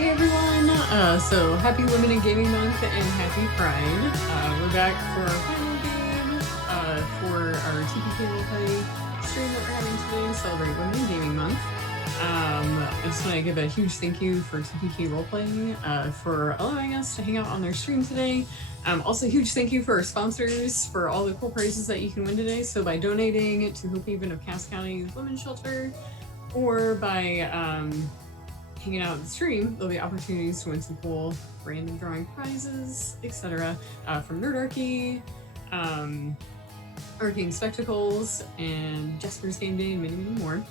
Hey everyone! So happy Women Gaming Month and happy Pride. We're back for our final game for our TPK roleplay stream that we're having today to celebrate Women in Gaming Month. I just want to give a huge thank you for TPK Roleplay for allowing us to hang out on their stream today. Also, a huge thank you for our sponsors for all the cool prizes that you can win today. So by donating to Hope Haven of Cass County's Women's Shelter, or by hanging out at the stream, there'll be opportunities to win some cool random drawing prizes, etc. From Nerdarchy, Arcane Spectacles, and Jasper's Game Day, and many, many more.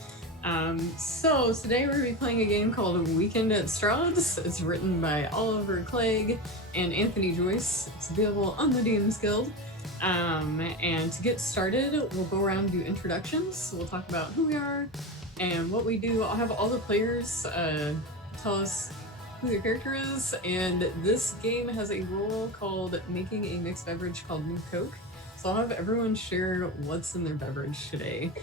So today we're going to be playing a game called Weekend at Strahd. It's written by Oliver Clegg and Anthony Joyce. It's available on the DMsGuild. And to get started, we'll go around and do introductions. We'll talk about who we are and what we do. I'll have all the players tell us who their character is, and this game has a role called making a mixed beverage called New Coke. So I'll have everyone share what's in their beverage today.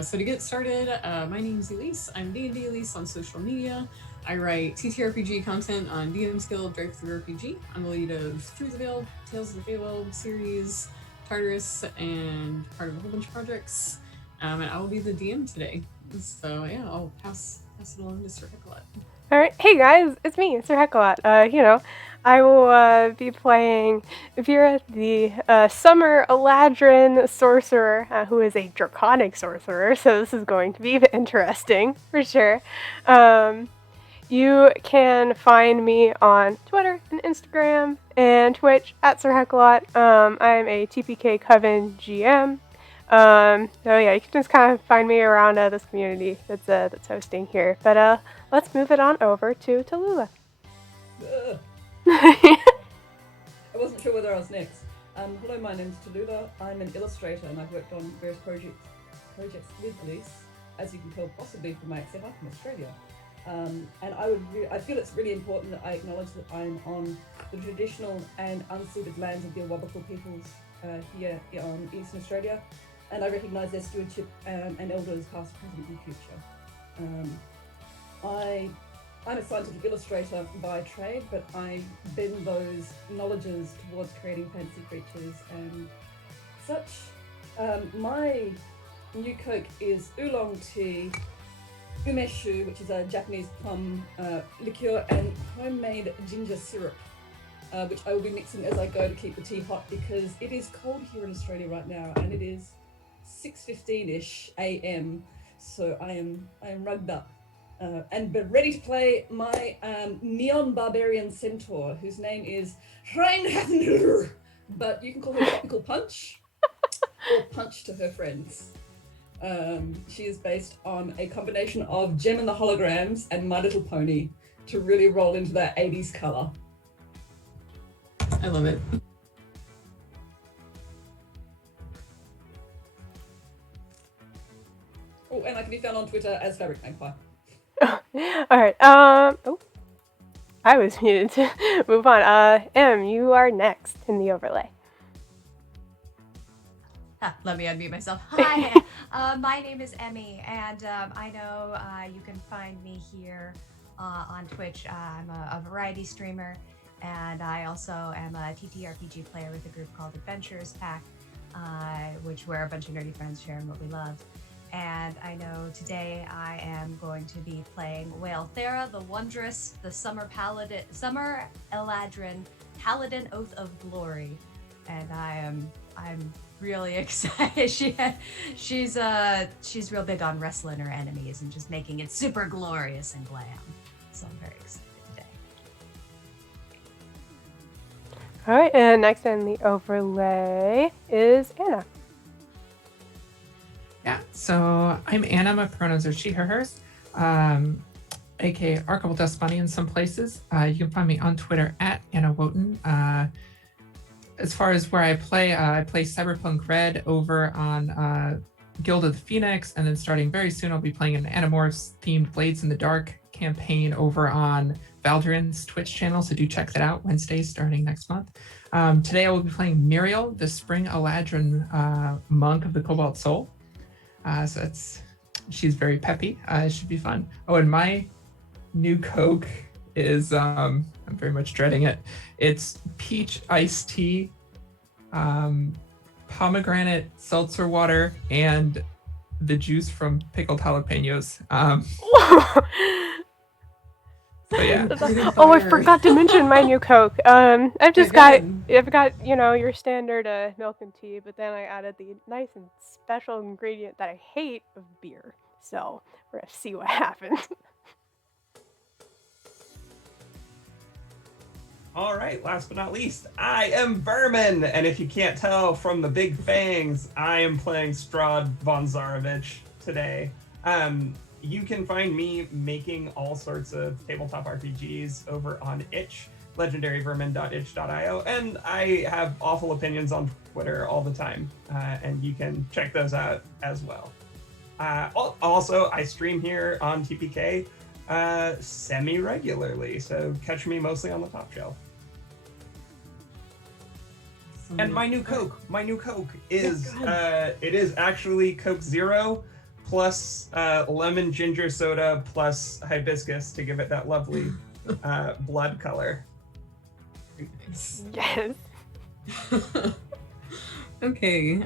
So to get started, my name's Elise. I'm D&DElise on social media. I write TTRPG content on DMsGuild, DriveThruRPG. I'm the lead of Through the Veil, Tales of the Feywild series, Tartarus, and part of a whole bunch of projects. And I will be the DM today. So yeah, I'll pass it along to SIRHECKALOT. All right, hey guys, it's me, SIRHECKALOT. I will be playing Vera, the summer Eladrin sorcerer, who is a draconic sorcerer. So this is going to be interesting for sure. You can find me on Twitter and Instagram and Twitch at SIRHECKALOT. I'm a TPK Coven GM. So yeah, you can just kind of find me around this community that's hosting here. But let's move it on over to TALLULAH. I wasn't sure whether I was next. Hello, my name's TALLULAH. I'm an illustrator and I've worked on various projects with Elise, as you can tell possibly from my accent. I'm from Australia. And I feel it's really important that I acknowledge that I'm on the traditional and unceded lands of the Awabakal peoples here on Eastern Australia. And I recognise their stewardship and elders past, present and future. I'm a scientific illustrator by trade, but I bend those knowledges towards creating fancy creatures and such. My new Coke is oolong tea, umeshu, which is a Japanese plum liqueur, and homemade ginger syrup, which I will be mixing as I go to keep the tea hot because it is cold here in Australia right now, and it is 6:15ish a.m. So I am rugged up and ready to play my neon barbarian Centaur, whose name is Reinhathnur, but you can call her Tropical Punch or Punch to her friends. She is based on a combination of Gem and the Holograms and My Little Pony to really roll into that 80s color. I love it. Oh, and I can be found on Twitter as Fabric Magpie. All right. I was muted to move on. Em, you are next in the overlay. Let me unmute myself. Hi, my name is EMME, and I know you can find me here on Twitch. I'm a variety streamer, and I also am a TTRPG player with a group called Adventurers Pack, which we're a bunch of nerdy friends sharing what we love. And I know today I am going to be playing Waelthara, the Wondrous, the Summer Eladrin, Paladin Oath of Glory, and I'm really excited. She's real big on wrestling her enemies and just making it super glorious and glam. So I'm very excited today. All right, and next in the overlay is Anna. Yeah, so I'm Anna. My pronouns are she, her, hers, aka Archibald Dust Bunny in some places. You can find me on Twitter at Anna Wotan. As far as where I play Cyberpunk Red over on Guild of the Phoenix, and then starting very soon, I'll be playing an Animorphs-themed Blades in the Dark campaign over on Valdrin's Twitch channel, so do check that out, Wednesdays starting next month. Today I will be playing Merielle, the Spring Eladrin monk of the Cobalt Soul. So she's very peppy. It should be fun. Oh, and my new Coke is I'm very much dreading it. It's peach iced tea, pomegranate seltzer water, and the juice from pickled jalapenos. So yeah. Oh, I forgot to mention my new Coke. I've just Yeah, I've got, your standard milk and tea, but then I added the nice and special ingredient that I hate of beer. So we're gonna see what happens. All right, last but not least, I am Vermin, and if you can't tell from the big fangs, I am playing Strahd von Zarovich today. You can find me making all sorts of tabletop RPGs over on itch, legendaryvermin.itch.io, and I have awful opinions on Twitter all the time, and you can check those out as well. Also, I stream here on TPK semi-regularly, so catch me mostly on the top shelf. And my new Coke is it is actually Coke Zero plus lemon ginger soda plus hibiscus to give it that lovely blood color. Yes. Okay,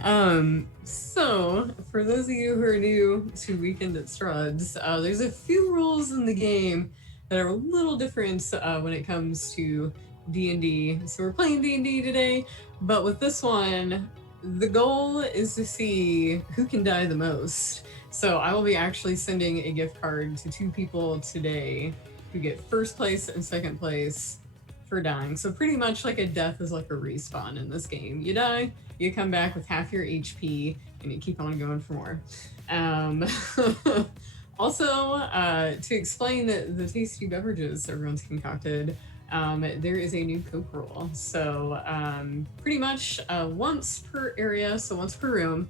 so for those of you who are new to Weekend at Strahd's, there's a few rules in the game that are a little different when it comes to D&D. So we're playing D&D today, but with this one, the goal is to see who can die the most. So I will be actually sending a gift card to 2 people today who get first place and second place for dying. So pretty much like a death is like a respawn in this game. You die, you come back with half your HP, and you keep on going for more. Also, to explain the tasty beverages everyone's concocted, there is a new Coke rule. So pretty much once per area, so once per room,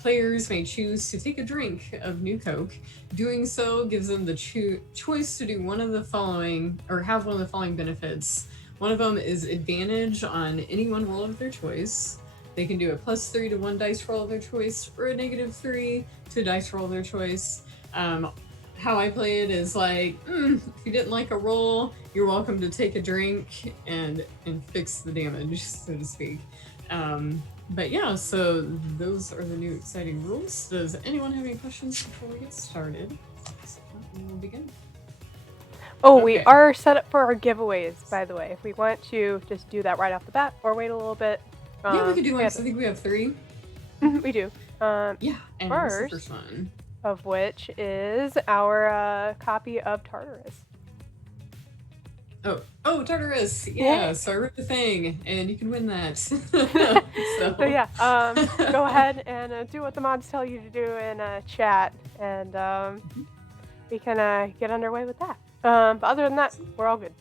players may choose to take a drink of new Coke. Doing so gives them the choice to do one of the following, or have one of the following benefits. One of them is advantage on any one roll of their choice. They can do a +3 to 1 dice roll of their choice, or a -3 to a dice roll of their choice. How I play it is like, if you didn't like a roll, you're welcome to take a drink and fix the damage, so to speak. But yeah, so those are the new exciting rules. Does anyone have any questions before we get started? We'll begin. Oh, Okay. we are set up for our giveaways, by the way. If we want to just do that right off the bat, or wait a little bit. Yeah, we could do one. I think we have 3. We do. Yeah, and what's the first- first one? Of which is our copy of Tartarus. Oh, Tartarus! Yeah, so I wrote the thing, and you can win that. So yeah, go ahead and do what the mods tell you to do in chat, and we can get underway with that. But other than that, we're all good.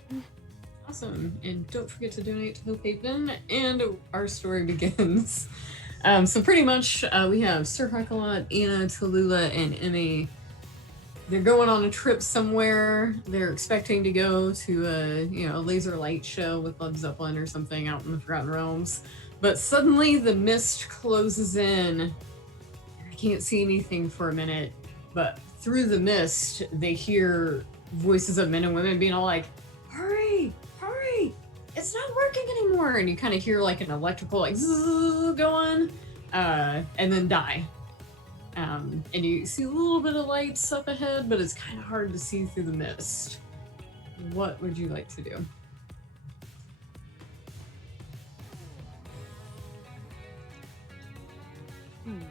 Awesome, and don't forget to donate to Hope Haven, and our story begins. So pretty much, we have SIRHECKALOT, Anna, TALLULAH, and EMME. They're going on a trip somewhere. They're expecting to go to a laser light show with Led Zeppelin or something out in the Forgotten Realms. But suddenly the mist closes in. I can't see anything for a minute, but through the mist, they hear voices of men and women being all like, hurry, hurry, it's not working anymore. And you kind of hear like an electrical like zzz go on, and then die. And you see a little bit of lights up ahead, but it's kind of hard to see through the mist. What would you like to do?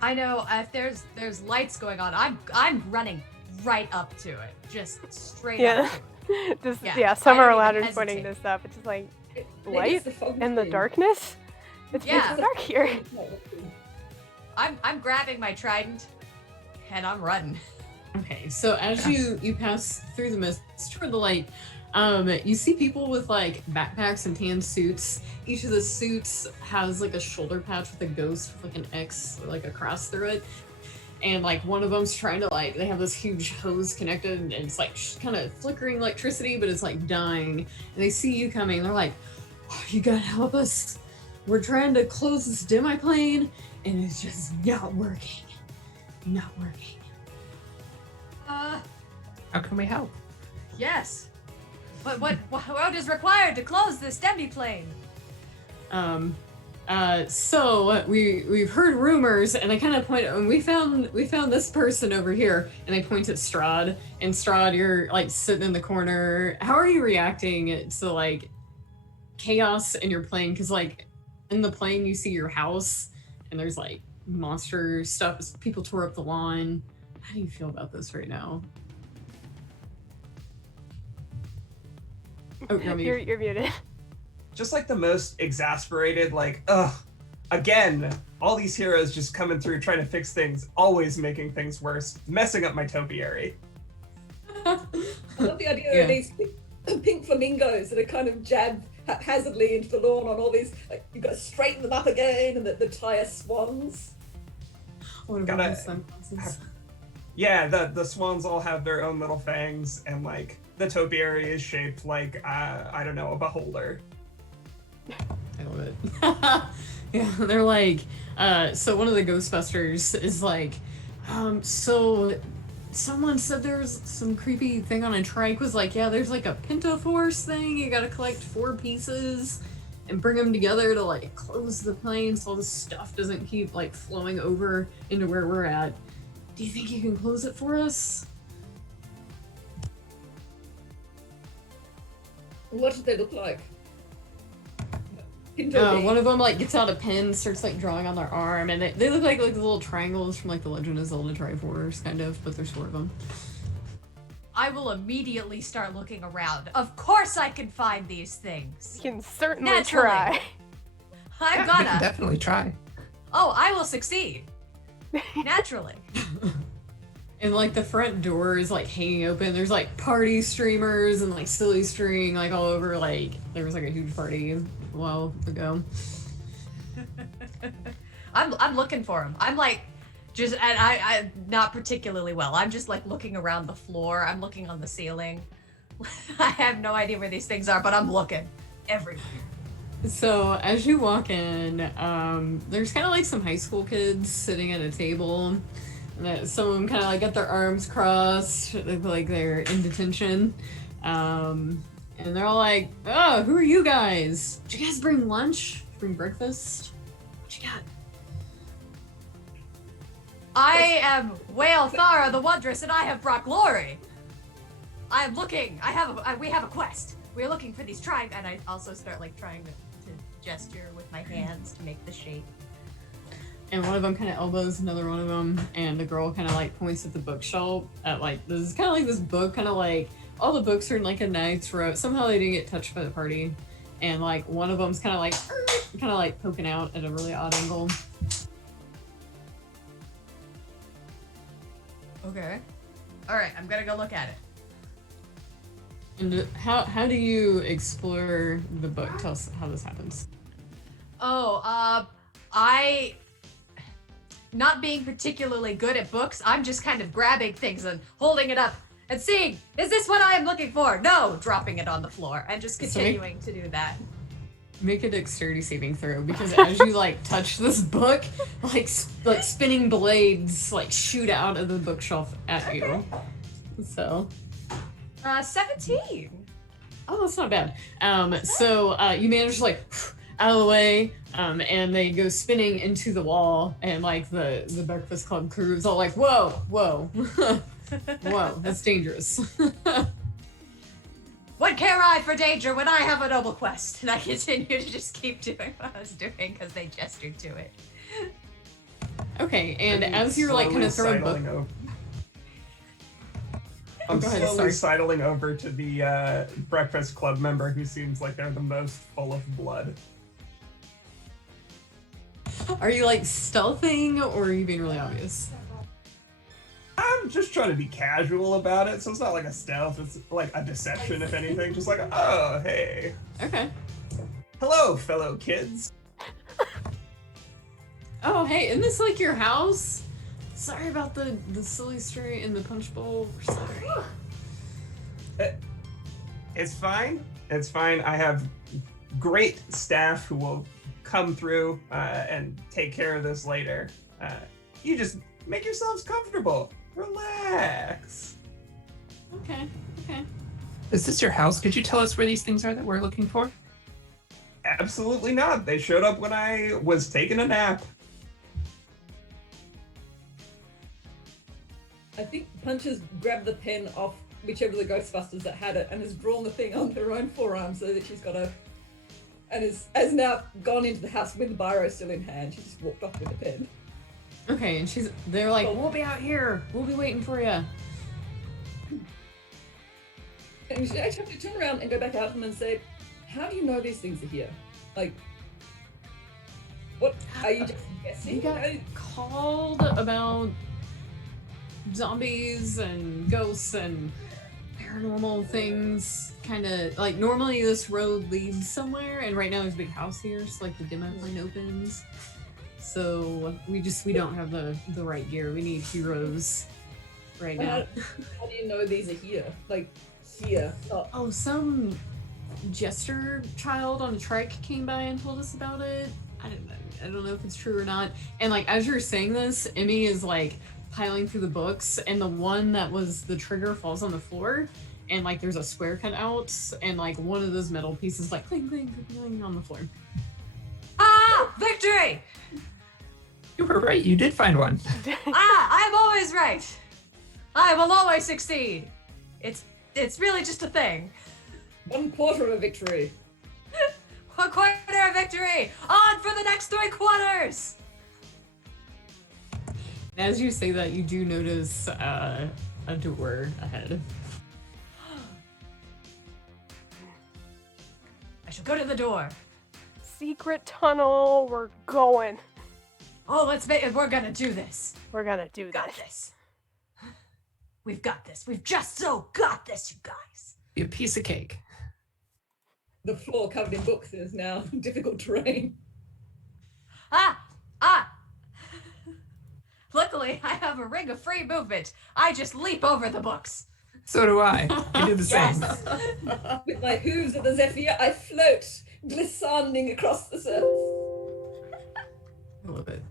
I know if there's lights going on, I'm running right up to it, just straight up to it. Just, Yeah, some I are don't allowed even in pointing hesitate. this up. It's just like Maybe light it's the fog in the thing. darkness. It's Yeah. so dark here. I'm grabbing my trident, and I'm running. Okay, so as you pass through the mist toward the light, you see people with like backpacks and tan suits. Each of the suits has like a shoulder patch with a ghost with like an X or like a cross through it. And like one of them's trying to like, they have this huge hose connected and it's like kind of flickering electricity, but it's like dying. And they see you coming. They're like, oh, you gotta help us. We're trying to close this demi-plane and it's just not working. Not working. How can we help? Yes. What is required to close this demi-plane? So we've heard rumors, and I kind of point, and we found this person over here, and I point at Strahd, and Strahd, you're like sitting in the corner. How are you reacting to like chaos in your plane? Because like in the plane you see your house, and there's like monster stuff. People tore up the lawn. How do you feel about this right now? Oh, you're muted. Just like the most exasperated, like, ugh, again, all these heroes just coming through trying to fix things, always making things worse, messing up my topiary. I love the idea of these pink flamingos that are kind of jabbed haphazardly into the lawn on all these, like, you've got to straighten them up again, and the tire swans. What about the sunglasses? Yeah, the swans all have their own little fangs, and like the topiary is shaped like I don't know, a beholder. I love it. Yeah, they're like, so one of the Ghostbusters is like, so someone said there's some creepy thing on a trike. Was like, yeah, there's like a Pinto Force thing. You gotta collect 4 pieces and bring them together to like close the plane so all this stuff doesn't keep like flowing over into where we're at. Do you think you can close it for us? What did they look like? One of them like gets out a pen, starts like drawing on their arm, and they look like the little triangles from like the Legend of Zelda Triforce kind of, but there's 4 of them. I will immediately start looking around. Of course I can find these things. You can certainly Naturally. try. I'm We gonna. can definitely try. Oh, I will succeed. Naturally. And like the front door is like hanging open. There's like party streamers and like silly string like all over. Like there was like a huge party a while ago. I'm looking for him. I'm like, just, and I not particularly well. I'm just like looking around the floor. I'm looking on the ceiling. I have no idea where these things are, but I'm looking everywhere. So as you walk in, there's kind of like some high school kids sitting at a table. And some of them kind of like got their arms crossed, they look like they're in detention. And they're all like, "Oh, who are you guys? Did you guys bring lunch? Bring breakfast? What you got?" I am Waelthara the Wondrous, and I have brought glory. I am looking. We have a quest. We're looking for these tribe, and I also start like trying to gesture with my hands to make the shape. And one of them kind of elbows another one of them, and the girl kind of like points at the bookshelf at like this is kind of like this book, kind of like all the books are in like a nice row. Somehow they didn't get touched by the party, and like one of them's kind of like poking out at a really odd angle. Okay. All right, I'm gonna go look at it. And how do you explore the book? Tell us how this happens. Oh, not being particularly good at books, I'm just kind of grabbing things and holding it up and seeing, is this what I am looking for? No, dropping it on the floor and just continuing to do that. Make a dexterity saving throw, because as you like touch this book, like spinning blades like shoot out of the bookshelf at you. So 17. Oh, that's not bad. So you manage to like out of the way, and they go spinning into the wall, and like the Breakfast Club crew is all like, "Whoa, whoa, whoa, that's dangerous." What care I for danger when I have a noble quest? And I continue to just keep doing what I was doing because they gestured to it. Okay, and as you're like kind of throwing book. I'm Go ahead, slowly sorry. sidling over to the Breakfast Club member who seems like they're the most full of blood. Are you like stealthing, or are you being really obvious? I'm just trying to be casual about it, so it's not like a stealth, it's like a deception, if anything. Just like, oh, hey. Okay. Hello, fellow kids. Oh, hey, isn't this like your house? Sorry about the silly string in the punch bowl. We're sorry. It's fine. It's fine. I have great staff who will come through and take care of this later. You just make yourselves comfortable. Relax. Okay. Is this your house? Could you tell us where these things are that we're looking for? Absolutely not. They showed up when I was taking a nap. I think Punch has grabbed the pen off whichever of the Ghostbusters that had it and has drawn the thing on her own forearm so that she's got and has now gone into the house with the biro still in hand. She just walked off with the pen. Okay, and they're like, we'll be out here. We'll be waiting for you. And she actually have to turn around and go back out to them and say, how do you know these things are here? Like, what, are you just guessing? You got called about zombies and ghosts and paranormal things. Kind of like normally this road leads somewhere, and right now there's a big house here, so like the demo line opens. So we don't have the right gear. We need heroes right now. How do you know these are here? Like here. Oh, some jester child on a trike came by and told us about it. I don't know if it's true or not. And like as you're saying this, Emmy is like piling through the books, and the one that was the trigger falls on the floor, and like there's a square cut out, and like one of those metal pieces like cling cling cling on the floor. Ah! Victory! You were right. You did find one. I'm always right. I will always succeed. It's really just a thing. 1/4 of a victory. 1/4 of victory. On for the next 3 quarters. As you say that, you do notice a door ahead. I shall go to the door. Secret tunnel. We're going. Oh, we're gonna do this. We're gonna do Got this. this. We've got this. We've just so got this, you guys. Be a piece of cake. The floor covered in books is now difficult terrain. Ah! Luckily, I have a ring of free movement. I just leap over the books. So do I. We do the same. With my hooves of the Zephyr, I float, glistening across the surface. I love it.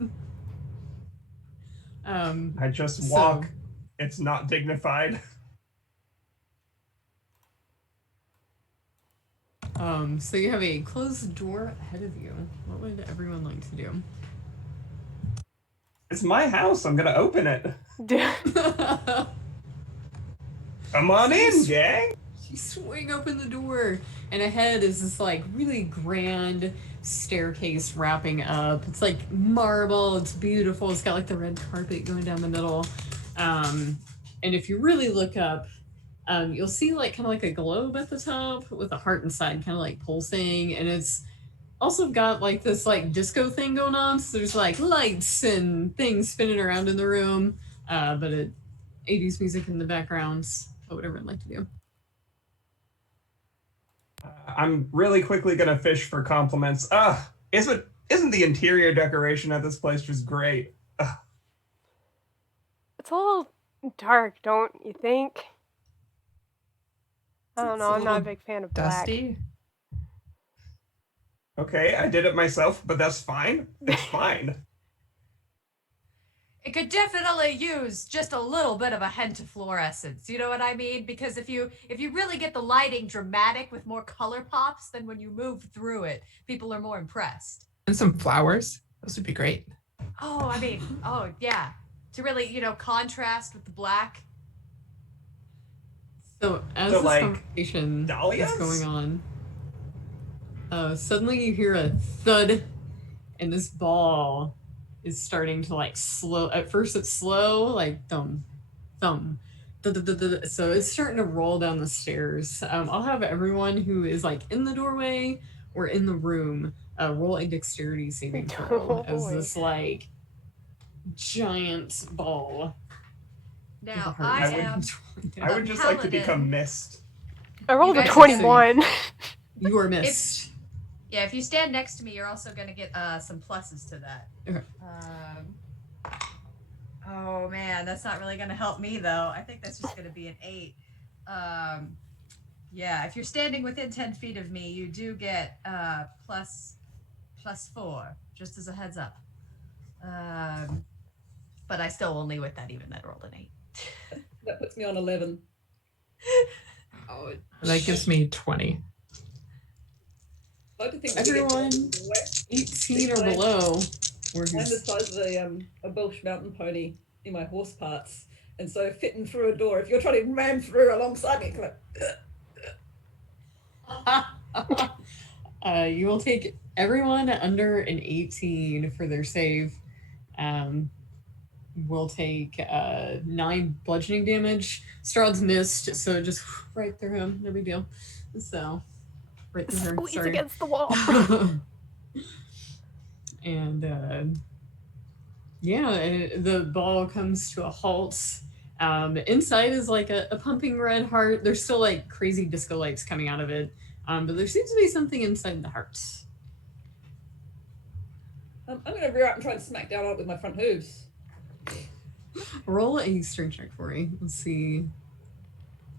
I just walk. It's not dignified. So you have a closed door ahead of you. What would everyone like to do? It's my house. I'm gonna open it. Come on in, gang. You swing open the door, and ahead is this like really grand staircase wrapping up. It's like marble. It's beautiful. It's got like the red carpet going down the middle. And if you really look up, you'll see like kind of like a globe at the top with a heart inside, kind of like pulsing, and it's also got like this like disco thing going on. So there's like lights and things spinning around in the room, but 80s music in the background. What would everyone like to do? I'm really quickly gonna fish for compliments. Isn't the interior decoration at this place just great? It's a little dark, don't you think? I don't know. I'm not a big fan of black. Dusty? Okay, I did it myself, but that's fine. It's fine. It could definitely use just a little bit of a hint of fluorescence. You know what I mean? Because if you really get the lighting dramatic with more color pops, then when you move through it, people are more impressed. And some flowers. Those would be great. Oh, I mean, oh yeah. To really, contrast with the black. So as So, this like, conversation dahlias? is going on, suddenly you hear a thud, and this ball is starting to like slow. At first it's slow, like thumb, thumb. So it's starting to roll down the stairs. I'll have everyone who is like in the doorway or in the room roll a dexterity saving throw as this like giant ball. Now, I would just like to Paladin. become mist. I rolled You a guys 21. You are missed. Yeah, if you stand next to me, you're also going to get some pluses to that. Okay. Oh man, that's not really going to help me though. I think that's just going to be an 8. Yeah, if you're standing within 10 feet of me, you do get plus 4, just as a heads up. But I still only with that, even that rolled an 8. That puts me on 11. Oh, That gives me 20. I like to think everyone, west. 18 or below. I'm the size of a Welsh mountain pony in my horse parts, and so fitting through a door. If you're trying to ram through alongside me, You will take everyone under an 18 for their save. Will take 9 bludgeoning damage. Strahd's missed, so just right through him. No big deal. So, right through her. Squeeze Sorry. against the wall. And the ball comes to a halt. Inside is like a pumping red heart. There's still like crazy disco lights coming out of it. But there seems to be something inside the heart. I'm going to rear out and try and smack down on it with my front hooves. Roll a strength check for me. Let's see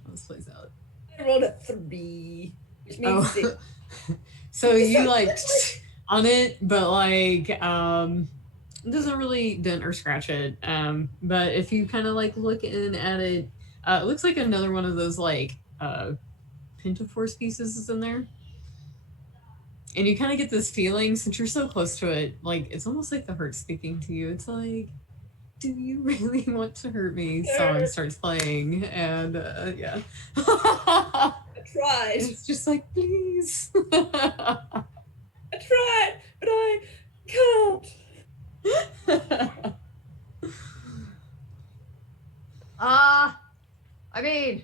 how this plays out. I rolled a 3, which means 6. So you like on it, but like it doesn't really dent or scratch it. But if you kind of like look in at it, it looks like another one of those like Pentaforce pieces is in there. And you kind of get this feeling, since you're so close to it, like it's almost like the heart speaking to you. It's like, do you really want to hurt me? Song starts playing, and yeah. I tried. It's just like, please. I tried, but I can't. I mean,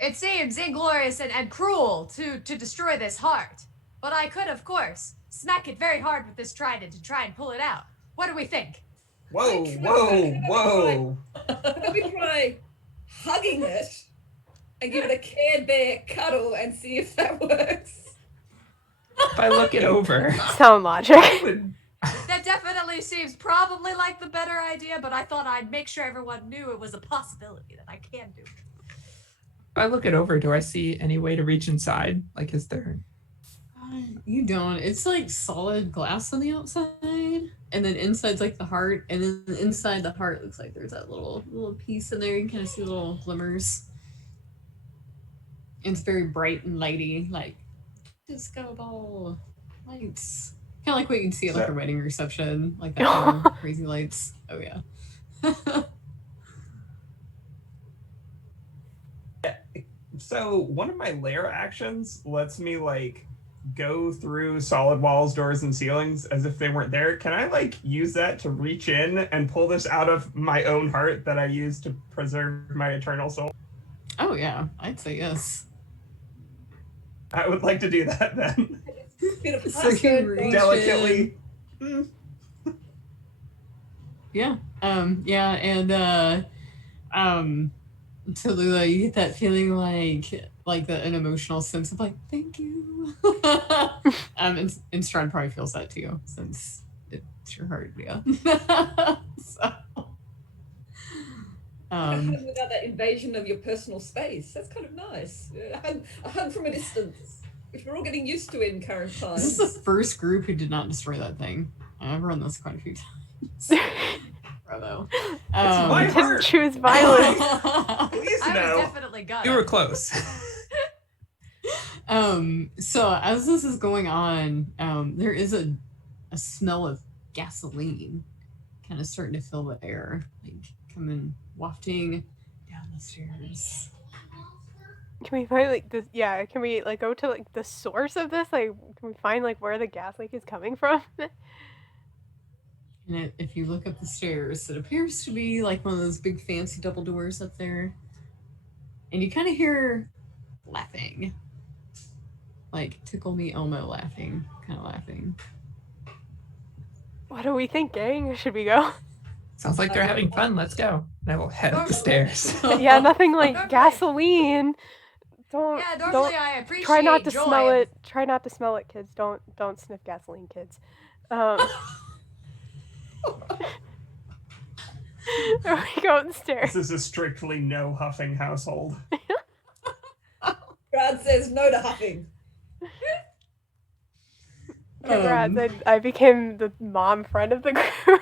it seems inglorious and cruel to destroy this heart. But I could, of course, smack it very hard with this trident to try and pull it out. What do we think? Whoa. Let me try hugging it and give it a Care Bear cuddle and see if that works. If I look it over. Sound logic. That definitely seems probably like the better idea, but I thought I'd make sure everyone knew it was a possibility that I can do. If I look it over, do I see any way to reach inside? Like, is there... You don't. It's like solid glass on the outside, and then inside's like the heart, and then inside the heart looks like there's that little piece in there. You can kind of see little glimmers. And it's very bright and lighty, like disco ball lights. Kind of like what you'd see at like a wedding reception, like that kind of crazy lights. Oh yeah. So one of my lair actions lets me like go through solid walls, doors, and ceilings as if they weren't there. Can I like use that to reach in and pull this out of my own heart that I use to preserve my eternal soul? Oh yeah, I'd say yes. I would like to do that then. So you reach delicately. Yeah. Yeah, and Tallulah, you get that feeling like an emotional sense of like, thank you. And Strahd probably feels that too, since it's your heart, yeah. So, without that invasion of your personal space. That's kind of nice. A hug from a distance, which we're all getting used to in current times. This is the first group who did not destroy that thing. I've run this quite a few times. Bravo. My heart. Choose violence. Please I no. was definitely gonna. You were close. So as this is going on, there is a smell of gasoline kind of starting to fill the air, like coming wafting down the stairs. Can we find like this? Yeah, can we like go to like the source of this? Like, can we find like where the gas leak is coming from? And if you look up the stairs, it appears to be like one of those big fancy double doors up there. And you kind of hear laughing. Like Tickle Me Elmo laughing, kind of laughing. What do we think, gang? Should we go? Sounds like they're having fun. Let's go. And I will head up the stairs. Yeah, nothing like gasoline. Don't. Yeah, don't normally I appreciate try not to joy. smell it. Try not to smell it, kids. Don't sniff gasoline, kids. Are we going upstairs? This is a strictly no huffing household. Brad says no to huffing. Congrats, I became the mom friend of the group.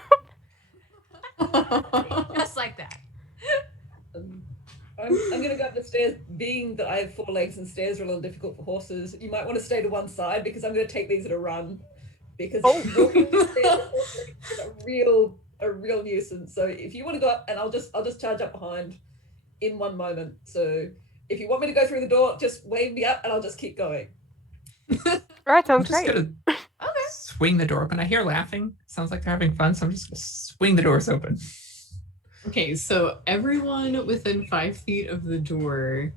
Just like that. I'm gonna go up the stairs. Being that I have 4 legs and stairs are a little difficult for horses, you might want to stay to one side because I'm gonna take these at a run. Because walking the stairs with 4 legs is a real nuisance. So if you want to go up, and I'll just charge up behind in one moment. So if you want me to go through the door, just wave me up and I'll just keep going. All right, I'm sounds just great. gonna swing the door open. I hear laughing. Sounds like they're having fun, so I'm just gonna swing the doors open. Okay, so everyone within 5 feet of the door,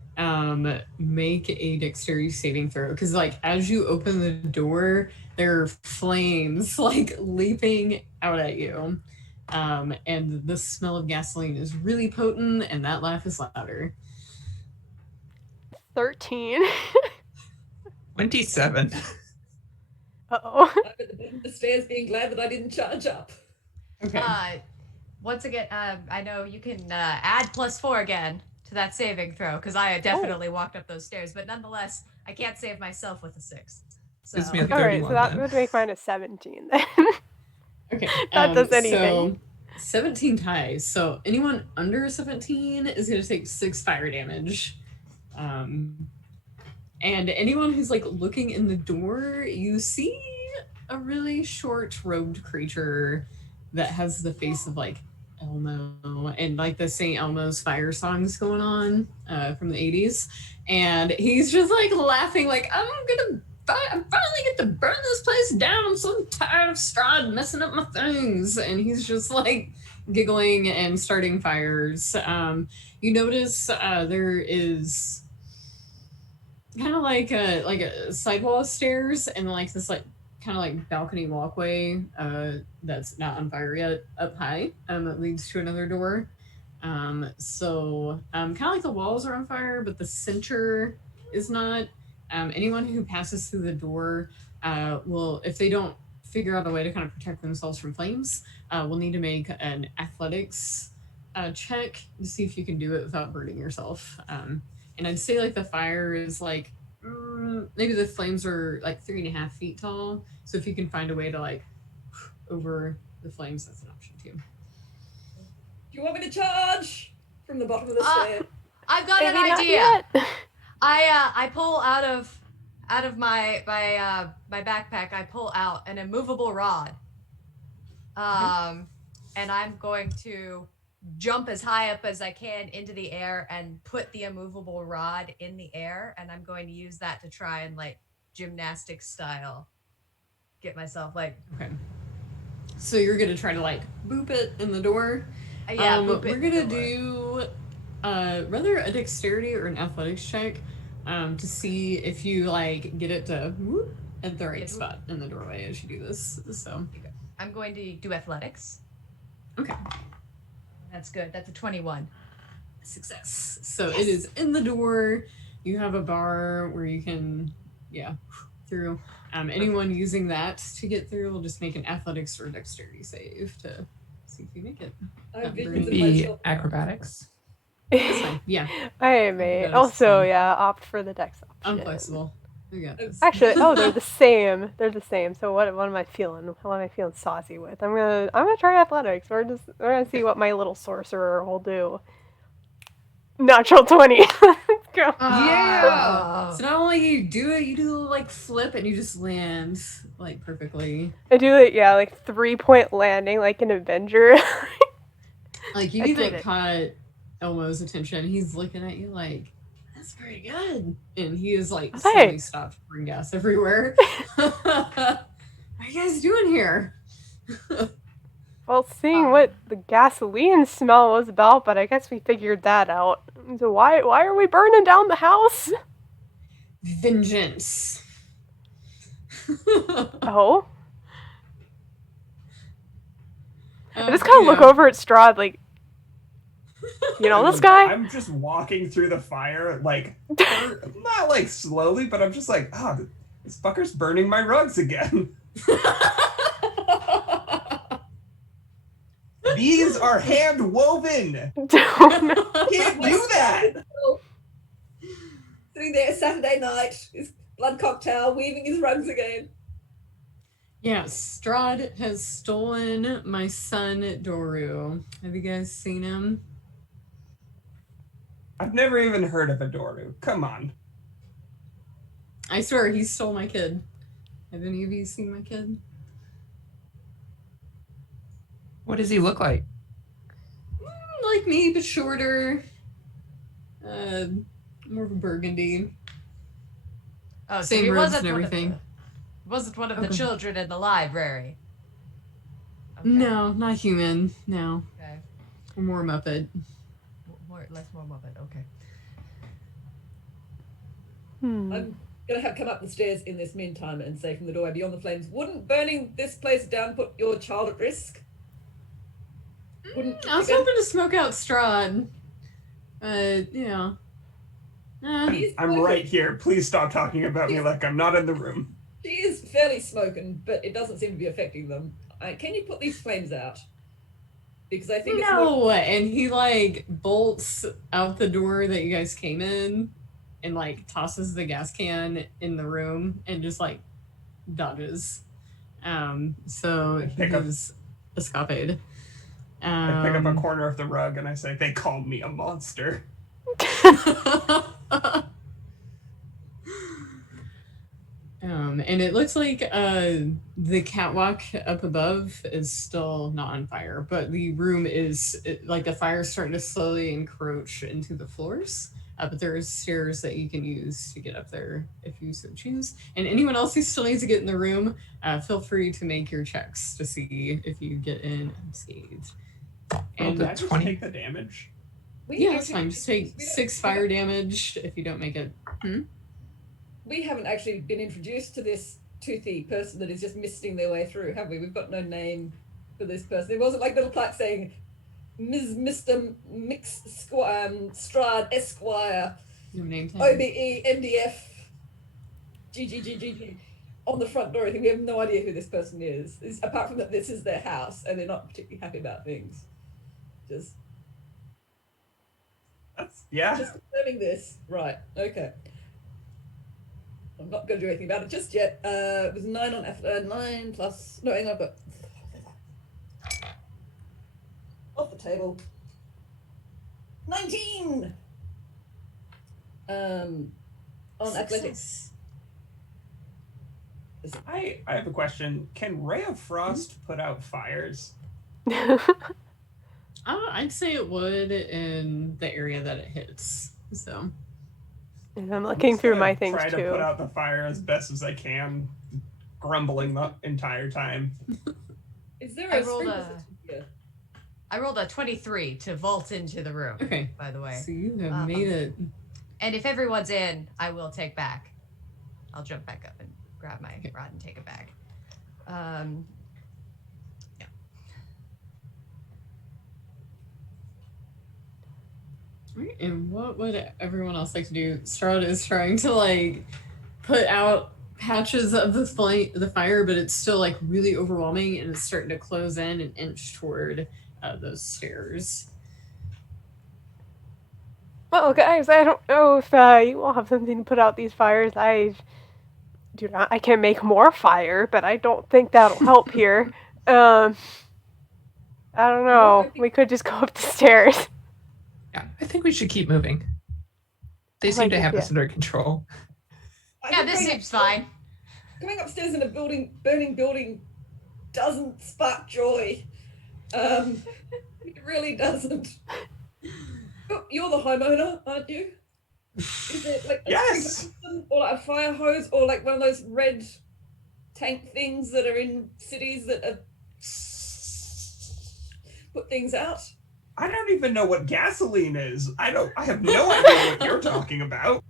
make a dexterity saving throw. Because, like, as you open the door, there are flames, like, leaping out at you. And the smell of gasoline is really potent, and that laugh is louder. 13. 27. Uh-oh. I'm at the bottom of the stairs being glad that I didn't charge up. Okay. Once again, I know you can add +4 again to that saving throw because I definitely walked up those stairs, but nonetheless, I can't save myself with a 6. So Gives me a All right, 31 so that then. would make mine a 17 then. Okay. That does anything. So 17 ties. So anyone under 17 is going to take 6 fire damage. And anyone who's like looking in the door, you see a really short robed creature that has the face of like Elmo and like the St. Elmo's fire songs going on from the 80s. And he's just like laughing like, I finally get to burn this place down. I'm so tired of Strahd messing up my things. And he's just like giggling and starting fires. You notice there is kind of like a sidewall of stairs and like this like kind of like balcony walkway that's not on fire yet up high that leads to another door. So kind of like the walls are on fire, but the center is not. Anyone who passes through the door will, if they don't figure out a way to kind of protect themselves from flames, will need to make an athletics check to see if you can do it without burning yourself. And I'd say like the fire is like maybe the flames are like 3.5 feet tall. So if you can find a way to like over the flames, that's an option too. Do you want me to charge from the bottom of the stairs? I've got Maybe an not idea. yet. I pull out of my backpack. I pull out an immovable rod. And I'm going to jump as high up as I can into the air and put the immovable rod in the air, and I'm going to use that to try and like gymnastics style get myself like Okay. So you're gonna try to like boop it in the door. yeah. Boop it We're in the gonna door. do rather a dexterity or an athletics check to see if you like get it to whoop at the right spot in the doorway as you do this. So I'm going to do athletics. okay. That's good. That's a 21. Success. So it is in the door. You have a bar where you can, through. Anyone using that to get through will just make an athletics or dexterity save to see if you make it. I have visions of Be myself. acrobatics. That's fine. Yeah, I may That is also, fine. opt for the dex option. I'm flexible. We got this. Actually, they're the same. They're the same. So what am I feeling? What am I feeling saucy with? I'm gonna try athletics. We're gonna see what my little sorcerer will do. Natural 20. Let's go. Yeah. So not only you do it, you do a little like flip and you just land like perfectly. I do it, like 3-point landing, like an Avenger. Like you I even did it. caught Elmo's attention. He's looking at you like, that's very good. And he is like slowly stopped pouring gas everywhere. What are you guys doing here? Well, seeing what the gasoline smell was about, but I guess we figured that out. So why are we burning down the house? Vengeance. Oh. I just kind of look over at Strahd, like, you know this guy? I'm just walking through the fire, like, not like slowly, but I'm just like, this fucker's burning my rugs again. These are hand woven. Don't know. Can't do that. Sitting there Saturday night, his blood cocktail, weaving his rugs again. Yeah, Strahd has stolen my son Doru. Have you guys seen him? I've never even heard of Adoru. Come on. I swear, he stole my kid. Have any of you seen my kid? What does he look like? Like me, but shorter. More of a burgundy. Oh, so Same he robes wasn't and one of everything. wasn't one of the Okay. children in the library. Okay. No, not human. No. Okay. More Muppet. Less more Muppet. Okay. I'm gonna have come up the stairs in this meantime and say from the doorway beyond the flames, wouldn't burning this place down put your child at risk? Wouldn't I was hoping to smoke out Strahd. You know. I'm right here. Please stop talking about me like I'm not in the room. She is fairly smoking, but it doesn't seem to be affecting them. Can you put these flames out? Because I think No, and he like bolts out the door that you guys came in and like tosses the gas can in the room and just like dodges. So he pick up- gives escapade. I pick up a corner of the rug and I say, they call me a monster. And it looks like the catwalk up above is still not on fire, but the room is like the fire's starting to slowly encroach into the floors. But there are stairs that you can use to get up there if you so choose. And anyone else who still needs to get in the room, feel free to make your checks to see if you get in unscathed. And Did I just 20. take the damage? Yeah, it's fine. Just take 6 fire damage if you don't make it. We haven't actually been introduced to this toothy person that is just misting their way through, have we? We've got no name for this person. It wasn't like little plaque saying Mr. Strahd Esquire, No name tag. OBE, MDF, GGGGG on the front door. I think we have no idea who this person is, apart from that this is their house and they're not particularly happy about things. Just confirming this. Right, okay. I'm not going to do anything about it just yet. It was 9 on 9 plus. No, hang on, I've got off the table. 19. On athletics. I have a question. Can Ray of Frost put out fires? I'd say it would in the area that it hits. So. And I'm looking through my things try too. to put out the fire as best as I can, grumbling the entire time. Is there I a rolled sprinkler a- system here? I rolled a 23 to vault into the room. Okay. By the way. So you have made it. And if everyone's in, I will take back. I'll jump back up and grab my rod and take it back. Yeah. And what would everyone else like to do? Strahd is trying to like put out patches of the fire, but it's still like really overwhelming and it's starting to close in and inch toward those stairs. Well, guys, I don't know if you all have something to put out these fires. I can make more fire, but I don't think that'll help here. I don't know. We could just go up the stairs. Yeah, I think we should keep moving. They seem to have this under control. Yeah, this seems fine. Going upstairs in a burning building doesn't spark joy. It really doesn't. You're the homeowner, aren't you? Is it like a Yes. sprinkler system or like a fire hose or like one of those red tank things that are in cities that are put things out? I don't even know what gasoline is. I have no idea what you're talking about.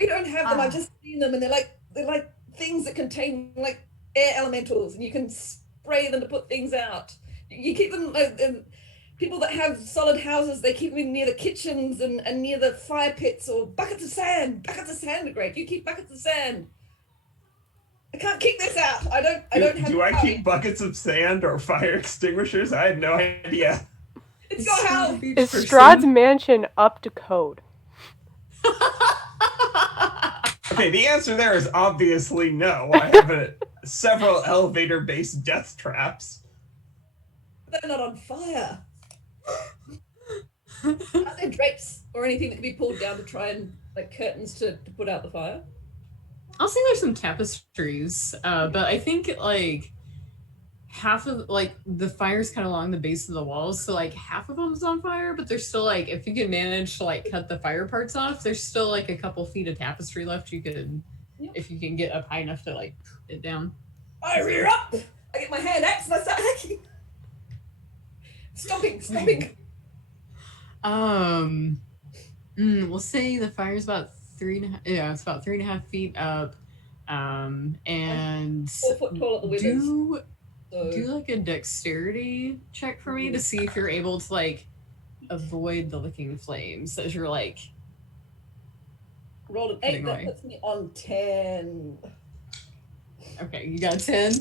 We don't have them. I've just seen them, and they're like things that contain like air elementals, and you can spray them to put things out. You keep them like people that have solid houses. They keep them near the kitchens and near the fire pits or buckets of sand. Buckets of sand are great. You keep buckets of sand. I can't keep this out. I don't have. Do I keep buckets of sand or fire extinguishers? I had no idea. It's your house. Is Strahd's mansion up to code? Okay, the answer there is obviously no. I have several elevator-based death traps. They're not on fire. Are there drapes or anything that can be pulled down to try and like curtains to put out the fire? I'll say there's some tapestries, but I think like half of like the fire's kind of along the base of the walls, so like half of them's on fire, but there's still like if you can manage to like cut the fire parts off, there's still like a couple feet of tapestry left. You could, if you can get up high enough to like it down. I rear up. I get my hand axe and I start hacking. Stomping. We'll say the fire's about 3.5. Yeah, it's about 3.5 feet up. And 4 foot tall at the windows. Do like a dexterity check for me to see if you're able to like avoid the licking flames as you're like. Rolled an 8. That puts me on 10. Okay, you got 10.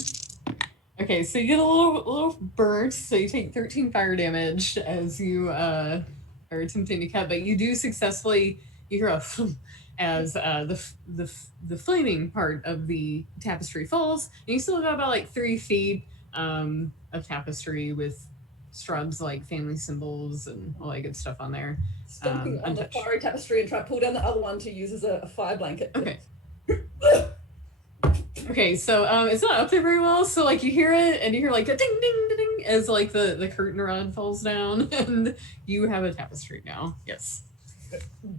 Okay, so you get a little burnt, so you take 13 fire damage as you are attempting to cut, but you do successfully. You hear a as the flaming part of the tapestry falls, and you still got about like 3 feet of tapestry with Strahd's like family symbols and all that good stuff on there. Stomping on the fiery tapestry and try to pull down the other one to use as a fire blanket. Okay. Okay, so it's not up there very well. So like you hear it, and you hear like a ding ding ding ding as like the curtain rod falls down, and you have a tapestry now. Yes.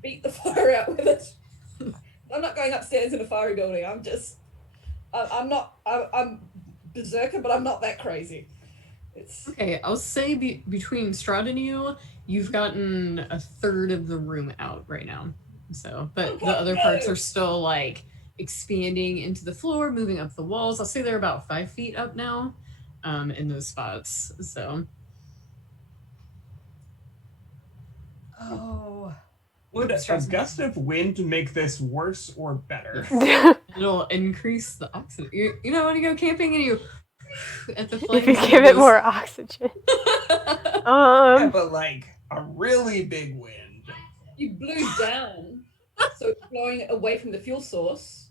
Beat the fire out with it. I'm not going upstairs in a fiery building. I'm berserker, but I'm not that crazy. It's okay. I'll say between Strahd and you, you've gotten a third of the room out right now. So, but the other parts are still like expanding into the floor, moving up the walls. I'll say they're about 5 feet up now, in those spots. So. Oh. Would a gust of wind make this worse or better? It'll increase the oxygen. You know when you go camping and you at the flames. If you give it more oxygen. Yeah, but like a really big wind. You blew down, so it's blowing away from the fuel source.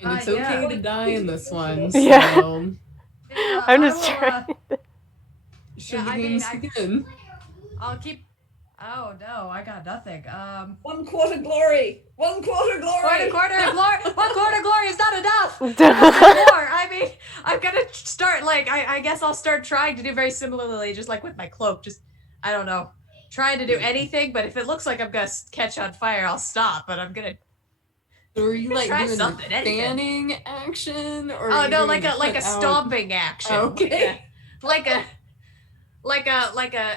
And it's okay to die in this one. Yeah. So. I'm just trying. Should the games begin? I'll keep. Oh no, I got nothing. 1 quarter glory. 1 quarter glory. 1 quarter glory. 1 quarter glory is not enough. More. I mean, I'm gonna start like I guess I'll start trying to do very similarly, just like with my cloak. Just I don't know, trying to do anything. But if it looks like I'm gonna catch on fire, I'll stop. But I'm gonna. So are you like doing a anything. fanning action, or? Oh no, like a stomping action. Okay. Like a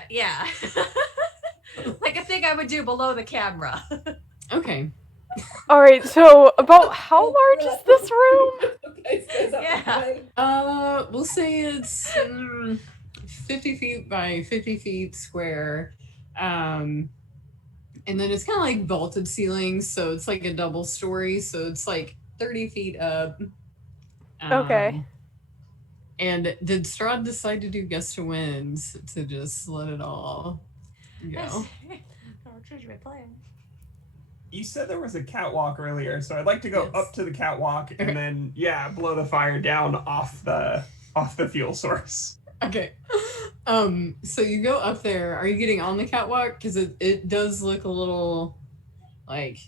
yeah. Like a thing I would do below the camera. Okay. All right. So about how large is this room? Yeah. We'll say it's 50 feet by 50 feet square. And then it's kind of like vaulted ceilings, so it's like a double story, so it's like 30 feet up. Okay. And did Strahd decide to do gust of wind to just let it all go? You said there was a catwalk earlier, so I'd like to go up to the catwalk and then blow the fire down off the fuel source. Okay. So you go up there. Are you getting on the catwalk? Because it does look a little like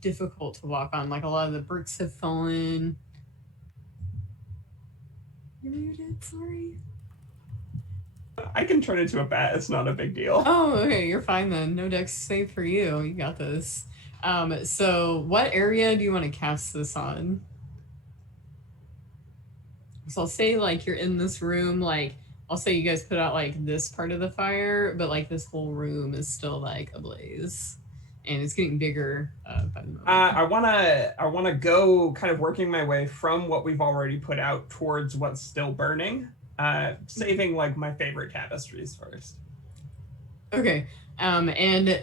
difficult to walk on. Like a lot of the bricks have fallen. You're muted, sorry. I can turn into a bat, it's not a big deal. Oh, okay, you're fine then. No dex save for you. You got this. So what area do you want to cast this on? So I'll say like you're in this room, like I'll say you guys put out like this part of the fire, but like this whole room is still like ablaze. And it's getting bigger by the moment. I wanna go kind of working my way from what we've already put out towards what's still burning. Saving like my favorite tapestries first. Okay. And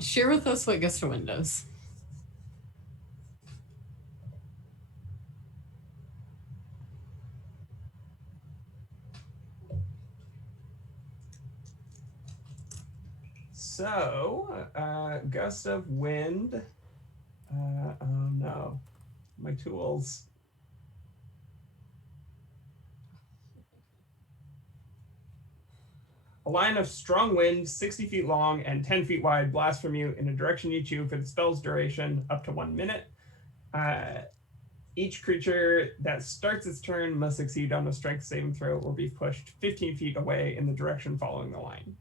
share with us what Gust of Wind does. So, Gust of Wind. Oh no, my tools. A line of strong wind, 60 feet long and 10 feet wide, blasts from you in a direction you choose for the spell's duration up to 1 minute. Each creature that starts its turn must succeed on a strength saving throw or be pushed 15 feet away in the direction following the line.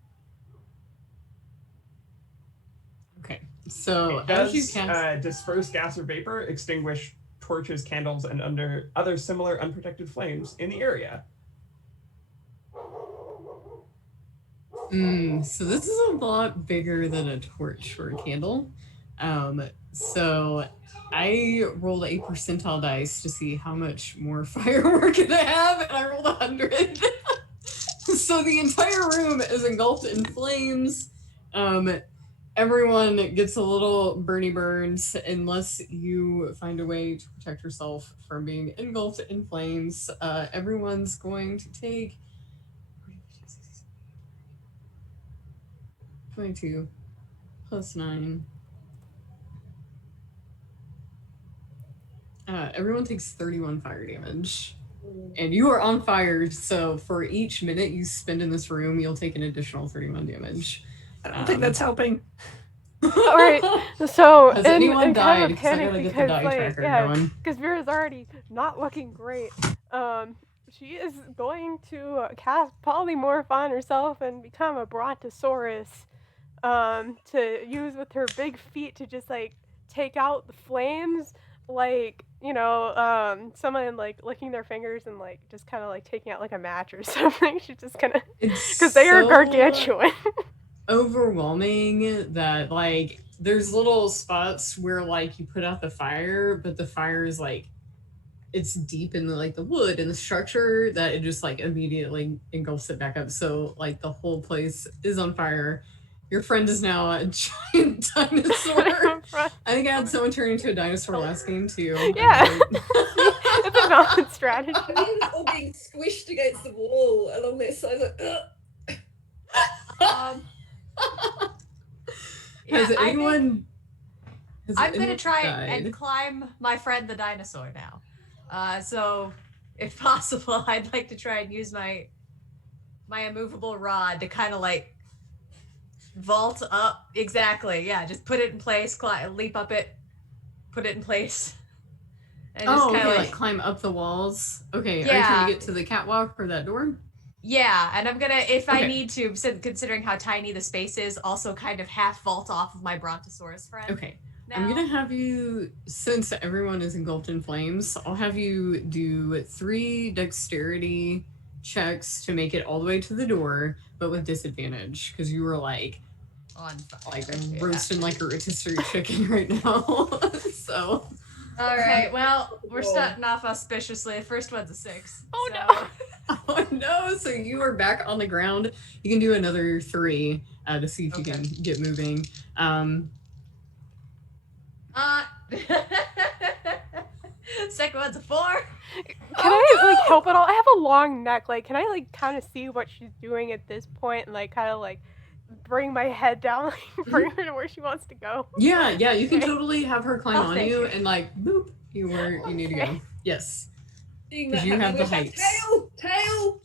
Okay, so It as you does cast, disperse gas or vapor, extinguish torches, candles, and other similar unprotected flames in the area. So this is a lot bigger than a torch or a candle. So I rolled a percentile dice to see how much more fire we're gonna have, and I rolled 100. So the entire room is engulfed in flames. Everyone gets a little burny burns unless you find a way to protect yourself from being engulfed in flames. Everyone's going to take 22 plus 9. Everyone takes 31 fire damage. And you are on fire, so for each minute you spend in this room, you'll take an additional 31 damage. I don't think that's helping. All right, so Has anyone and died? kind of 'Cause I panic gotta get the because die like tracker yeah, going. because Vera's already not looking great. She is going to cast polymorph on herself and become a brontosaurus. To use with her big feet to just like take out the flames, like someone like licking their fingers and like just kind of like taking out like a match or something. She's just gonna because they are gargantuan. Overwhelming that like there's little spots where like you put out the fire, but the fire is like it's deep in the wood and the structure that it just like immediately engulfs it back up. So like the whole place is on fire. Your friend is now a giant dinosaur. I think I had someone turn into a dinosaur last game too. Yeah. It's a valid strategy. I mean, it's all being squished against the wall along this side. Has anyone? I'm gonna try and climb my friend the dinosaur now. So, if possible, I'd like to try and use my immovable rod to kind of like vault up. Exactly. Yeah. Just put it in place. Leap up it. Put it in place. And just kind of like climb up the walls. Okay. Yeah. Are you trying to get to the catwalk or that door? Yeah, and I'm gonna, if I need to, considering how tiny the space is, also kind of half vault off of my brontosaurus friend. Okay. Now. I'm gonna have you, since everyone is engulfed in flames, I'll have you do 3 dexterity checks to make it all the way to the door, but with disadvantage, because you were like on fire. Like I'm roasting like a rotisserie chicken right now. So. All right. Well, we're starting off auspiciously. The first one's a 6. Oh so. no. Oh no! So you are back on the ground. You can do another 3 to see if you can get moving. Second one's a 4. Can I like help at all? I have a long neck. Like, can I like kind of see what she's doing at this point and like kind of like bring my head down, like bring her to where she wants to go? Yeah. You can totally have her climb on thank you you. and like boop, you where you need to go. Yes. Because you have the height. Tail!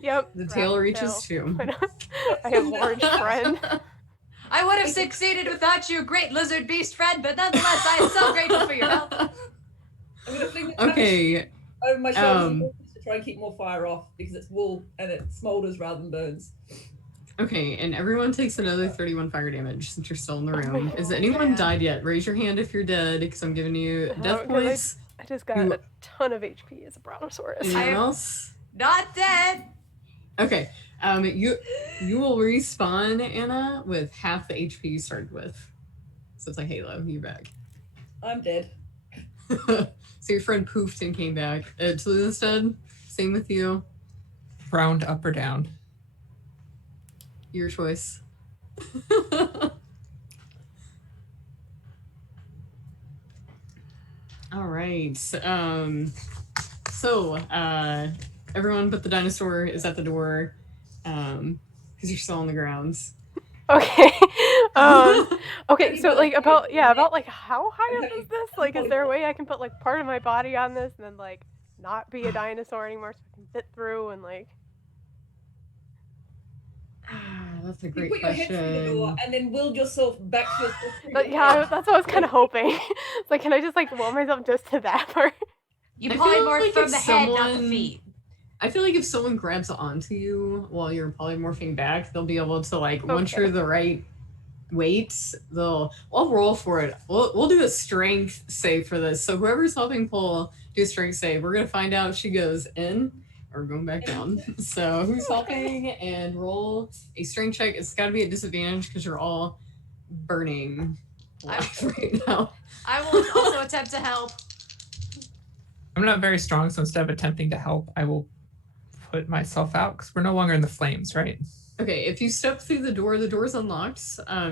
Yep. The tail reaches too. I have large friend. I would have succeeded without you, great lizard beast friend, but nonetheless, I am so grateful for your help. I'm gonna fling the Okay. over my shoulders to try and keep more fire off because it's wool and it smolders rather than burns. Okay, and everyone takes another 31 fire damage since you're still in the room. Is anyone died yet? Raise your hand if you're dead, because I'm giving you death points. I just got a ton of HP as a brontosaurus. Anyone else? Not dead. Okay. You will respawn, Anna, with half the HP you started with. So it's like Halo, you're back. I'm dead. So your friend poofed and came back. Tallulah's dead. Same with you. Round up or down? Your choice. All right. So everyone but the dinosaur is at the door. Because you're still on the grounds. Okay. Okay, so like about like how high up is this? Like, is there a way I can put like part of my body on this and then like not be a dinosaur anymore so I can fit through and like That's a You great put your head through the door question. and then willed yourself back to yourself. But yeah, that's what I was kind of hoping. It's like, can I just like will myself just to that part? You I feel polymorph like from if the head, not the someone- feet. I feel like if someone grabs onto you while you're polymorphing back, they'll be able to like once Okay. you're the right weight, I'll roll for it. We'll do a strength save for this. So whoever's helping pull, do a strength save. We're gonna find out if she goes in or going back down. So who's helping and roll a strength check. It's got to be at disadvantage because you're all burning alive right now. I will also attempt to help. I'm not very strong, so instead of attempting to help, I will put myself out because we're no longer in the flames, right? Okay, if you step through the door's unlocked.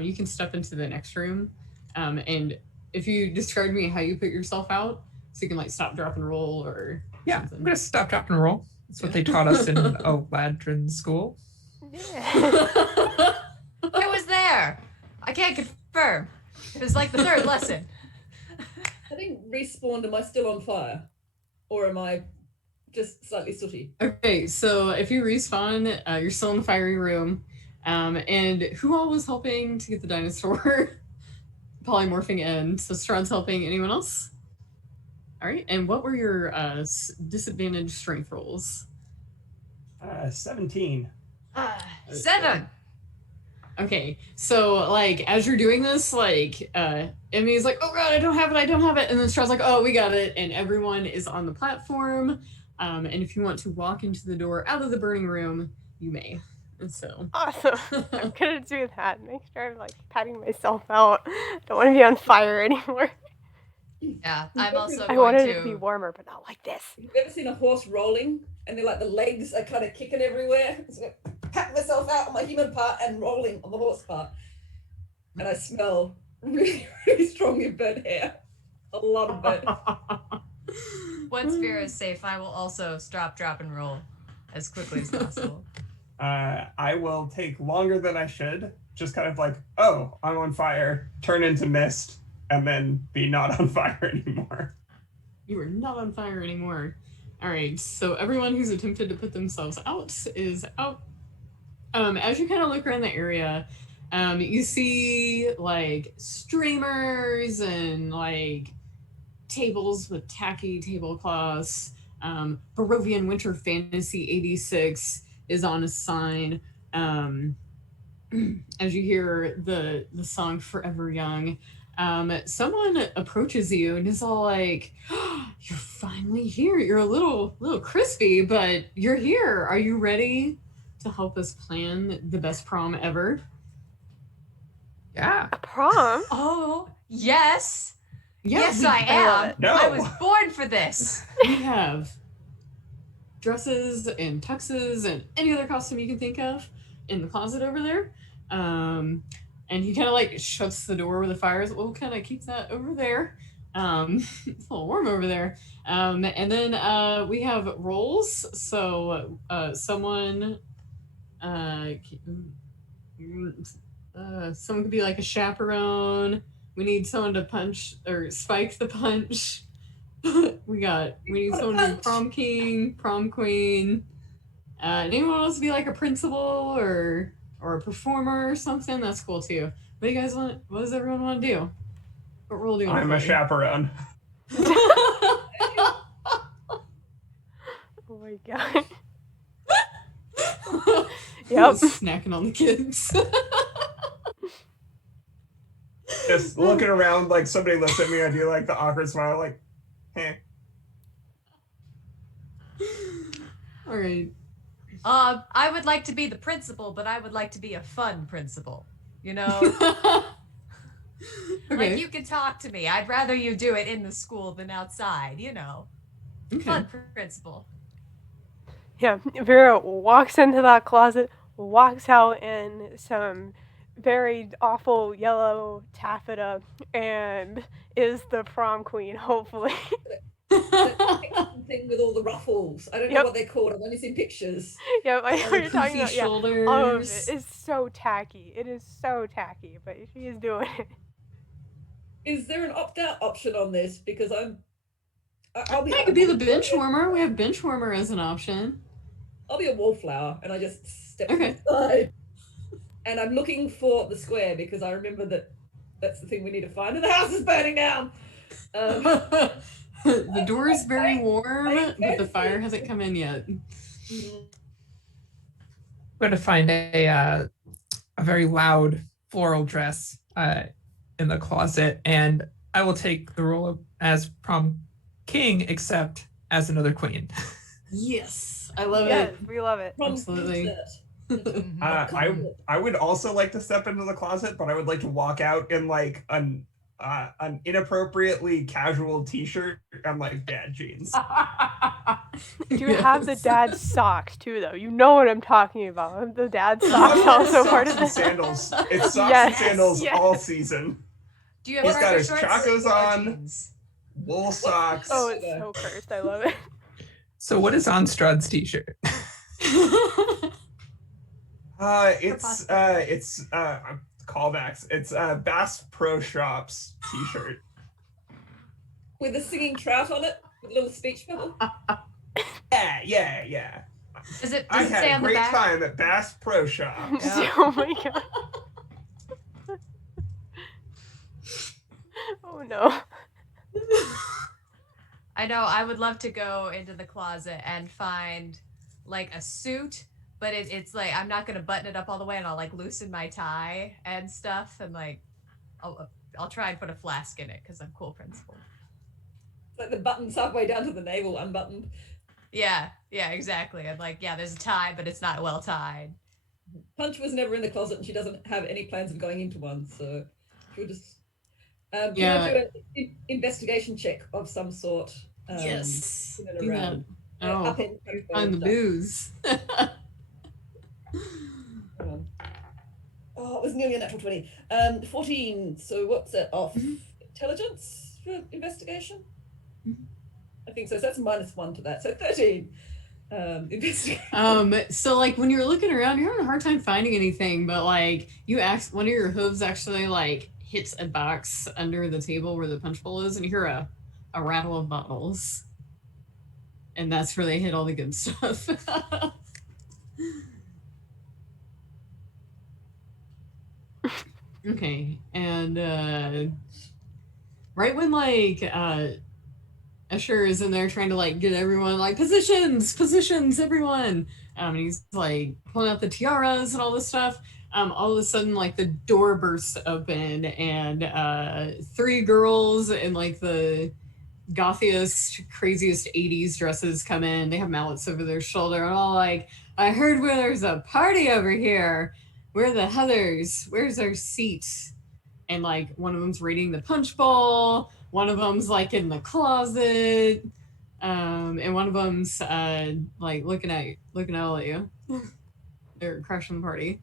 You can step into the next room. And if you describe to me how you put yourself out, so you can like stop, drop, and roll or Yeah, something. I'm gonna stop, drop, and roll. That's what they taught us in Eladrin school. Yeah. I was there. I can't confirm. It was like the third lesson. Having respawned, am I still on fire? Or am I just slightly sooty? Okay, so if you respawn, you're still in the fiery room. And who all was helping to get the dinosaur polymorphing in? So Strahd's helping. Anyone else? All right, and what were your disadvantage strength rolls? 17. 7. Okay, so like as you're doing this, like Emmy's like, oh god, I don't have it, and then Strahd's like, oh, we got it, and everyone is on the platform. And if you want to walk into the door out of the burning room, you may. And so Awesome. I'm gonna do that. Make sure I'm like patting myself out. Don't want to be on fire anymore. Yeah, I'm also I going wanted to... it to be warmer, but not like this. Have you ever seen a horse rolling and they're like the legs are kind of kicking everywhere? So I pat myself out on my human part and rolling on the horse part. And I smell really, really strongly burnt hair. A lot of burnt. Once Vera is safe, I will also stop, drop, and roll as quickly as possible. I will take longer than I should. Just kind of like, oh, I'm on fire, turn into mist, and then be not on fire anymore. You are not on fire anymore. All right, so everyone who's attempted to put themselves out is out. As you kind of look around the area, you see like streamers and like tables with tacky tablecloths. Barovian Winter Fantasy 86 is on a sign. As you hear the song Forever Young, someone approaches you and is all like, oh, you're finally here. You're a little crispy, but you're here. Are you ready to help us plan the best prom ever? Yeah. A prom? Oh, yes. Yeah, Yes, we, I am. No. I was born for this. we have dresses and tuxes and any other costume you can think of in the closet over there. And he kind of like shuts the door where the fire is. We'll kind of keep that over there. It's a little warm over there. And then we have roles. So someone could be like a chaperone. We need someone to punch or spike the punch. we need someone to be prom king, prom queen. Anyone wants to be like a principal or a performer or something? That's cool too. What do you guys want? What does everyone want to do? What role do you want I'm to a play? chaperone. Oh my god. Yep. Snacking on the kids. Just looking around like somebody looks at me, I do like the awkward smile, like, eh. All right. I would like to be the principal, but I would like to be a fun principal. You know? Okay. Like, you can talk to me. I'd rather you do it in the school than outside, you know? Okay. Fun principal. Yeah, Vera walks into that closet, walks out in some very awful yellow taffeta, and is the prom queen, hopefully. That thing with all the ruffles. I don't know Yep. what they're called. I've only seen pictures. Yep, I know what you're talking Poofy about. Yeah, shoulders. all of it is so tacky. It is so tacky, but she is doing it. Is there an opt-out option on this? Because I'll be. I could be the bench warmer. We have bench warmer as an option. I'll be a wallflower, and I just step Okay. aside. and I'm looking for the square because I remember that that's the thing we need to find, and the house is burning down. The door is very warm, but the fire hasn't come in yet. Mm. I'm going to find a very loud floral dress in the closet, and I will take the role as prom king, except as another queen. Yes, I love Yes, it. we love it. Absolutely. I would also like to step into the closet, but I would like to walk out in like an inappropriately casual t-shirt and like dad jeans. You have the dad socks too, though. You know what I'm talking about. The dad socks also part of and this. sandals. It's socks Yes, and sandals yes. all season. Do you have He's got cargo his shorts? chacos Or on, jeans? wool socks. Oh, it's so cursed. I love it. So what is on Strahd's t-shirt? It's callbacks. It's Bass Pro Shops t-shirt. With a singing trout on it, with a little speech bubble. Yeah. Does it I say had a on the great back? time at Bass Pro Shops. Yeah. Oh my god. Oh no. I know. I would love to go into the closet and find like a suit, but it's like I'm not gonna button it up all the way, and I'll like loosen my tie and stuff, and like I'll try and put a flask in it because I'm cool principal. Like the buttons halfway down to the navel unbuttoned. Yeah, exactly. And like, yeah, there's a tie, but it's not well tied. Punch was never in the closet, and she doesn't have any plans of going into one, so she'll just. Can Yeah. I do an investigation check of some sort? Yes. In and Do that. around. Oh, Up in find the booze. Hold on. Oh, it was nearly a natural 20. 14. So what's that off? Intelligence for investigation? I think so. So that's -1 to that. So 13. Investigation. So like when you're looking around, you're having a hard time finding anything, but like one of your hooves actually like hits a box under the table where the punch bowl is, and you hear a rattle of bottles. And that's where they hit all the good stuff. Okay, and right when like Escher is in there trying to like get everyone like positions, everyone. And he's like pulling out the tiaras and all this stuff. All of a sudden, like the door bursts open, and 3 girls in like the gothiest, craziest 80s dresses come in. They have mallets over their shoulder and all like, I heard where there's a party over here. Where are the Heathers? Where's our seat? And like one of them's reading the punch bowl. One of them's like in the closet. And one of them's like looking all at you. They're crashing the party.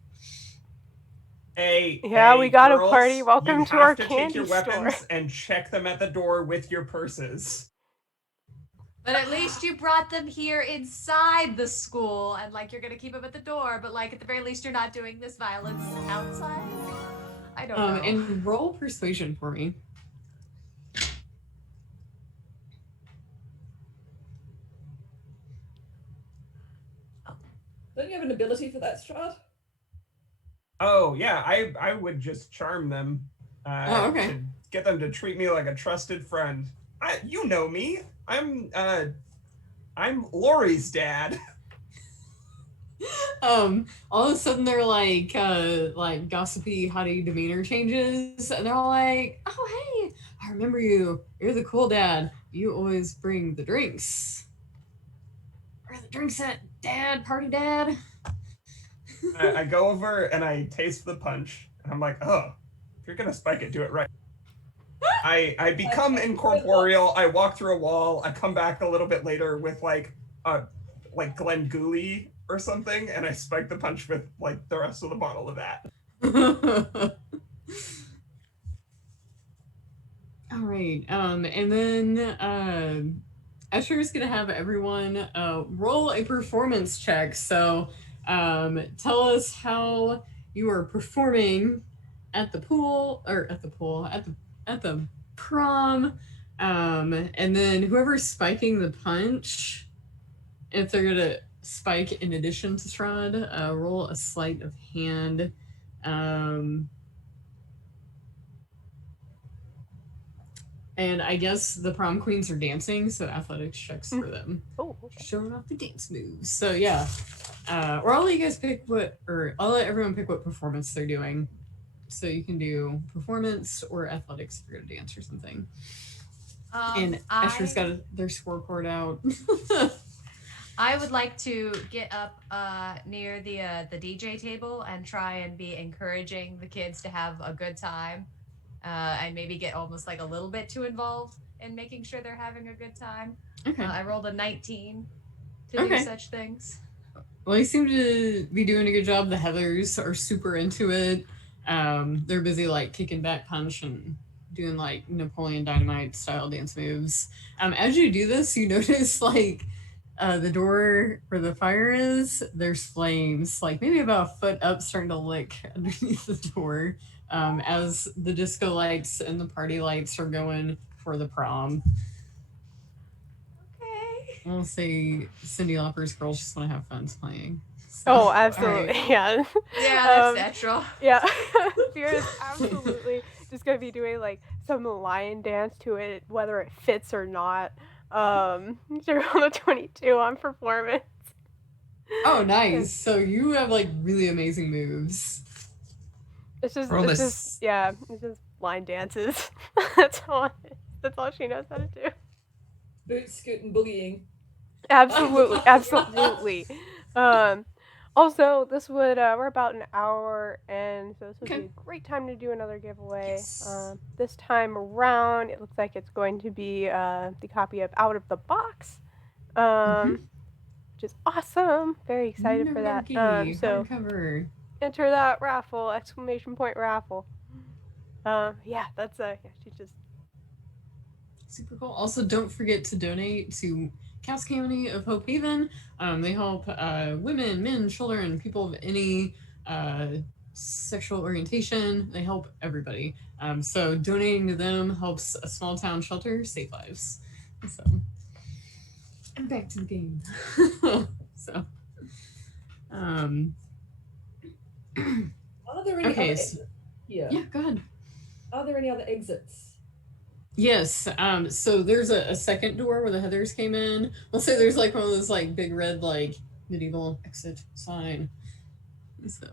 Hey, we got girls, a party. Welcome you to our have to candy take your store. weapons and check them at the door with your purses. But at least you brought them here inside the school, and like you're gonna keep them at the door, but like at the very least you're not doing this violence outside. I don't know. And roll persuasion for me. Don't you have an ability for that, Strahd? Oh yeah, I would just charm them. Okay. To get them to treat me like a trusted friend. You know me. I'm Lori's dad. All of a sudden they're like gossipy, haughty demeanor changes, and they're all like, "Oh hey, I remember you. You're the cool dad. You always bring the drinks. Where are the drinks at, Dad? Party Dad?" I go over and I taste the punch, and I'm like, oh, if you're gonna spike it, do it right. I become incorporeal. I walk through a wall. I come back a little bit later with like Glen Gooley or something, and I spike the punch with like the rest of the bottle of that. All right. And then Escher is gonna have everyone roll a performance check. So tell us how you are performing at the prom, and then whoever's spiking the punch, if they're gonna spike in addition to Strahd, roll a sleight of hand And I guess the prom queens are dancing, so athletics checks for them. Oh, okay. Showing off the dance moves. So yeah. Or I'll let you guys pick I'll let everyone pick what performance they're doing. So you can do performance or athletics if you're gonna dance or something. And Escher's got their scorecard out. I would like to get up near the DJ table and try and be encouraging the kids to have a good time, and maybe get almost like a little bit too involved in making sure they're having a good time. Okay. I rolled a 19 to do such things. Well, you seem to be doing a good job. The Heathers are super into it. They're busy like kicking back punch and doing like Napoleon Dynamite style dance moves. As you do this, you notice like the door where the fire is, there's flames, like maybe about a foot up, starting to lick underneath the door, as the disco lights and the party lights are going for the prom. Okay. I'll say Cyndi Lauper's Girls Just Want to Have Fun playing. So, Oh, absolutely. right. Yeah. Yeah, that's natural. Yeah. Vera's absolutely just going to be doing like some lion dance to it, whether it fits or not. She rolled a 22 on performance. Oh, nice. So you have like really amazing moves. It's just line dances. That's all she knows how to do. Boot, scoot, and boogieing. Absolutely. Also, this would we're about an hour, and so this would be a great time to do another giveaway. Yes. This time around, it looks like it's going to be the copy of Out of the Box, which is awesome. Very excited for that. So cover. enter that raffle! ! Raffle. That's she's just Super cool. Also, don't forget to donate to Cass County of Hope Haven. They help women, men, children, people of any sexual orientation. They help everybody. So donating to them helps a small town shelter save lives. So, and back to the game. So, Are there any other exits? Yeah, go ahead. Are there any other exits? Yes. So there's a second door where the Heathers came in. Let's say there's like one of those like big red like medieval exit sign. So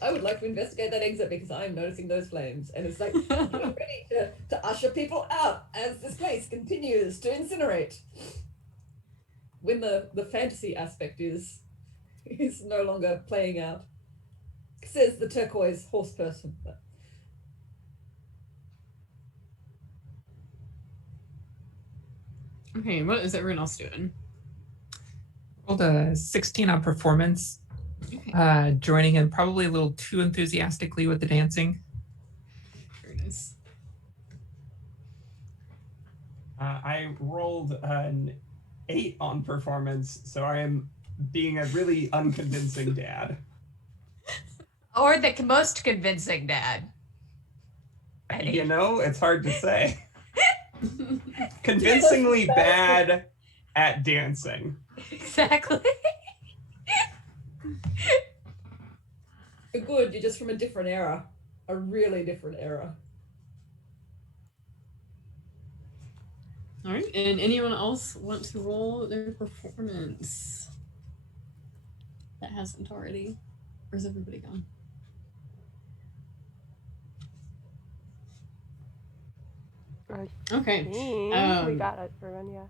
I would like to investigate that exit because I'm noticing those flames, and it's like getting ready to usher people out as this place continues to incinerate. When the fantasy aspect is no longer playing out, says the turquoise horse person. But okay, what is everyone else doing? Rolled a 16 on performance. Okay. Joining in probably a little too enthusiastically with the dancing. Very nice. I rolled an 8 on performance, so I am being a really unconvincing dad. Or the most convincing dad. You know, it's hard to say. Convincingly bad at dancing. Exactly. you're good, you're just from a different era. A really different era. All right, and anyone else want to roll their performance that hasn't already? Or is everybody gone? Okay. We got it, everyone,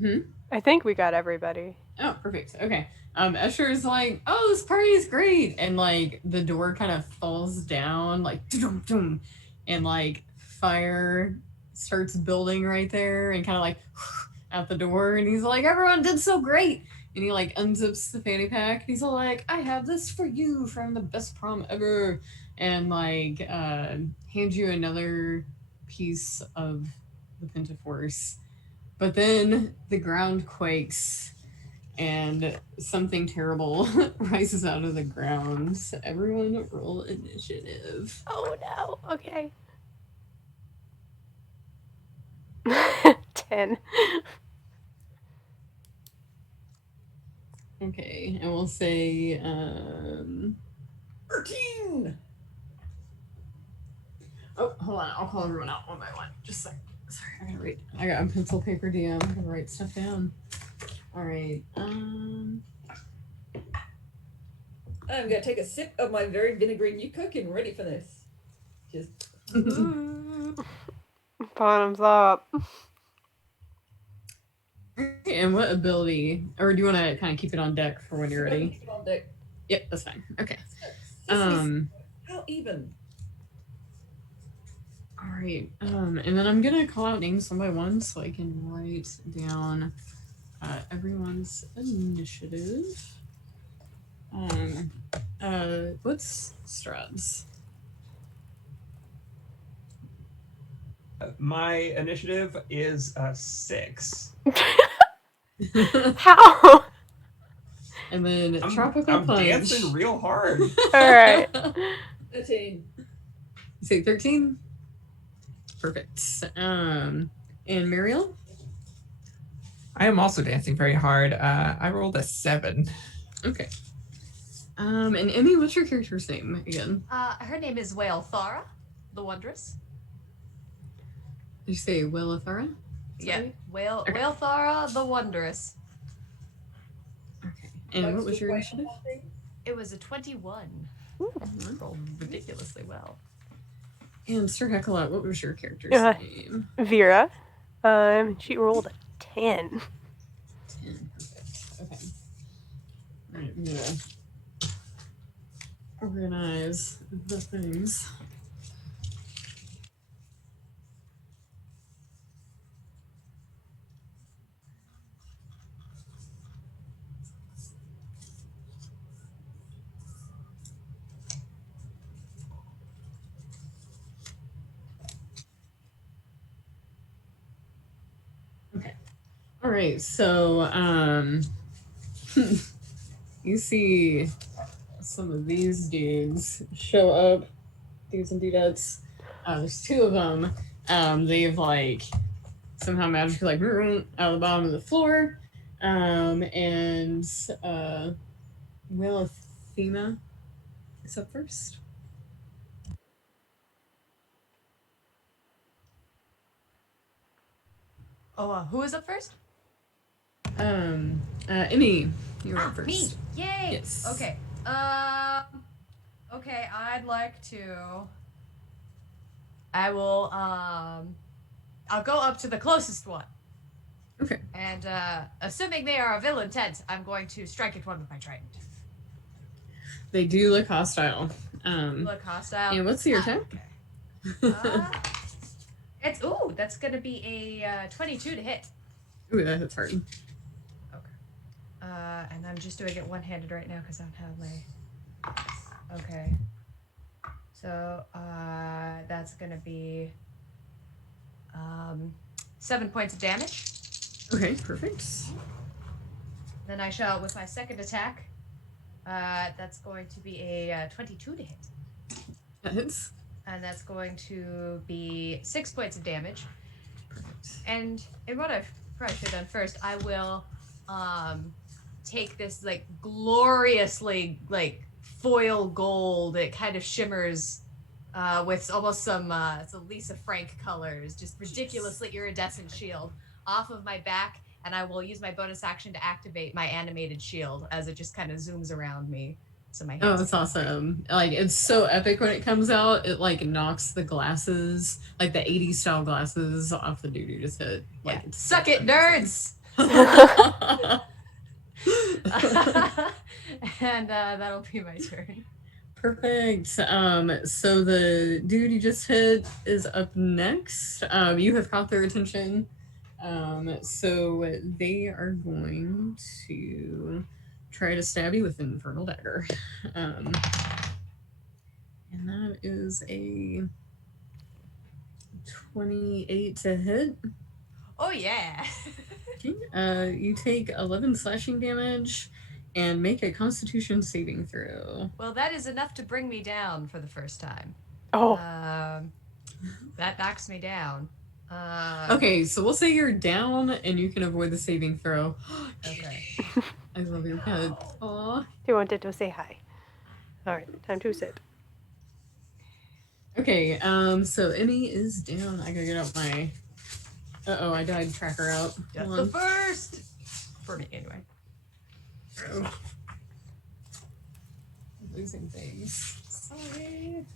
yeah. I think we got everybody. Oh, perfect. Okay. Escher is like, oh, this party is great. And like the door kind of falls down, like, dum-dum, and like fire starts building right there and kind of like out the door. And he's like, everyone did so great. And he like unzips the fanny pack. And he's all like, I have this for you from the best prom ever. And like hands you another piece of the Pentaforce. But then the ground quakes and something terrible rises out of the ground. So everyone roll initiative. Oh no. Okay. 10. Okay, and we'll say 13! Oh, hold on. I'll call everyone out one by one. Just a second. Sorry, I gotta write. I got a pencil, paper, DM. I'm gonna write stuff down. All right. I'm gonna take a sip of my very vinegary new cook and ready for this. Just. Bottoms up. And what ability, or do you want to kind of keep it on deck for when you're ready? Keep it on deck. Yep, that's fine. Okay. How even? All right. And then I'm gonna call out names one by one so I can write down everyone's initiative. What's Strahd's? My initiative is 6. How? And then I'm Tropical Punch. dancing real hard. Alright. 13. You say 13? Perfect. And Merielle? I am also dancing very hard. I rolled a 7. Okay. And Emmy, what's your character's name again? Her name is Waelthara, the Wondrous. Did you say Waelthara? Yeah, Okay. Waelthara, the Wondrous. Okay. And what was your initiative? It was a 21. Rolled ridiculously well. And SIRHECKALOT, what was your character's name? Vera. She rolled a 10. 10. Perfect. Okay. Alright, I'm gonna organize the things. All right, so you see some of these dudes show up, dudes and dudettes. There's 2 of them. They've like somehow magically like out of the bottom of the floor. And Waelthara is up first. Oh, who is up first? Emmy, you're up first. Me. Yay. Yes. Okay. Okay, I'd like to. I will. I'll go up to the closest one. Okay. And assuming they are of ill intent, I'm going to strike at one with my trident. They do look hostile. Look hostile. And what's your attack? Okay. That's gonna be a 22 to hit. Ooh, that hits hard. And I'm just doing it one-handed right now because I don't have my. Okay. So that's gonna be 7 points of damage. Okay, perfect. Then I shall, with my second attack, that's going to be a 22 to hit. That hits. And that's going to be 6 points of damage. Perfect. And what I probably should have done first, I will take this like gloriously like foil gold. It kind of shimmers with almost some Lisa Frank colors, just ridiculously iridescent shield off of my back, and I will use my bonus action to activate my animated shield as it just kind of zooms around me. So my Oh, that's awesome. Like, it's so epic when it comes out. It, like, knocks the glasses, like the 80s style glasses off the dude who just hit. Like, Yeah. it's Suck it, amazing. nerds! And that'll be my turn. Perfect. So the dude you just hit is up next. You have caught their attention. So they are going to try to stab you with an Infernal Dagger. And that is a 28 to hit. Oh yeah. Okay. You take 11 slashing damage and make a Constitution saving throw. Well, that is enough to bring me down for the first time. Oh. That knocks me down. Okay, so we'll say you're down and you can avoid the saving throw. Okay. I love your pet. Aw. They wanted to say hi. All right, time to sit. Okay, so Emmy is down. I gotta get out my. Uh-oh, I died tracker out. Just Hold the on. first. For me, anyway. Oh. I'm losing things. Sorry.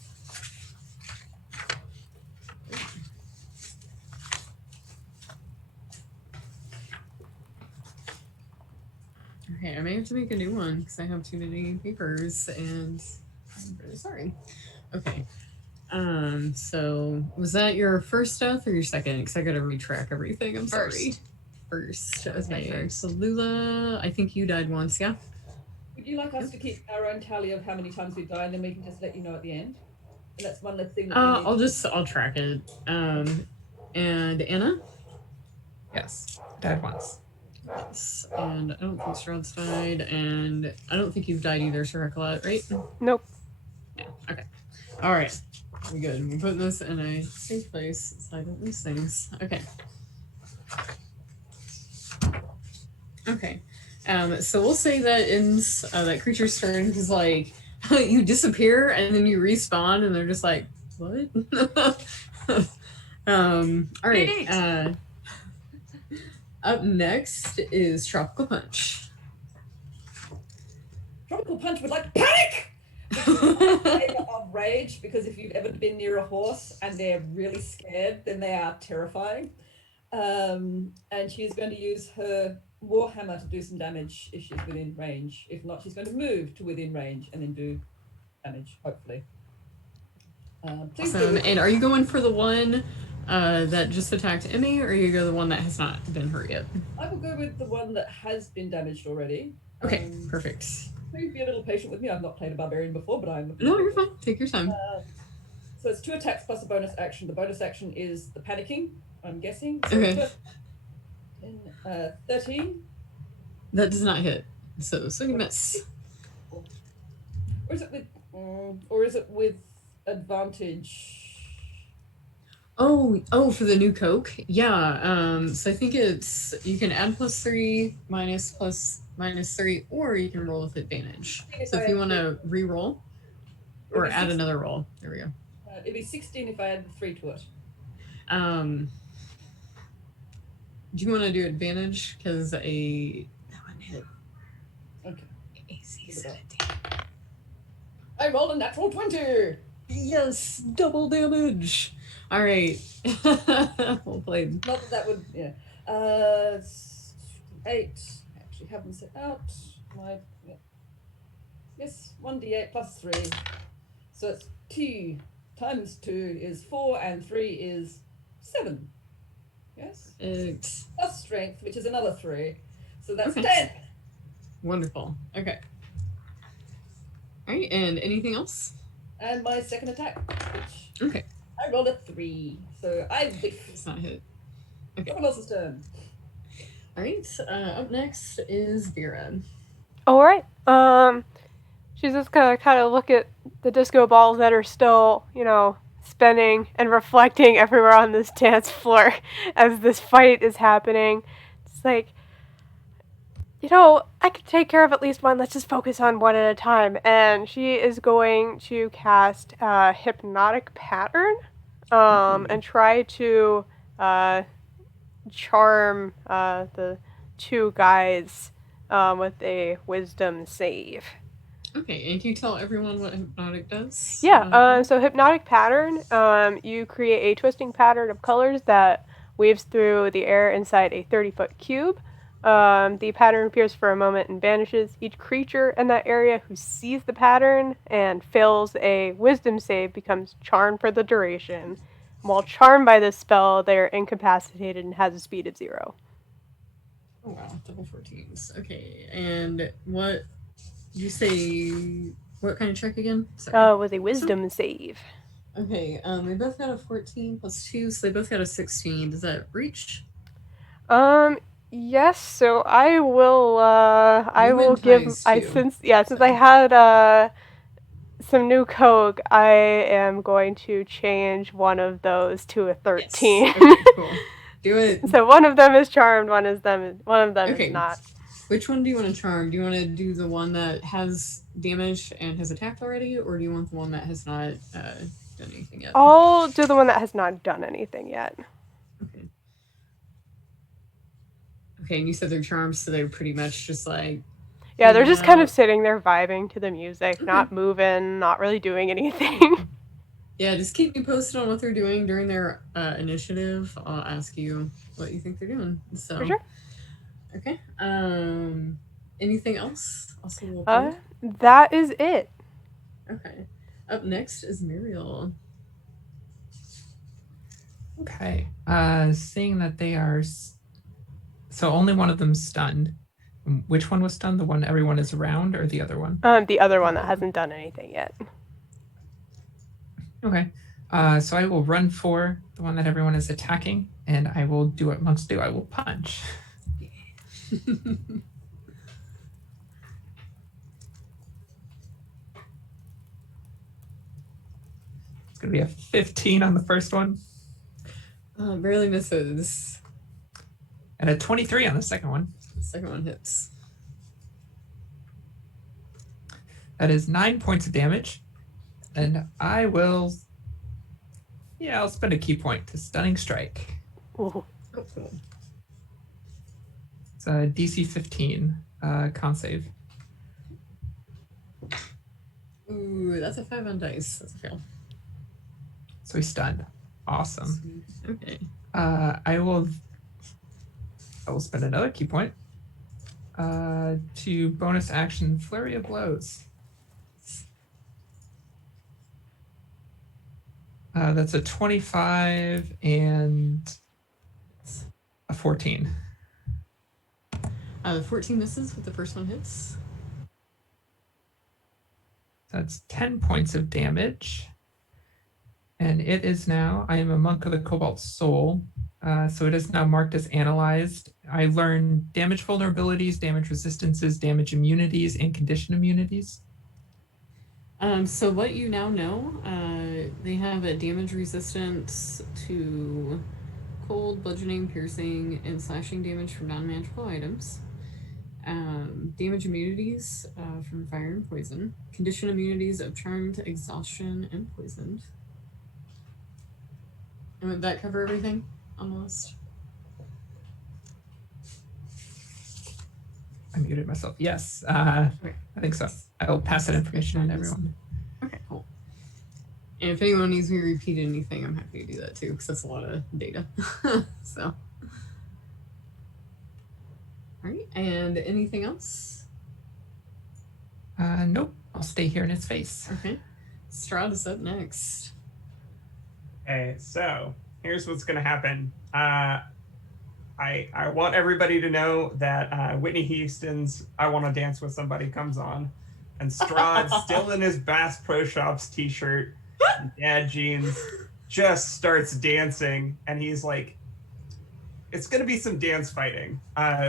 Okay, I may have to make a new one because I have too many papers and I'm really sorry. Okay. So was that your first death or your second? Because I gotta retrack everything. I'm sorry. First. Okay. TALLULAH, I think you died once, yeah? Would you like us to keep our own tally of how many times we die, and then we can just let you know at the end? And that's one less thing that we need. I'll track it. And Anna? Yes, died once. Yes. And I don't think Strahd's died, and I don't think you've died either, SIRHECKALOT, right? Nope. Yeah. Okay. All right. We're good. We're putting this in a safe place so I don't lose things. Okay. Okay. So we'll say that ends that creature's turn because like you disappear and then you respawn and they're just like, what? All right. Up next is Tropical Punch. Tropical Punch would like to panic! Of rage, because if you've ever been near a horse and they're really scared, then they are terrifying. And she's going to use her Warhammer to do some damage if she's within range. If not, she's going to move to within range and then do damage, hopefully. Awesome. And are you going for the one that just attacked Emmy, or you go the one that has not been hurt yet? I will go with the one that has been damaged already. Okay, perfect. Please be a little patient with me. I've not played a Barbarian before, but I'm... No, you're fine. Take your time. So it's 2 attacks plus a bonus action. The bonus action is the panicking, I'm guessing. So Okay. 13. That does not hit. So you miss. Or is it with advantage? Oh, for the new Coke? Yeah. So I think it's you can add +3, -3, or you can roll with advantage. So if you want to re-roll or add another roll, there we go. It'd be 16 if I add 3 to it. Do you want to do advantage? Because that one hit. Okay. AC 17. I rolled a natural 20. Yes, double damage. All right. Well played. Not that would, yeah. 8. Actually, haven't set out my. Yeah. Yes, 1d8 plus 3. So it's 2 times 2 is 4, and 3 is 7. Yes. Plus strength, which is another 3. So that's 10. Wonderful. Okay. All right, and anything else? And my second attack, which I rolled a 3, so I whiff. It's not hit. Okay. Someone else's turn. All right. Up next is Vera. All right. She's just gonna kind of look at the disco balls that are still, spinning and reflecting everywhere on this dance floor as this fight is happening. It's like, I could take care of at least one. Let's just focus on one at a time. And she is going to cast Hypnotic Pattern and try to charm the 2 guys with a wisdom save. Okay, and can you tell everyone what Hypnotic does? Yeah, so Hypnotic Pattern, you create a twisting pattern of colors that weaves through the air inside a 30-foot cube. The pattern appears for a moment and vanishes. Each creature in that area who sees the pattern and fails a wisdom save becomes charmed for the duration. While charmed by this spell, they are incapacitated and has a speed of 0. Oh wow, double 14s. Okay, and what you say? What kind of check again? Was a wisdom save. Okay, they both got a 14 plus 2, so they both got a 16. Does that reach? Yes. So I will give. Since I had some new Coke, I am going to change one of those to a 13. Yes. Okay, cool. Do it. So one of them is charmed, one of them is not. Which one do you want to charm? Do you want to do the one that has damage and has attacked already, or do you want the one that has not done anything yet? I'll do the one that has not done anything yet. Okay. Okay, and you said they're charmed, so they're pretty much just like... Yeah, they're just kind of out. sitting there vibing to the music, Okay. not moving, not really doing anything. Yeah, just keep me posted on what they're doing during their initiative. I'll ask you what you think they're doing. So, For sure. Okay. Anything else? Also, That is it. Okay. Up next is Merielle. Okay. Seeing that they are... So only one of them's stunned. Which one was stunned? The one everyone is around, or the other one? The other one that hasn't done anything yet. Okay. So I will run for the one that everyone is attacking, and I will do what monks do. I will punch. It's going to be a 15 on the first one. Barely misses. And a 23 on the second one. The second one hits. That is 9 points of damage. And I will... Yeah, I'll spend a key point to Stunning Strike. Ooh. Oh, cool. It's a DC 15 con save. Ooh, that's a 5 on dice. That's a fail. So he's stunned. Awesome. Okay. I will spend another key point to bonus action Flurry of Blows. That's a 25 and a 14. The 14 misses, but the first one hits. That's 10 points of damage. And it is now, I am a monk of the Cobalt Soul, so it is now marked as analyzed. I learn damage vulnerabilities, damage resistances, damage immunities, and condition immunities. So what you now know, they have a damage resistance to cold, bludgeoning, piercing, and slashing damage from non-magical items. Damage immunities from fire and poison. Condition immunities of charmed, exhaustion, and poisoned. And would that cover everything on the list? I muted myself. Yes, I think so. I'll pass that information on to everyone. Okay, cool. And if anyone needs me to repeat anything, I'm happy to do that too, because that's a lot of data. So. All right, and anything else? Nope. I'll stay here in its face. Okay. Strahd is up next. Okay, so here's what's gonna happen. I want everybody to know that Whitney Houston's "I Want to Dance with Somebody" comes on, and Strahd's still in his Bass Pro Shops t-shirt, and dad jeans, just starts dancing, and he's like, "It's gonna be some dance fighting."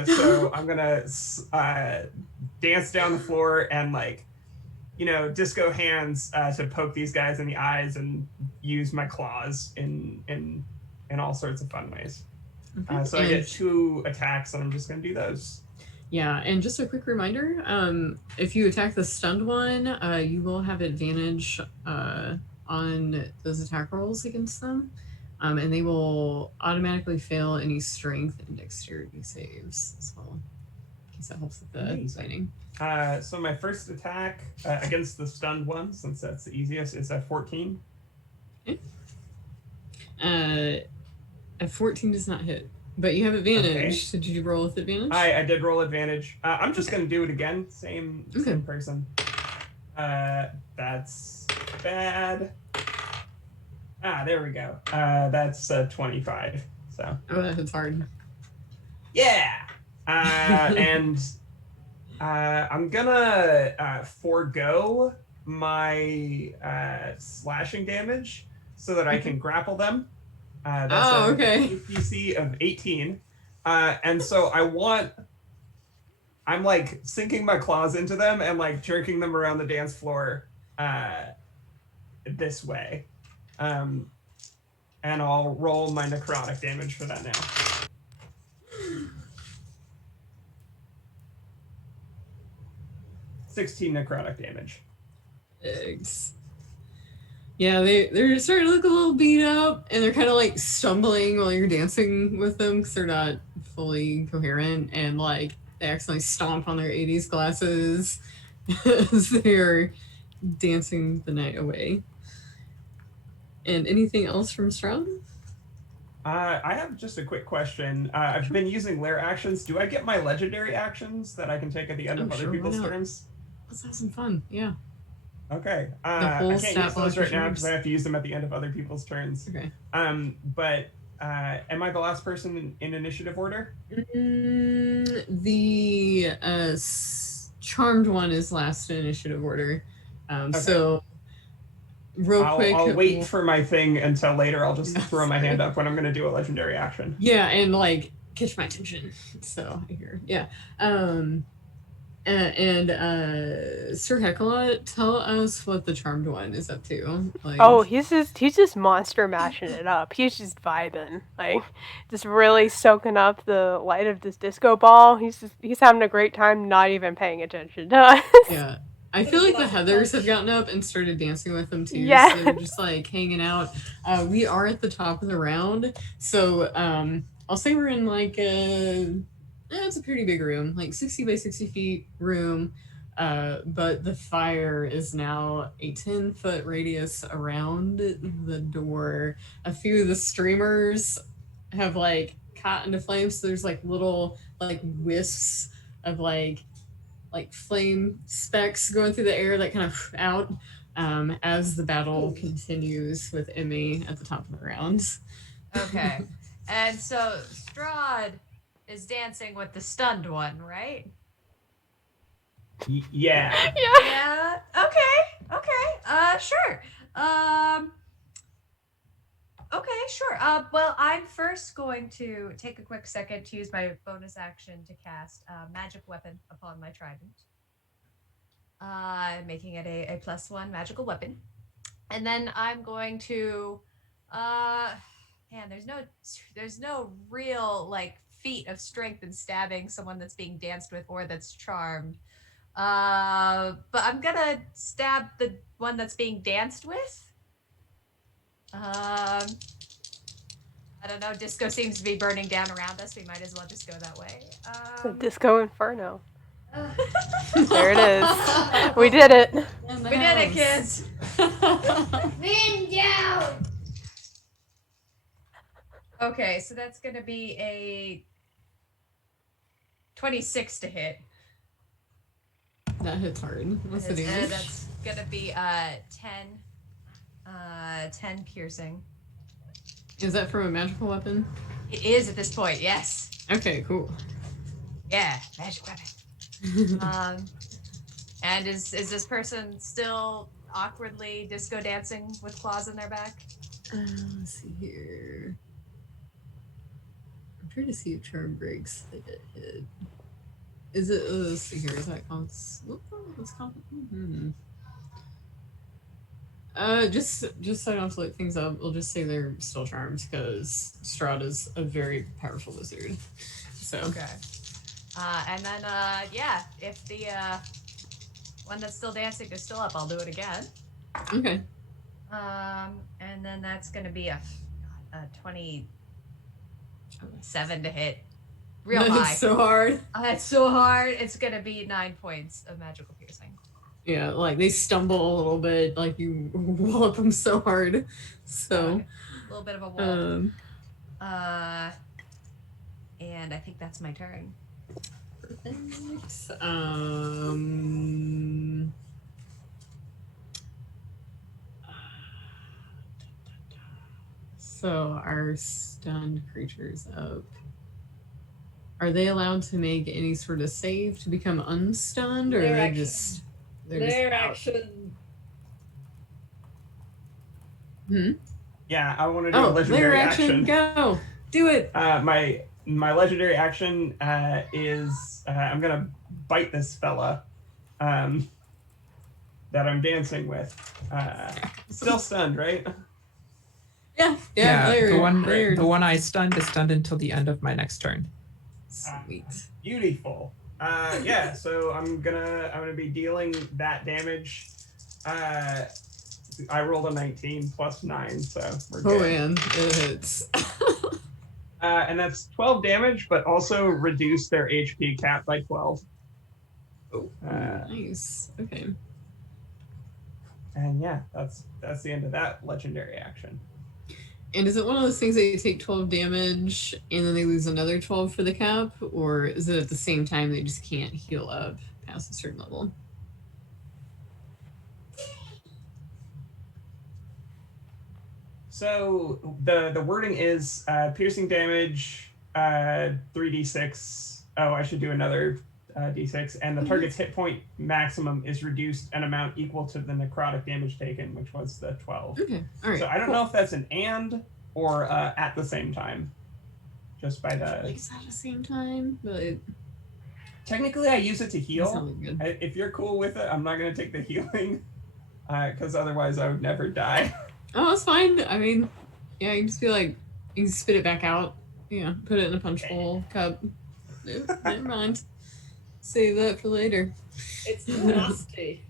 So I'm gonna dance down the floor and disco hands to poke these guys in the eyes and use my claws in all sorts of fun ways. So I get 2 attacks, and I'm just going to do those. Yeah, and just a quick reminder, if you attack the stunned one, you will have advantage on those attack rolls against them, and they will automatically fail any strength and dexterity saves as well, in case that helps with the fighting. So my first attack against the stunned one, since that's the easiest, is a 14. Okay. A 14 does not hit, but you have advantage. Okay. So did you roll with advantage? I did roll advantage. I'm just going to do it again. Same person. That's bad. There we go. That's 25. So. Oh, that hits hard. Yeah. And I'm gonna forego my slashing damage so that I can grapple them. That's okay. DC of 18. And so I'm like sinking my claws into them and like jerking them around the dance floor this way. And I'll roll my necrotic damage for that now. 16 necrotic damage. Eggs. Yeah, they're starting to look a little beat up, and they're kind of like stumbling while you're dancing with them because they're not fully coherent, and like they accidentally stomp on their 80s glasses as they're dancing the night away. And anything else from Strahd? I have just a quick question. I've been using lair actions. Do I get my legendary actions that I can take at the end of other people's turns? Let's have some fun. Yeah. Okay. The whole I can't use those right now because I yours. have to use them at the end of other people's turns. Okay. But am I the last person in initiative order? The charmed one is last in initiative order. Okay. So real quick, I'll wait for my thing until later. I'll just throw my hand up when I'm going to do a legendary action. Yeah, and like catch my attention. So here, yeah. SIRHECKALOT, tell us what the charmed one is up to. Like, Oh, he's just monster mashing it up. He's just vibing, like just really soaking up the light of this disco ball. He's having a great time, not even paying attention to us. yeah. I feel like the Heathers have gotten up and started dancing with them too. Yeah. So they're just like hanging out. We are at the top of the round, so I'll say we're in like it's a pretty big room, like 60 by 60 feet room. But the fire is now a 10-foot radius around the door. A few of the streamers have like caught into flames, so there's like little like wisps of like flame specks going through the air that kind of out as the battle continues with EMME at the top of the rounds. Okay. And so Strahd is dancing with the stunned one, right? Yeah. Yeah. Okay. Sure. Okay, sure. Well, I'm first going to take a quick second to use my bonus action to cast magic weapon upon my trident, making it a +1 magical weapon, and then I'm going to, man, there's no real like feat of strength in stabbing someone that's being danced with or that's charmed, but I'm gonna stab the one that's being danced with. I don't know. Disco seems to be burning down around us. We might as well just go that way. The Disco Inferno. There it is. We did it. We did it, kids. Man down. Okay, so that's gonna be a 26 to hit. That hits hard. What's the damage? That's gonna be 10 piercing. Is that from a magical weapon? It is at this point, yes. Okay, cool. Yeah, magic weapon. And is this person still awkwardly disco dancing with claws in their back? Let's see here. I'm trying to see if charm breaks. They get hit. Is it? Let's see here. Is that what's just so I don't have to look things up, we'll just say they're still charmed because Strahd is a very powerful wizard. So Okay. And then yeah, if the one that's still dancing is still up, I'll do it again. Okay. And then that's gonna be a 27 to hit. Real That is high. so hard. That's so hard. It's gonna be 9 points of magical piercing. Yeah, like they stumble a little bit, like you wallop them so hard. So Okay. A little bit of a wall. And I think that's my turn. Perfect. So our stunned creatures up. Are they allowed to make any sort of save to become unstunned, or Their they're action. just Their out? action. Yeah, I want to do a Oh, legendary layer action. Go. Do it. My legendary action is I'm gonna bite this fella that I'm dancing with. Still stunned, right? Yeah. The one I stunned is stunned until the end of my next turn. Sweet. Beautiful. Yeah. So I'm gonna be dealing that damage. I rolled a 19 plus 9, so we're good. Oh man, it hits. And that's 12 damage, but also reduce their HP cap by 12. Oh, nice. Okay. And yeah, that's the end of that legendary action. And is it one of those things that you take 12 damage and then they lose another 12 for the cap, or is it at the same time they just can't heal up past a certain level? So the wording is piercing damage 3d6. Oh, I should do another d6, and the target's hit point maximum is reduced an amount equal to the necrotic damage taken, which was the 12. Okay, all right. So I don't know if that's an and or at the same time. Just by the. Like it's at the same time, but technically I use it to heal. sounded good. If you're cool with it, I'm not gonna take the healing, because otherwise I would never die. Oh, that's fine. I mean, yeah, you just be like, you can spit it back out. Yeah, put it in a punch bowl cup. Nope, never mind. Save that for later. It's nasty.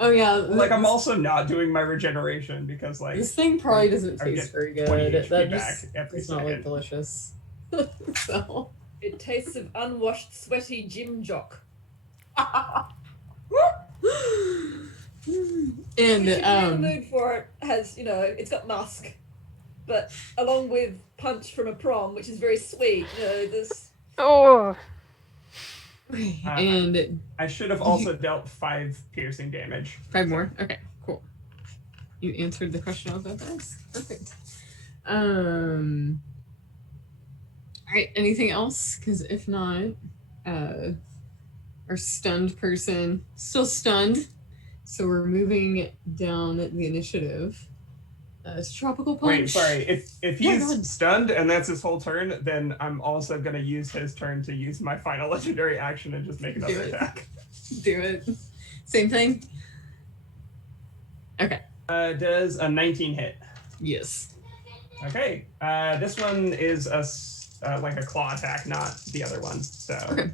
Oh yeah, Like I'm also not doing my regeneration because like this thing probably doesn't I taste get very 20 good. HP That back just every does not look second. delicious. So. It tastes of unwashed, sweaty gym jock. And Which, if you're in the mood for it, has, it's got musk, but along with punch from a prom, which is very sweet. This. Oh. and I should have also dealt 5 piercing damage. 5 more. Okay, cool. You answered the question I was about to ask. Perfect. All right. Anything else? Because if not, our stunned person still stunned. So we're moving down the initiative. It's Tropical Punch. Wait, sorry. If Yeah, he's go ahead. stunned and that's his whole turn, then I'm also gonna use his turn to use my final legendary action and just make another Do it. attack. Do it. Same thing. Okay. Does a 19 hit? Yes. Okay. This one is like a claw attack, not the other one. So Okay.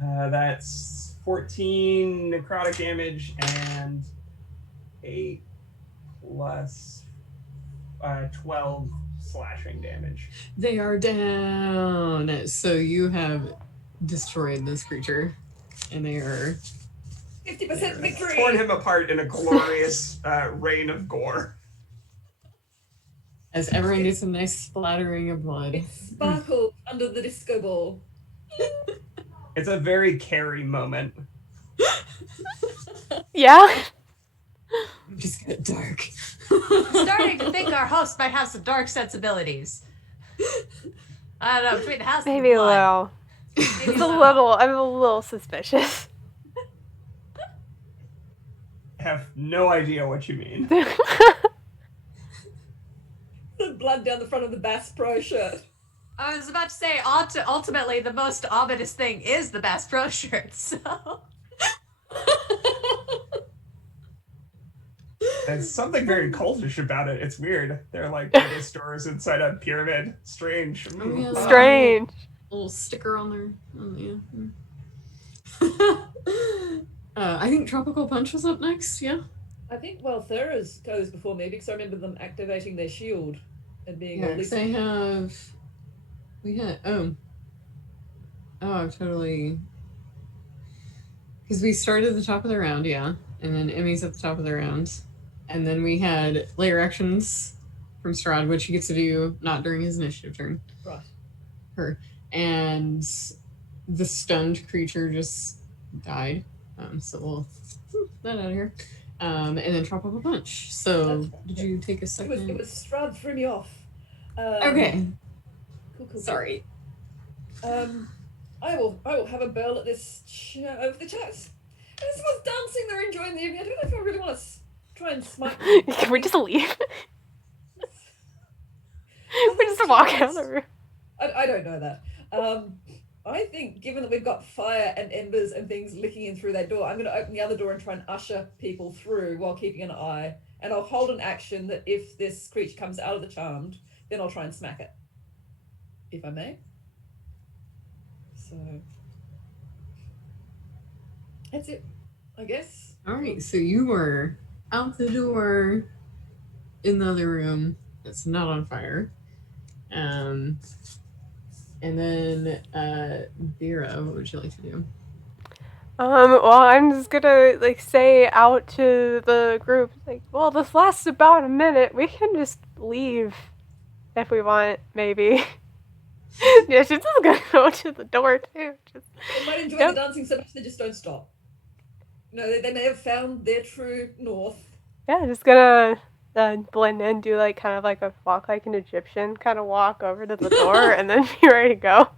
That's 14 necrotic damage and 8 plus 12 slashing damage. They are down. So you have destroyed this creature, and they are 50% victory! Torn him apart in a glorious rain of gore. as everyone gets a nice splattering of blood. It sparkled under the disco ball. It's a very Carrie moment. Yeah? Just get dark. I'm starting to think our host might have some dark sensibilities. I don't know, between the house and Maybe the a blood. little. Maybe It's I'm a little suspicious. I have no idea what you mean. The blood down the front of the Bass Pro shirt. I was about to say, ultimately, the most ominous thing is the Bass Pro shirt, so... There's something very cultish about it. It's weird. They're like video stores inside a pyramid. Strange. Oh, yeah. Strange. Little sticker on there. I think Tropical Punch was up next, yeah? I think Waelthara's goes before me because I remember them activating their shield and being Yeah, at least. I've totally... Because we started at the top of the round, yeah. And then Emmy's at the top of the round. And then we had layer actions from Strahd, which he gets to do not during his initiative turn. Right. Her. And the stunned creature just died. So we'll that out of here. And then Tropical Punch. So That's right. did you take a It second? was Strahd threw me off. Okay. Cool. Sorry. I will have a burl at this over the chat. This was dancing. They're enjoying the evening. I don't know if I really want to try and smite them. Can we just leave? We just walk out of the room. I don't know that. I think given that we've got fire and embers and things licking in through that door, I'm going to open the other door and try and usher people through while keeping an eye. And I'll hold an action that if this creature comes out of the charmed, then I'll try and smack it. If I may. So that's it, I guess. All right, so you were out the door in the other room. It's not on fire. And then Vera, what would you like to do? Well, I'm just gonna like say out to the group, like, well, this lasts about a minute. We can just leave if we want, maybe. Yeah, she's just gonna go to the door too. Just, They might enjoy Yep. the dancing so much they just don't stop. They may have found their true north. yeah, just gonna blend in, do like kind of like a walk like an Egyptian, kind of walk over to the door, and then be ready to go.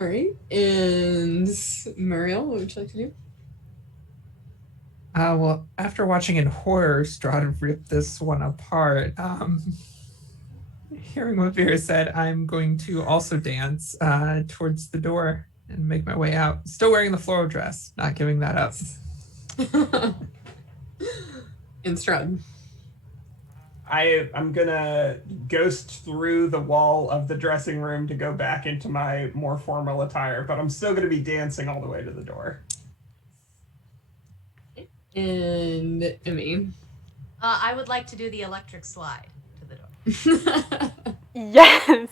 All right, and Merielle, what would you like to do? Well, after watching in horror Strahd rip this one apart, hearing what Vera said, I'm going to also dance towards the door and make my way out. Still wearing the floral dress, not giving that up. And Strahd. I'm gonna ghost through the wall of the dressing room to go back into my more formal attire, but I'm still gonna be dancing all the way to the door. And EMME. I would like to do the electric slide to the door. Yes.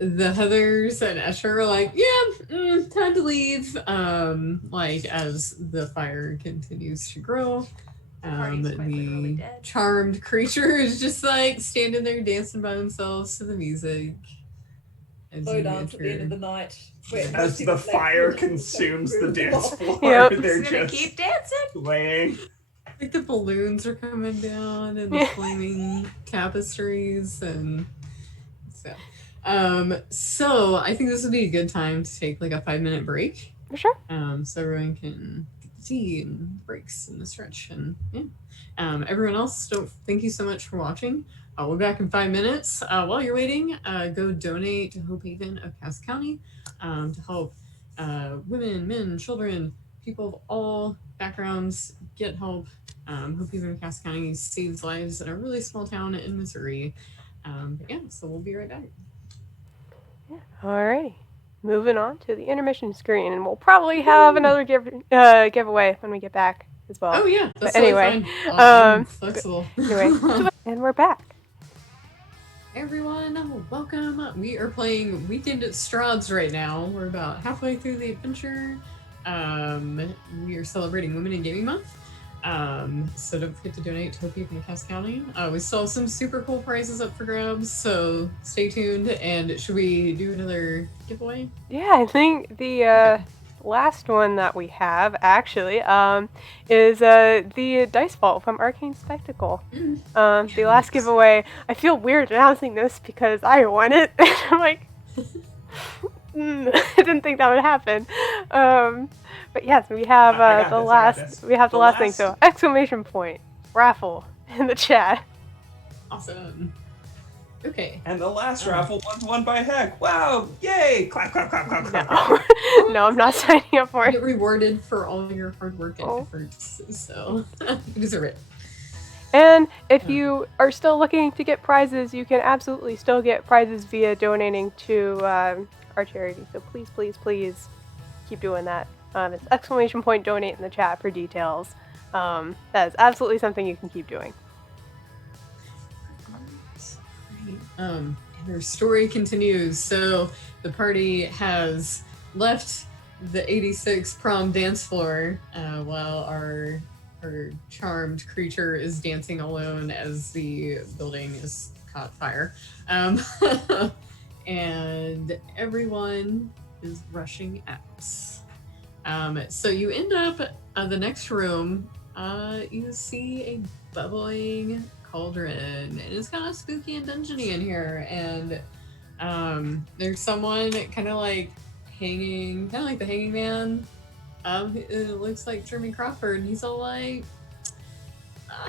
The Heathers and Escher are like, yeah, time to leave. Like as the fire continues to grow, Party's quite literally the dead. charmed creature is just like standing there dancing by themselves to the music. As Slow you dance at the end of enter. the night. Where As most the people fire play- consumes the dance floor, Yep. they're Just gonna just keep dancing. laying. Like the balloons are coming down and the flaming tapestries and so. So I think this would be a good time to take like a 5-minute break. For sure. So everyone can get the tea and breaks in the stretch and yeah. Everyone else, thank you so much for watching. We'll be back in 5 minutes. While you're waiting, go donate to Hope Haven of Cass County to help women, men, children, people of all backgrounds get help. Hope Haven of Cass County saves lives in a really small town in Missouri. But yeah, so we'll be right back. Alrighty. Moving on to the intermission screen, and we'll probably have another giveaway when we get back as well. Oh yeah, that's But anyway, totally fine. I'm um, flexible. Anyway, and we're back. Everyone, welcome. We are playing Weekend at Strahd's right now. We're about halfway through the adventure. We are celebrating Women in Gaming Month. So don't forget to donate to Hope Haven of Cass County. We still have some super cool prizes up for grabs, so stay tuned. And should we do another giveaway? Yeah, I think the last one that we have actually is the dice vault from Arcane Spectacle. The last giveaway. I feel weird announcing this because I won it. I'm like, I didn't think that would happen. But yes, we have I got the this, I got last. this. We have the The last thing. last- So exclamation point raffle in the chat. Awesome. Okay. And the last raffle was won by Heck. Wow! Yay! Clap, clap, clap, clap, clap. No, I'm not signing up for You it. get rewarded for all your hard work and Oh. efforts, so you deserve it. And if you are still looking to get prizes, you can absolutely still get prizes via donating to our charity. So please, please, please keep doing that. It's exclamation point donate in the chat for details. That is absolutely something you can keep doing. And her story continues. So the party has left the 86 prom dance floor while our charmed creature is dancing alone as the building is caught fire. And everyone is rushing out. So you end up the next room. You see a bubbling cauldron, and it's kind of spooky and dungeony in here. And there's someone kind of like hanging, kind of like the hanging man. It looks like Jeremy Crawford. He's all like,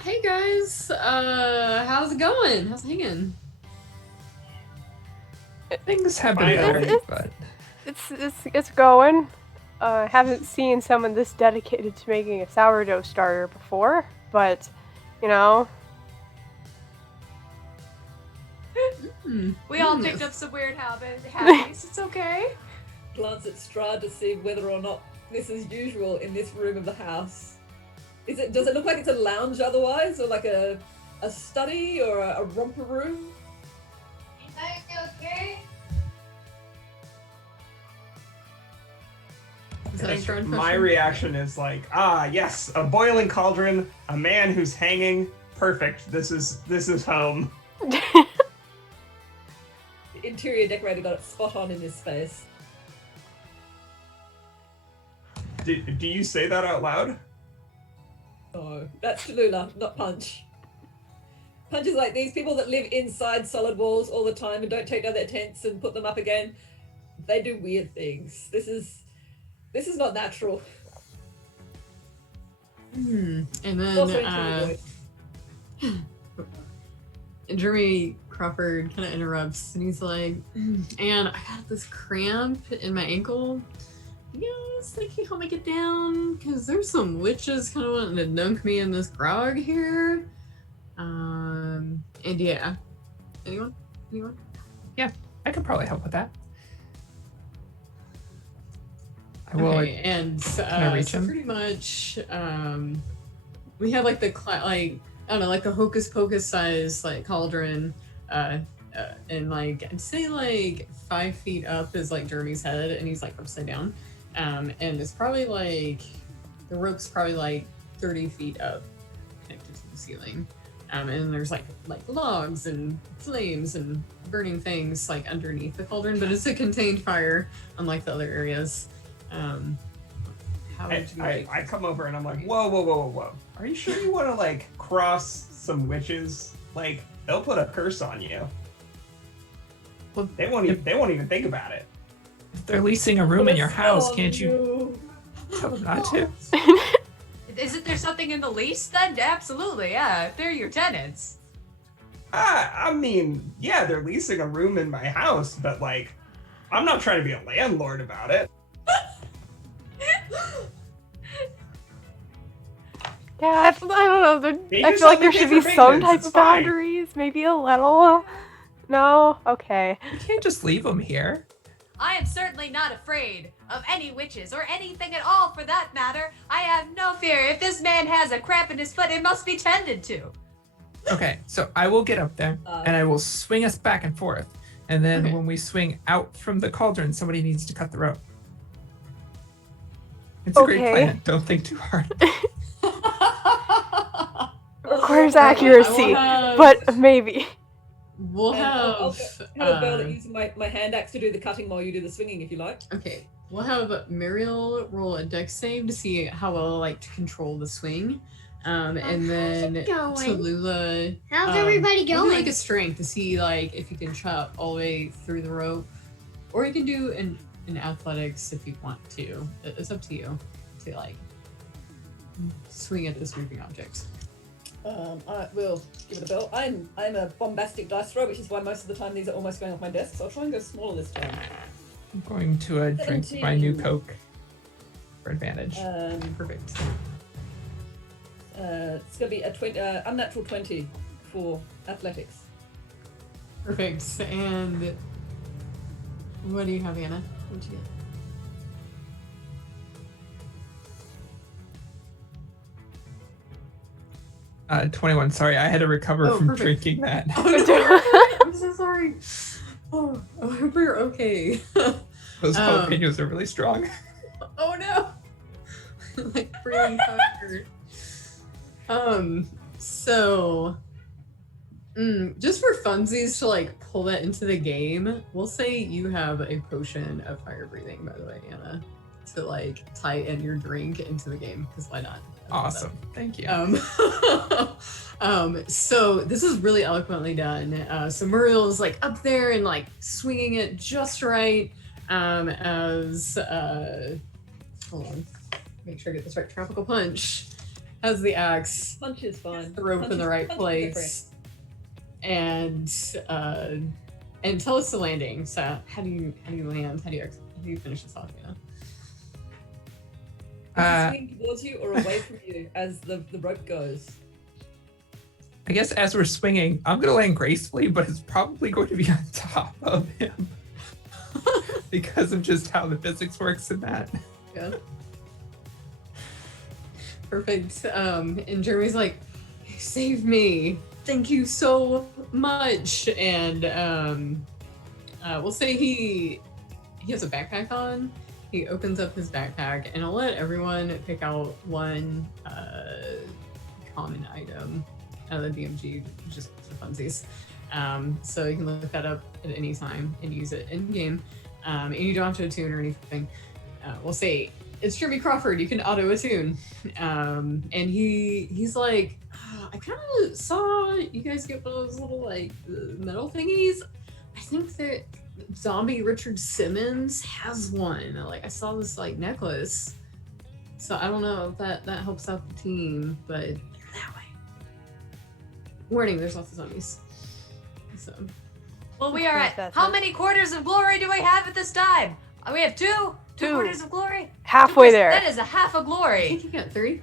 "Hey guys, how's it going? How's it hanging?" Things have been Fine. going, but It's going. Haven't seen someone this dedicated to making a sourdough starter before, but you know. We all goodness. picked up some weird habits. It's okay. Glance at Strahd to see whether or not this is usual in this room of the house. Does it look like it's a lounge otherwise, or like a study or a romper room? Anybody okay? Is that a Strahd My question? reaction is like, yes, a boiling cauldron, a man who's hanging. Perfect. This is home. The interior decorator got it spot on in this space. Do you say that out loud? No, that's TALLULAH, not Punch. Punch is like these people that live inside solid walls all the time and don't take down their tents and put them up again. They do weird things. This is not natural. And Also then Jeremy Crawford kind of interrupts and he's like, and I got this cramp in my ankle. You guys think you help me get down? Because there's some witches kind of wanting to dunk me in this grog here. And yeah. Anyone? I could probably help with that. I will. Okay, and I reach him? pretty much, we have like the I don't know, like the hocus pocus size like cauldron, and like I'd say like 5 feet up is like Jeremy's head, and he's like upside down, and it's probably like the rope's probably like 30 feet up, connected to the ceiling, and there's like logs and flames and burning things like underneath the cauldron, but it's a contained fire, unlike the other areas. How would you like? I come over and I'm like, whoa. Are you sure you want to like cross some witches? Like they'll put a curse on you. Well, They won't even think about it. if they're leasing a room in your house, can't you you? tell them not to? Isn't there something in the lease then? Absolutely, yeah. If they're your tenants. I mean, yeah, they're leasing a room in my house, but like, I'm not trying to be a landlord about it. Yeah, I don't know. They I do feel like there something should be for some maintenance, type it's of fine. boundaries. Maybe a little. No? Okay. You can't just leave them here. I am certainly not afraid of any witches or anything at all for that matter. I have no fear. If this man has a cramp in his foot, it must be tended to. Okay, so I will get up there and I will swing us back and forth. And then Okay. when we swing out from the cauldron, somebody needs to cut the rope. It's a great Okay. plan. Don't think too hard. Requires Alright, accuracy, I will have- but maybe. We'll And I'll have have a go at using my hand axe to do the cutting while you do the swinging, if you like. okay. We'll have Merielle roll a dex save to see how well I like to control the swing, and then it going? TALLULAH. How's everybody we'll do, going? like a strength to see like if you can chop all the way through the rope, or you can do an athletics if you want to. It's up to you to like swing at this moving object. I will give it a bell. I'm a bombastic dice thrower, which is why most of the time these are almost going off my desk, so I'll try and go smaller this time. I'm going to drink my new 17. Coke for advantage. Perfect. It's going to be a unnatural 20 for athletics. Perfect. And what do you have, Anna? What'd you get? 21. Sorry, I had to recover Oh, from perfect. drinking that. Oh, no. I'm so sorry. Oh, I hope you're okay. Those jalapenos are really strong. Oh no! Like breathing fire. So, just for funsies to like pull that into the game, we'll say you have a potion of fire breathing, by the way, Anna, to like tie in your drink into the game, because why not? Awesome. Thank you. So this is really eloquently done. So Merielle is like up there and like swinging it just right. As hold on, make sure I get this right. Tropical punch has the axe, Punch is fine. the rope in the right Punch is place, and tell us the landing. So how do you land? How do you finish this off? Yeah. Is it swinging towards you or away from you as the rope goes? I guess as we're swinging, I'm going to land gracefully, but it's probably going to be on top of him because of just how the physics works in that. Yeah. Perfect. And Jeremy's like, "You saved me. Thank you so much." And we'll say he has a backpack on. He opens up his backpack, and I'll let everyone pick out one common item out of the DMG, just for funsies. So you can look that up at any time and use it in game. And you don't have to attune or anything. We'll say it's Jeremy Crawford. You can auto attune. And he's like, I kind of saw you guys get one of those little like metal thingies. I think that Zombie Richard Simmons has one. Like I saw this like necklace. So I don't know if that helps out the team, but they're that way. Warning, there's lots of zombies. So Well, we are at how many quarters of glory do we have at this time? We have two quarters of glory. Halfway there. That is a half a I glory. think you got 3.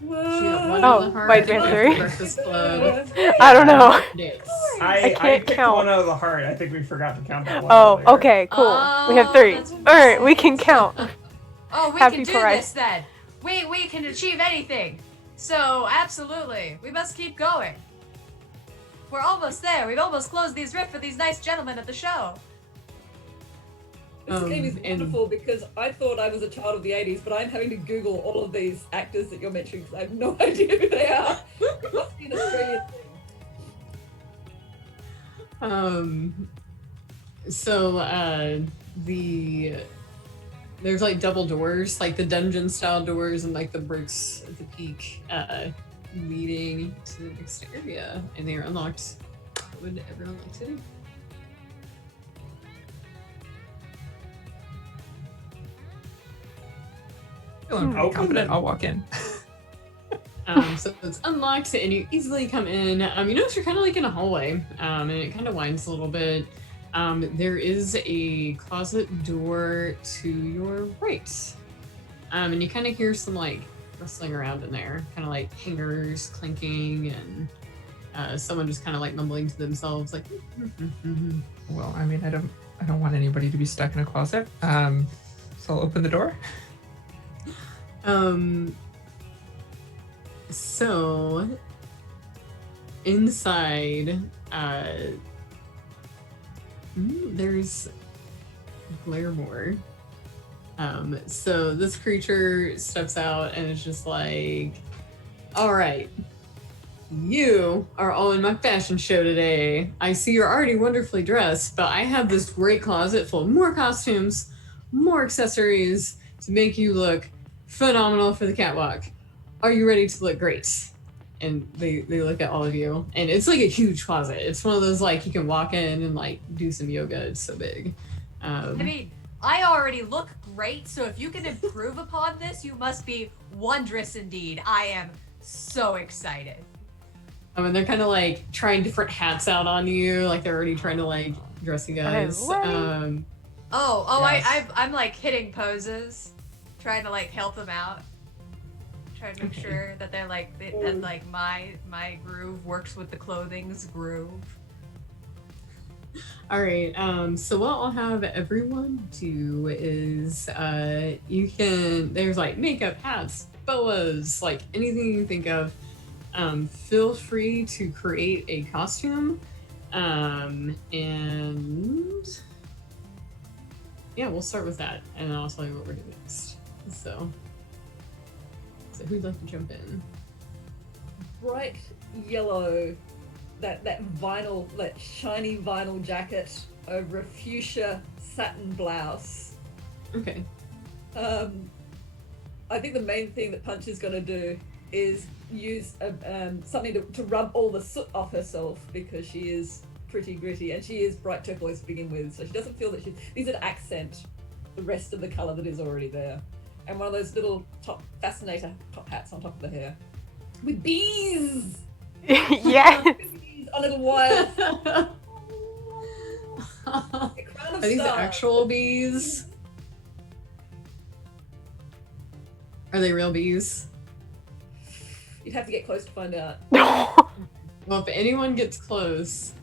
Whoa. She got 1 Oh, on the heart. wait, we have and 3? Breakfast Club. I don't know. Dicks. I can't picked count. one out of the heart. I think we forgot to count that one. Oh, earlier. okay, cool. We have 3. that's All right, we can count. Oh, we Happy can do Pride. this then. We can achieve anything. So absolutely, we must keep going. We're almost there. We've almost closed these rifts for these nice gentlemen at the show. This game is and- wonderful because I thought I was a child of the 80s, but I'm having to Google all of these actors that you're mentioning because I have no idea who they are. It must be an Australian thing. So there's like double doors, like the dungeon style doors and like the bricks at the peak leading to the next area, and they are unlocked. What would everyone like to do? I feel I'm pretty Open confident them. I'll walk in. So it's unlocked and you easily come in. You notice you're kind of like in a hallway, and it kind of winds a little bit. There is a closet door to your right, and you kind of hear some like rustling around in there, kind of like hangers clinking, and someone just kind of like mumbling to themselves, like. Well, I mean, I don't want anybody to be stuck in a closet. So I'll open the door. So inside, there's Blairmore. So this creature steps out and is just like, all right, you are all in my fashion show today. I see you're already wonderfully dressed, but I have this great closet full of more costumes, more accessories to make you look phenomenal for the catwalk. Are you ready to look great? And they look at all of you, and it's like a huge closet. It's one of those like you can walk in and like do some yoga. It's so big. I mean, I already look great, so if you can improve upon this, you must be wondrous indeed. I am so excited. And they're kind of like trying different hats out on you, like they're already trying to like dress you guys. Alrighty. Yes. I'm like hitting poses, trying to like help them out. Trying to make sure that they're like that like my groove works with the clothing's groove. All right. So what I'll have everyone do is there's like makeup, hats, boas, like anything you can think of. Feel free to create a costume. And yeah, we'll start with that, and then I'll tell you what we're doing next. So who'd like to jump in? Bright yellow, that vinyl, that shiny vinyl jacket over a fuchsia satin blouse. Okay. I think the main thing that Punch is going to do is use something to rub all the soot off herself, because she is pretty gritty and she is bright turquoise to begin with, so she doesn't feel that she needs to accent the rest of the colour that is already there. And one of those little fascinator top hats on top of the hair with bees. Yes. Bees on little wires. Are these actual bees? Are they real bees? You'd have to get close to find out. Well, if anyone gets close,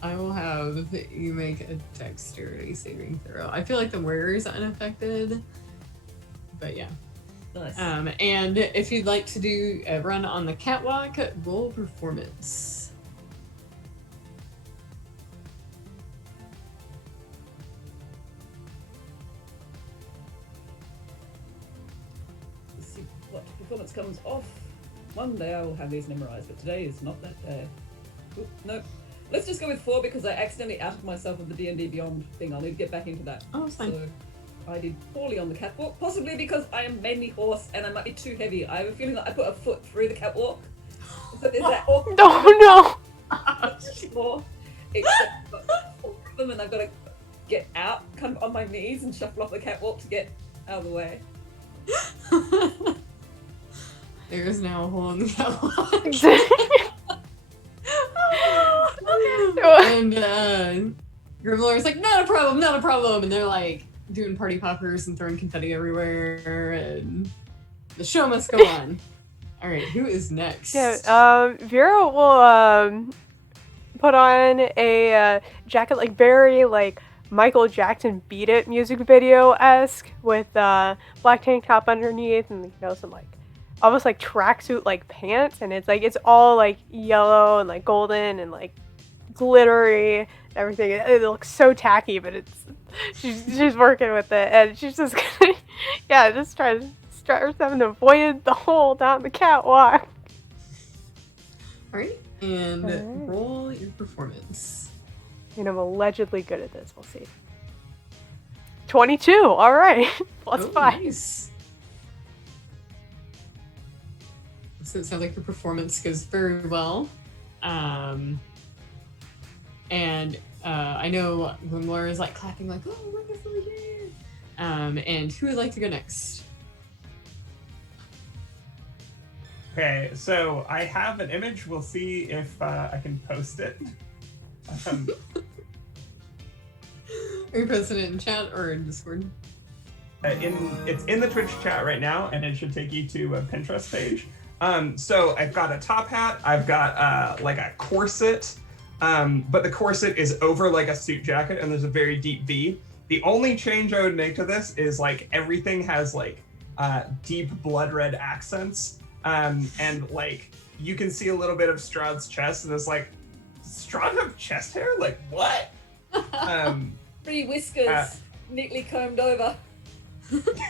I will have you make a dexterity saving throw. I feel like the wearer's unaffected, but yeah. Nice. And if you'd like to do a run on the catwalk, roll performance. Let's see what performance comes off. One day I will have these memorized, but today is not that day. Oop, nope. Let's just go with 4 because I accidentally outed myself of the D&D Beyond thing. I'll need to get back into that. Oh, it's fine. So I did poorly on the catwalk, possibly because I am mainly horse and I might be too heavy. I have a feeling that I put a foot through the catwalk. So there's that awkward Oh floor, except for 4 of them, and I've got to get out, kind of on my knees, and shuffle off the catwalk to get out of the way. There is now a hole in the catwalk. no. And Grimlore's like, not a problem. And they're like doing party poppers and throwing confetti everywhere, and the show must go on. All right, who is next? Yeah, Vera will put on a jacket like very like Michael Jackson Beat It music video-esque with black tank top underneath and some like almost like tracksuit like pants, and it's all like yellow and like golden and like glittery and everything. It looks so tacky, but she's working with it, and she's just gonna just try to start having to avoid the hole down the catwalk. All right, and All right. roll your performance. And I'm allegedly good at this. We'll see. 22. All right. Plus 5. Nice. So it sounds like your performance goes very well. And I know when Laura's like clapping, like, oh, wonderful, yeah. And who would like to go next? Okay, so I have an image. We'll see if I can post it. Are you posting it in chat or in Discord? It's in the Twitch chat right now, and it should take you to a Pinterest page. So I've got a top hat. I've got like a corset, but the corset is over like a suit jacket, and there's a very deep V. The only change I would make to this is like everything has like deep blood red accents, and like you can see a little bit of Strahd's chest, and it's like, does Strahd have chest hair? Like what? 3 whiskers neatly combed over.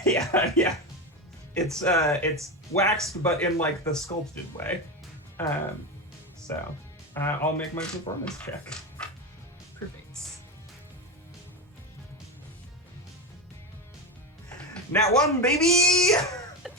Yeah. It's waxed, but in like the sculpted way. So I'll make my performance check. Perfect. Nat 1, baby!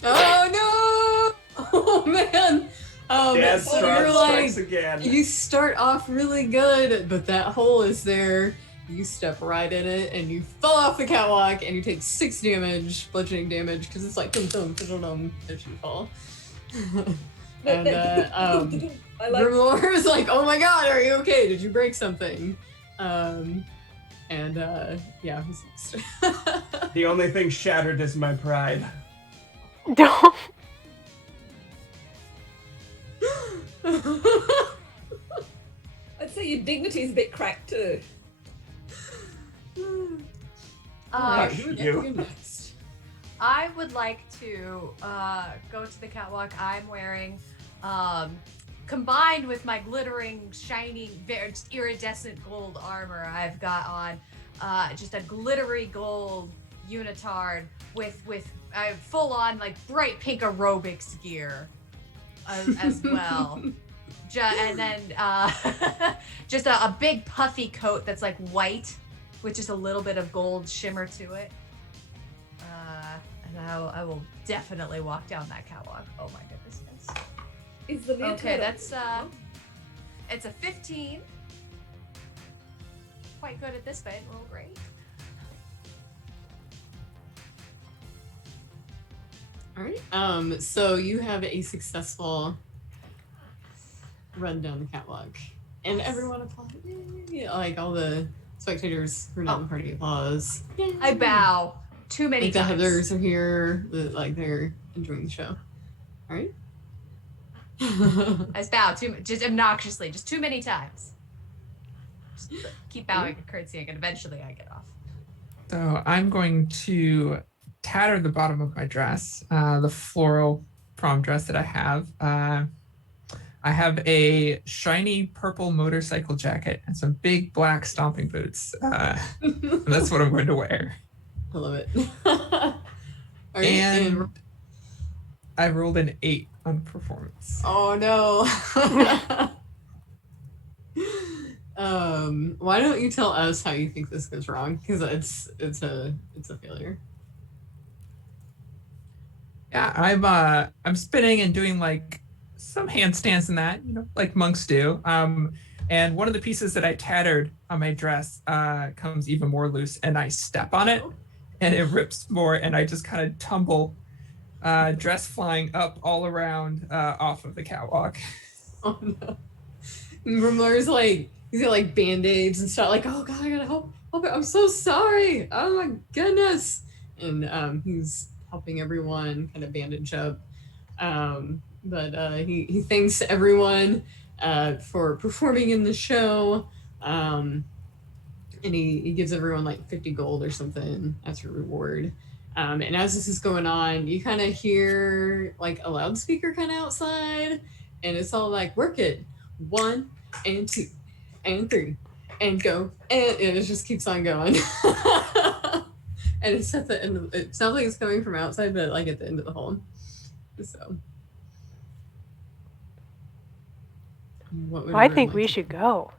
Oh no! Oh man! Dad So Strahd you're strikes like, again. you start off really good, but that hole is there. You step right in it, and you fall off the catwalk, and you take 6 damage, bludgeoning damage, because it's like dum dum dum dum as you fall. And I like Grimlore is like, "Oh my god, are you okay? Did you break something?" Yeah. who's next? The only thing shattered is my pride. Don't. I'd say your dignity's a bit cracked too. Alright, who would like to you. go next? I would like to go to the catwalk. I'm wearing, combined with my glittering, shining, just iridescent gold armor, I've got on just a glittery gold unitard with full on like bright pink aerobics gear as well. And then just a big puffy coat that's like white with just a little bit of gold shimmer to it. And I will definitely walk down that catwalk. Oh my goodness. Is the leotard Okay, that's it's a 15. Quite good at this, but I didn't roll great. Alright. So you have a successful run down the catwalk. And everyone applauds. Yay. Like all the spectators who are not in the party applause. Yay. I bow too many Like the times. Heathers are here, like they're enjoying the show. Alright. I just bow just obnoxiously, just too many times. Just keep bowing and curtsying, and eventually I get off. So I'm going to tatter the bottom of my dress, the floral prom dress that I have. I have a shiny purple motorcycle jacket and some big black stomping boots. And that's what I'm going to wear. I love it. And I rolled an 8 on performance. Oh no. Why don't you tell us how you think this goes wrong? Because it's a failure. Yeah, I'm spinning and doing like some handstands and that, like monks do. And one of the pieces that I tattered on my dress comes even more loose, and I step on it, and it rips more, and I just kind of tumble, dress flying up all around off of the catwalk. Oh no. And Rumlar's like, he's got like band-aids and stuff, like, oh god, I gotta help it. I'm so sorry. Oh my goodness. And he's helping everyone kind of bandage up. But he thanks everyone for performing in the show. And he gives everyone like 50 gold or something as a reward. And as this is going on, you kind of hear like a loudspeaker kind of outside, and it's all like, work it, 1 and 2 and 3 and go, and it just keeps on going. And it's at the end it sounds like it's coming from outside, but like at the end of the hall. So I think we should go.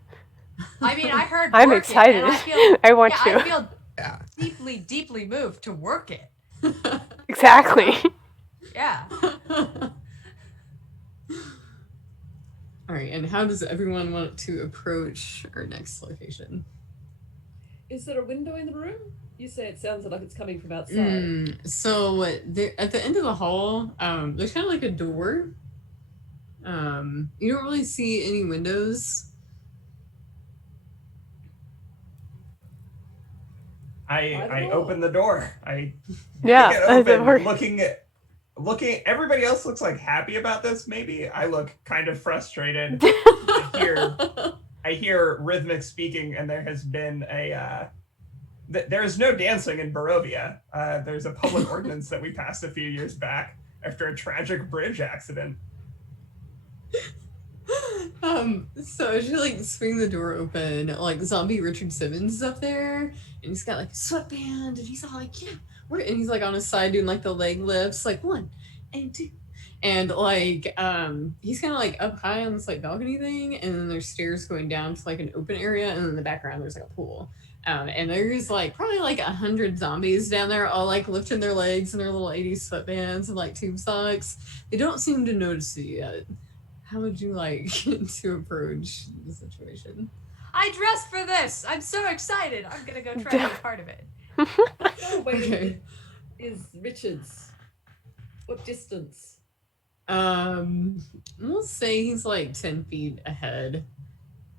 I mean, I heard I'm work excited. It, and I feel, I want I to. feel deeply moved to work it. Exactly. Yeah. All right, and how does everyone want to approach our next location? Is there a window in the room? You say it sounds like it's coming from outside. So at the end of the hall, there's kind of like a door. You don't really see any windows. I open the door. I Yeah, get open, looking. Everybody else looks like happy about this. Maybe I look kind of frustrated. I hear rhythmic speaking, and there has been there is no dancing in Barovia. There's a public ordinance that we passed a few years back after a tragic bridge accident. So as you like swing the door open, like zombie Richard Simmons is up there, and he's got like a sweatband, and he's all like, yeah, and he's like on his side doing like the leg lifts, like 1 and 2, and like he's kind of like up high on this like balcony thing, and then there's stairs going down to like an open area, and in the background there's like a pool. And there's like probably like 100 zombies down there, all like lifting their legs in their little 80s sweatbands and like tube socks. They don't seem to notice you yet. How would you like to approach the situation? I dressed for this. I'm so excited. I'm gonna go try to be part of it. Oh, wait, Okay. is Richard's? What distance? We'll say he's like 10 feet ahead.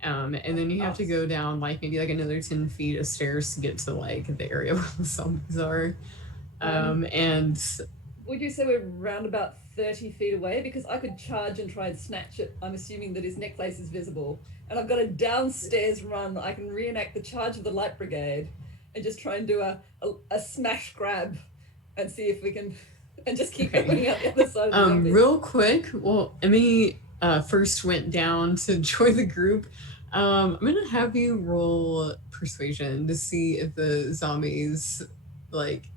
And then you have to go down like maybe like another 10 feet of stairs to get to like the area where the zombies are. And Would you say we're round about 30 feet away? Because I could charge and try and snatch it. I'm assuming that his necklace is visible. And I've got a downstairs run. I can reenact the charge of the Light Brigade and just try and do a smash grab and see if we can, and just keep going out the other side of the zombies. Real quick, well, Emmy first went down to join the group. I'm gonna have you roll persuasion to see if the zombies like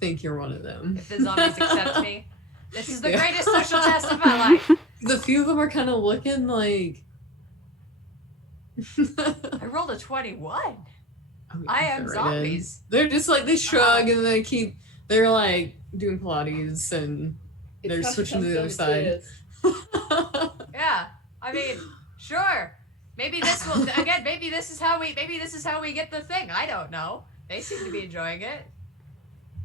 think you're one of them. If the zombies accept me. This is the greatest social test of my life. The few of them are kind of looking like I rolled a 21. Oh, I am zombies. They're just like, they shrug and they're like doing Pilates and It's they're tough switching to come the other side. downstairs. Yeah. I mean, sure. Maybe this will again, maybe this is how we get the thing. I don't know. They seem to be enjoying it.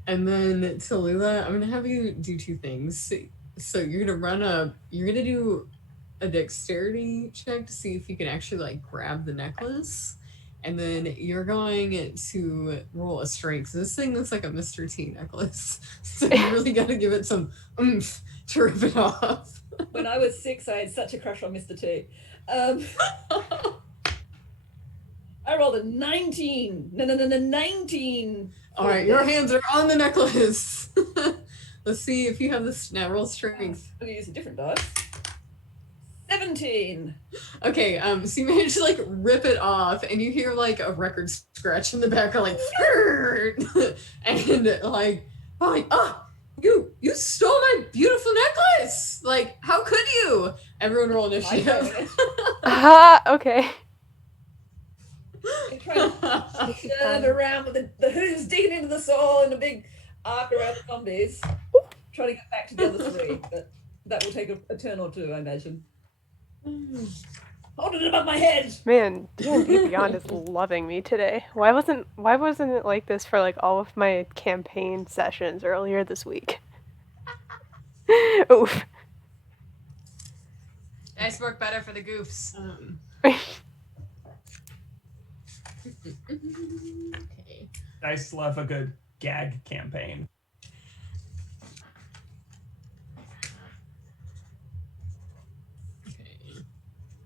And then Tallulah, I'm gonna have you do 2 things. So you're gonna do a dexterity check to see if you can actually like grab the necklace. And then you're going to roll a strength. This thing looks like a Mr. T necklace. So you really gotta give it some oomph to rip it off. When I was 6, I had such a crush on Mr. T. I rolled a 19. No, 19. All right, your hands are on the necklace. Let's see if you have this. Now roll strength. I'm gonna use a different dice. 17. Okay, so you manage to like rip it off, and you hear like a record scratch in the background, like, and like, you stole my beautiful necklace! Like, how could you? Everyone roll initiative. Okay. I try to turn around with the hooves digging into the soil and a big arc around the zombies. Trying to get back to the other 3, but that will take a turn or 2, I imagine. Hold it above my head. Man, D&D Beyond is loving me today. Why wasn't it like this for like all of my campaign sessions earlier this week? Oof. Dice work better for the goofs. Okay. Dice love a good gag campaign.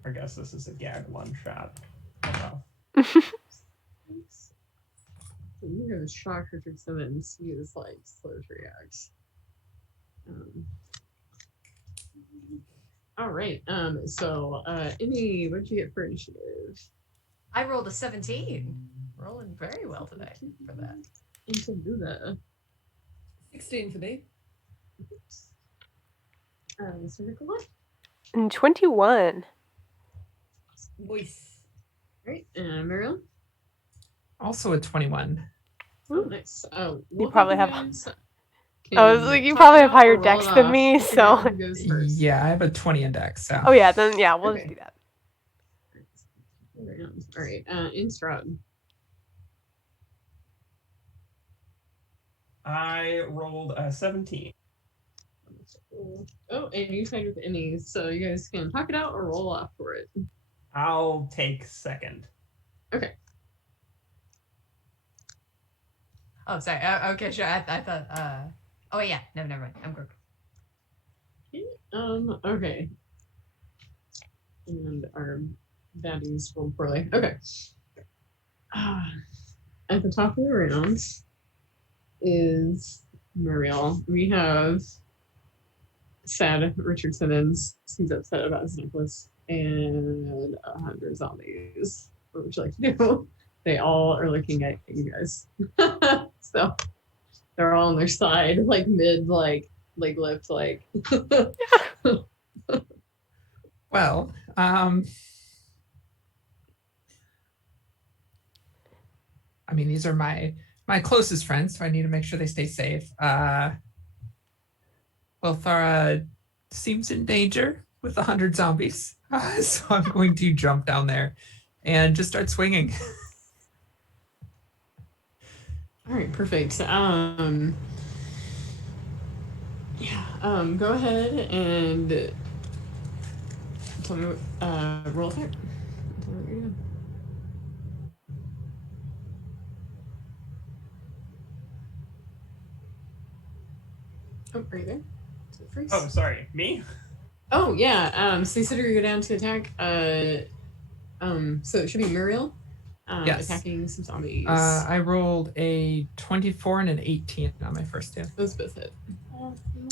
I guess this is a gag one shot. Oh well. You hear the shock Richard Simmons. He is like slow to react. All right. So, Emmy, what did you get for initiative? I rolled a 17. Rolling very well today for that. Into Buddha. 16 for me. SIRHECKALOT. And 21. Voice. Right. Merielle. Also a 21. Oh, nice. You probably have. I was like, you probably have higher decks than me, so. Who goes first? Yeah, I have a 20 index. So. Oh yeah, then yeah, we'll Okay. just do that. All right. In Strahd. I rolled a 17. Oh, and you signed with Emmy, so you guys can talk it out or roll off for it. I'll take second. Okay. Oh, sorry. Okay, sure. I thought. Oh yeah. No, never mind. I'm crooked. Okay. And our baddies rolled poorly. Okay. At the top of the round is Merielle. We have sad Richard Simmons. He's upset about his necklace. And 100 zombies. What would you like to do? They all are looking at you guys. So they're all on their side, like mid, like leg lift, like. Well, I mean, these are my closest friends, so I need to make sure they stay safe. Waelthara seems in danger with 100 zombies, so I'm going to jump down there and just start swinging. All right, perfect. Go ahead and tell me, roll attack. Tell me what you're doing. Oh, are you there? Is it freeze? Oh, sorry. Me? Oh, yeah. So you said you're going to go down to attack. So it should be Merielle. Yes. Attacking some zombies. I rolled a 24 and an 18 on my first hit. Those both hit.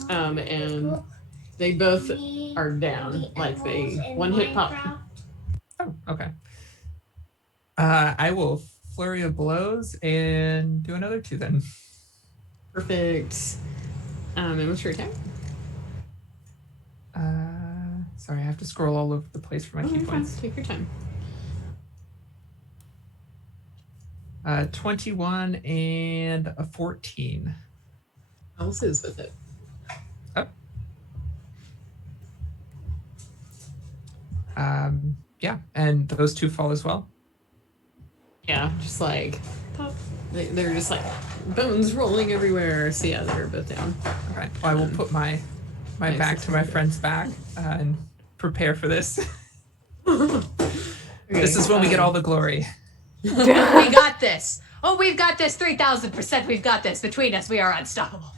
And they both are down. Like they one hit pop. Oh, okay. I will flurry of blows and do another 2 then. Perfect. And what's your attack? Sorry, I have to scroll all over the place for my key You're fine. points. Take your time. 21 and a 14. Else is with it. Oh. Yeah, and those 2 fall as well. Yeah, just like pop. They're just like bones rolling everywhere. So yeah, they're both down. Okay, well, I will put my Nice, back that's to my good. friend's back and prepare for this. Okay, This is when we get all the glory. We got this. Oh, we've got this. 3,000%. We've got this. Between us, we are unstoppable.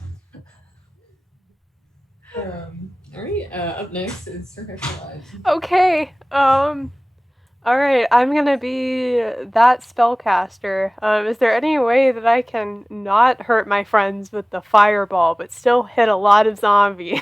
All right. Up next is SIRHECKALOT. Okay. All right. I'm gonna be that spellcaster. Is there any way that I can not hurt my friends with the fireball, but still hit a lot of zombies?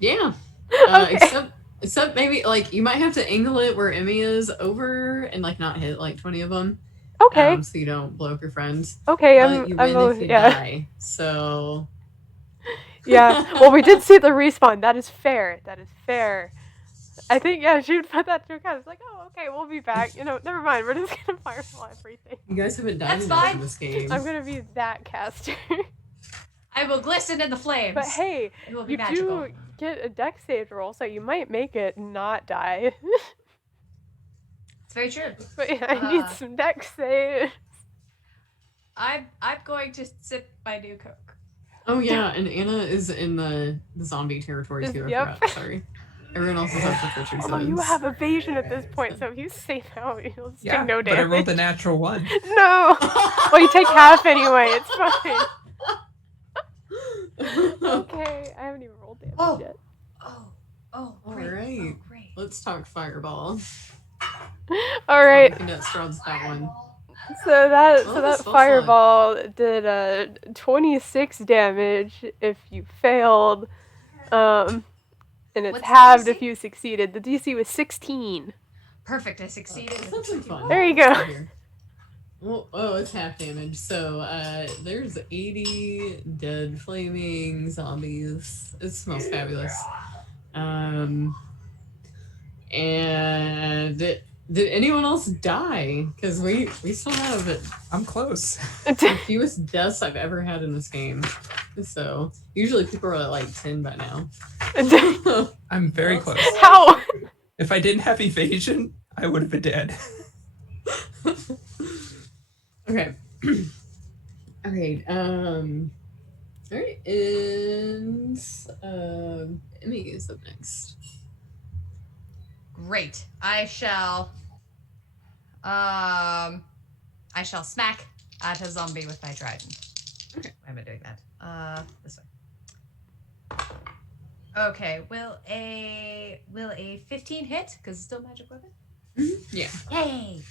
Yeah. Okay. Except maybe like you might have to angle it where EMME is over and like not hit like 20 of them. Okay. So you don't blow up your friends. Okay. But you win if you die. So. Yeah. Well, we did see the respawn. That is fair. That is fair. I think she would put that to account. It's like, oh, okay, we'll be back. Never mind. We're just gonna fireball everything. You guys haven't died That's enough fine. in this game. I'm gonna be that caster. I will glisten in the flames. But hey, it will be you magical. do get a dex save roll, so you might make it not die. It's very true. But yeah, I need some dex saves. I'm going to sip my new Coke. Oh yeah, and Anna is in the zombie territory too. I Yep. forgot. Sorry. Everyone else is up with Richard. Although you have evasion at this point, so if you stay out, you'll just take no but I rolled damage. a natural 1. No! Well, you take half anyway, it's fine. Okay, I haven't even rolled damage yet. Oh, great. All right. Oh, great. Let's talk fireball. Alright, I think that Strahd's that one. so that that's well fireball did 26 damage if you failed, and it's What's the halved DC? if you succeeded. The DC was 16. Perfect. I succeeded. That's actually fun. There you go. Right here. Well, it's half damage. So there's 80 dead flaming zombies. It smells fabulous. And did anyone else die? Because we still have it. I'm close. The fewest deaths I've ever had in this game. So usually people are at like 10 by now. I'm very close. How? If I didn't have evasion, I would have been dead. Okay. Okay. All right, and EMME is up next. Great. I shall smack at a zombie with my trident. Okay. Why am I doing that? This way. Okay. Will a 15 hit? Because it's still a magic weapon. Yeah. Yay.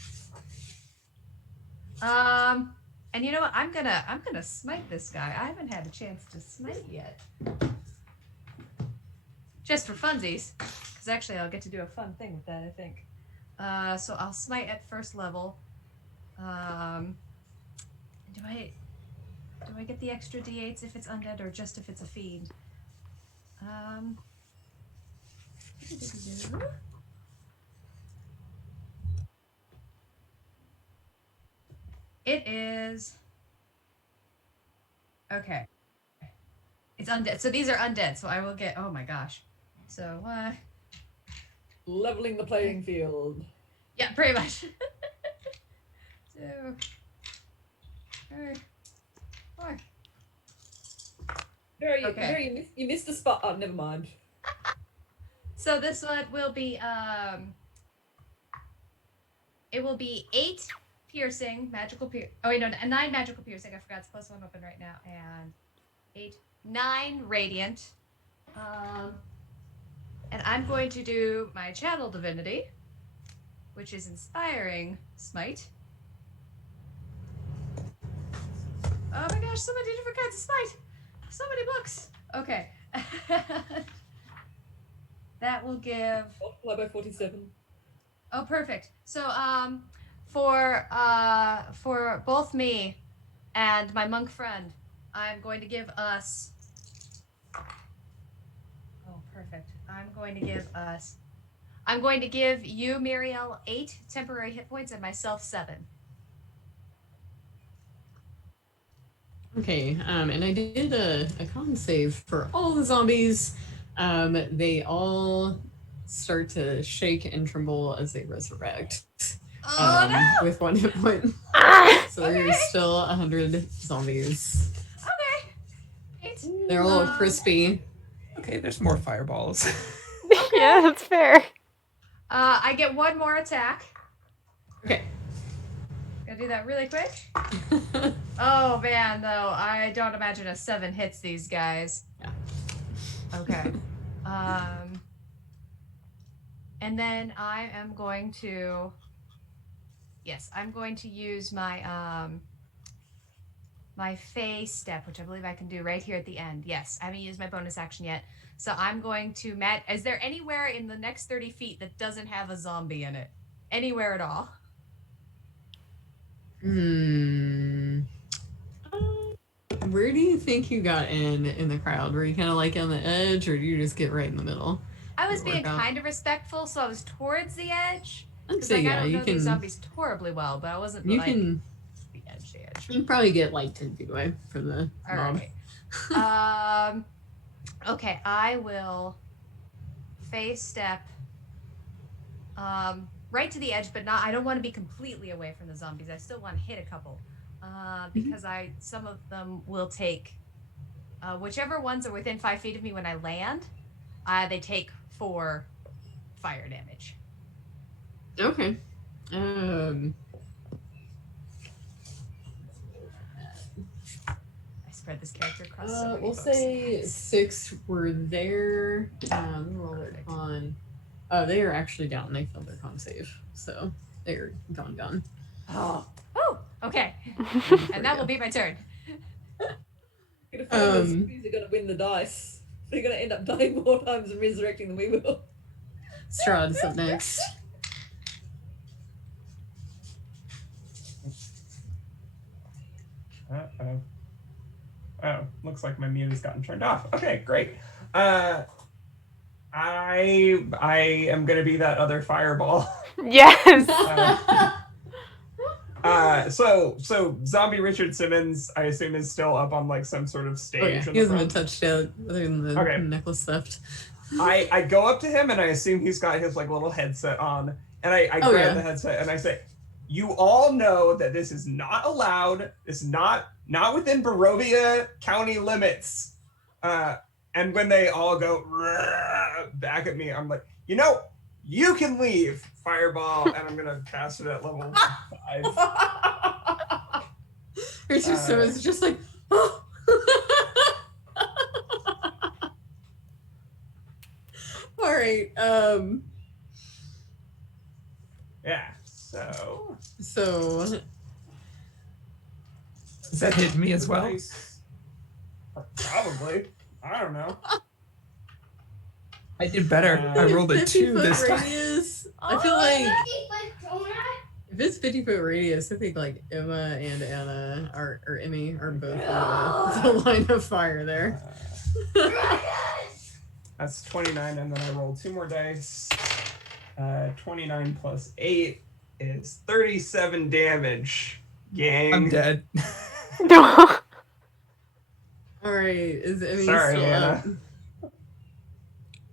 And you know what? I'm gonna smite this guy. I haven't had a chance to smite yet. Just for funsies. Because actually I'll get to do a fun thing with that, I think. So I'll smite at first level. Do I get the extra d8s if it's undead or just if it's a fiend? It is... Okay. It's undead. So these are undead, so I will get... Oh my gosh. So, Leveling the playing field. yeah, pretty much. 2, 3, 4. Vera, Okay. you missed a spot. Oh, never mind. So this one will be, it will be 8 piercing, magical oh wait, no, 9 magical piercing. I forgot it's +1 open right now. And 9 radiant. And I'm going to do my channel divinity, which is inspiring smite. Oh my gosh, so many different kinds of smite. So many books. Okay. That will give... Multiply by 47. Oh, perfect. So, for both me and my monk friend, I'm going to give us... Oh, perfect. I'm going to give you, Merielle, 8 temporary hit points and myself 7. Okay, and I did a con save for all the zombies. They all start to shake and tremble as they resurrect. Oh, no! With 1 hit point. So there's still 100 zombies. Okay. 8. They're all crispy. Okay, there's more fireballs. Yeah, that's fair. I get 1 more attack. Okay. Gonna do that really quick? Oh man, though, I don't imagine a 7 hits these guys. Yeah. Okay. And then I am going to. Yes, I'm going to use my my Fey step, which I believe I can do right here at the end. Yes, I haven't used my bonus action yet. So I'm going to Is there anywhere in the next 30 feet that doesn't have a zombie in it? Anywhere at all? Where do you think you got in the crowd? Were you kind of like on the edge, or do you just get right in the middle? I was being kind of respectful, so I was towards the edge. I'd say, I don't know these zombies horribly well, but I wasn't the edge. You can probably get like 10 feet away from the mob. Right. Okay, I will face step right to the edge, but I don't want to be completely away from the zombies. I still want to hit a couple because some of them will take whichever ones are within 5 feet of me when I land. They take 4 fire damage. Okay. I spread this character across so many we'll books. say 6 were there. Roll their con. Oh, they are actually down. They failed their con save, so they're gone. Oh, okay. And that will be my turn. These are gonna win the dice. They're gonna end up dying more times and resurrecting than we will. Strahd's up next. Uh-oh. Oh, looks like my mute has gotten turned off. Okay, great. I am gonna be that other fireball. Yes. So zombie Richard Simmons, I assume, is still up on like some sort of stage. Oh, yeah. He hasn't been touched yet, other than the necklace theft. I go up to him and I assume he's got his like little headset on, and I grab the headset and I say, "You all know that this is not allowed. It's not within Barovia County limits." And when they all go back at me, I'm like, you can leave, fireball, and I'm gonna cast it at level 5. Richard Simmons is just like, oh. All right. Yeah. So. Does that hit me as well? Probably. I don't know. I did better. I rolled a 2 this time. I feel like if it's 50-foot radius, I think like Emma and Anna or Emmy are both the line of fire there. That's 29, and then I rolled 2 more dice. 29 plus 8 is 37 damage. Gang. I'm dead. All right, is Emmy Sorry, still Anna. up?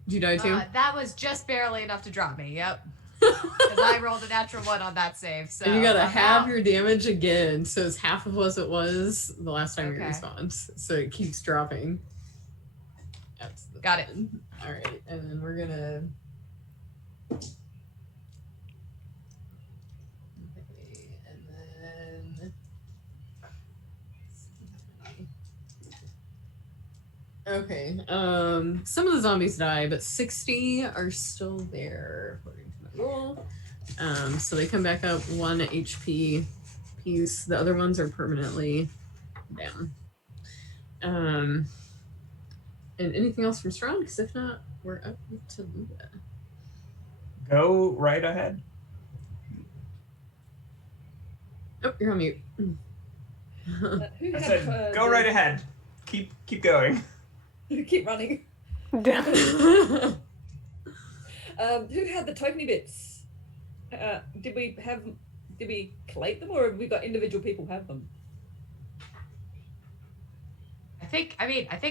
Did you die too? That was just barely enough to drop me. Yep. Because I rolled a natural 1 on that save. So and you gotta halve your damage again, so it's half of what it was the last time you Okay. respawned. So it keeps dropping. Got it. All right, and then we're gonna. Okay, and then. Okay. Some of the zombies die, but 60 are still there according to my roll. So they come back up 1 HP piece. The other ones are permanently down. And anything else from Strahd? Because if not, we're up to Luda. Go right ahead. Oh, you're on mute. I said, go right ahead. Keep going. Keep running. Who had the tokeny bits? Did we collate them, or have we got individual people have them? I think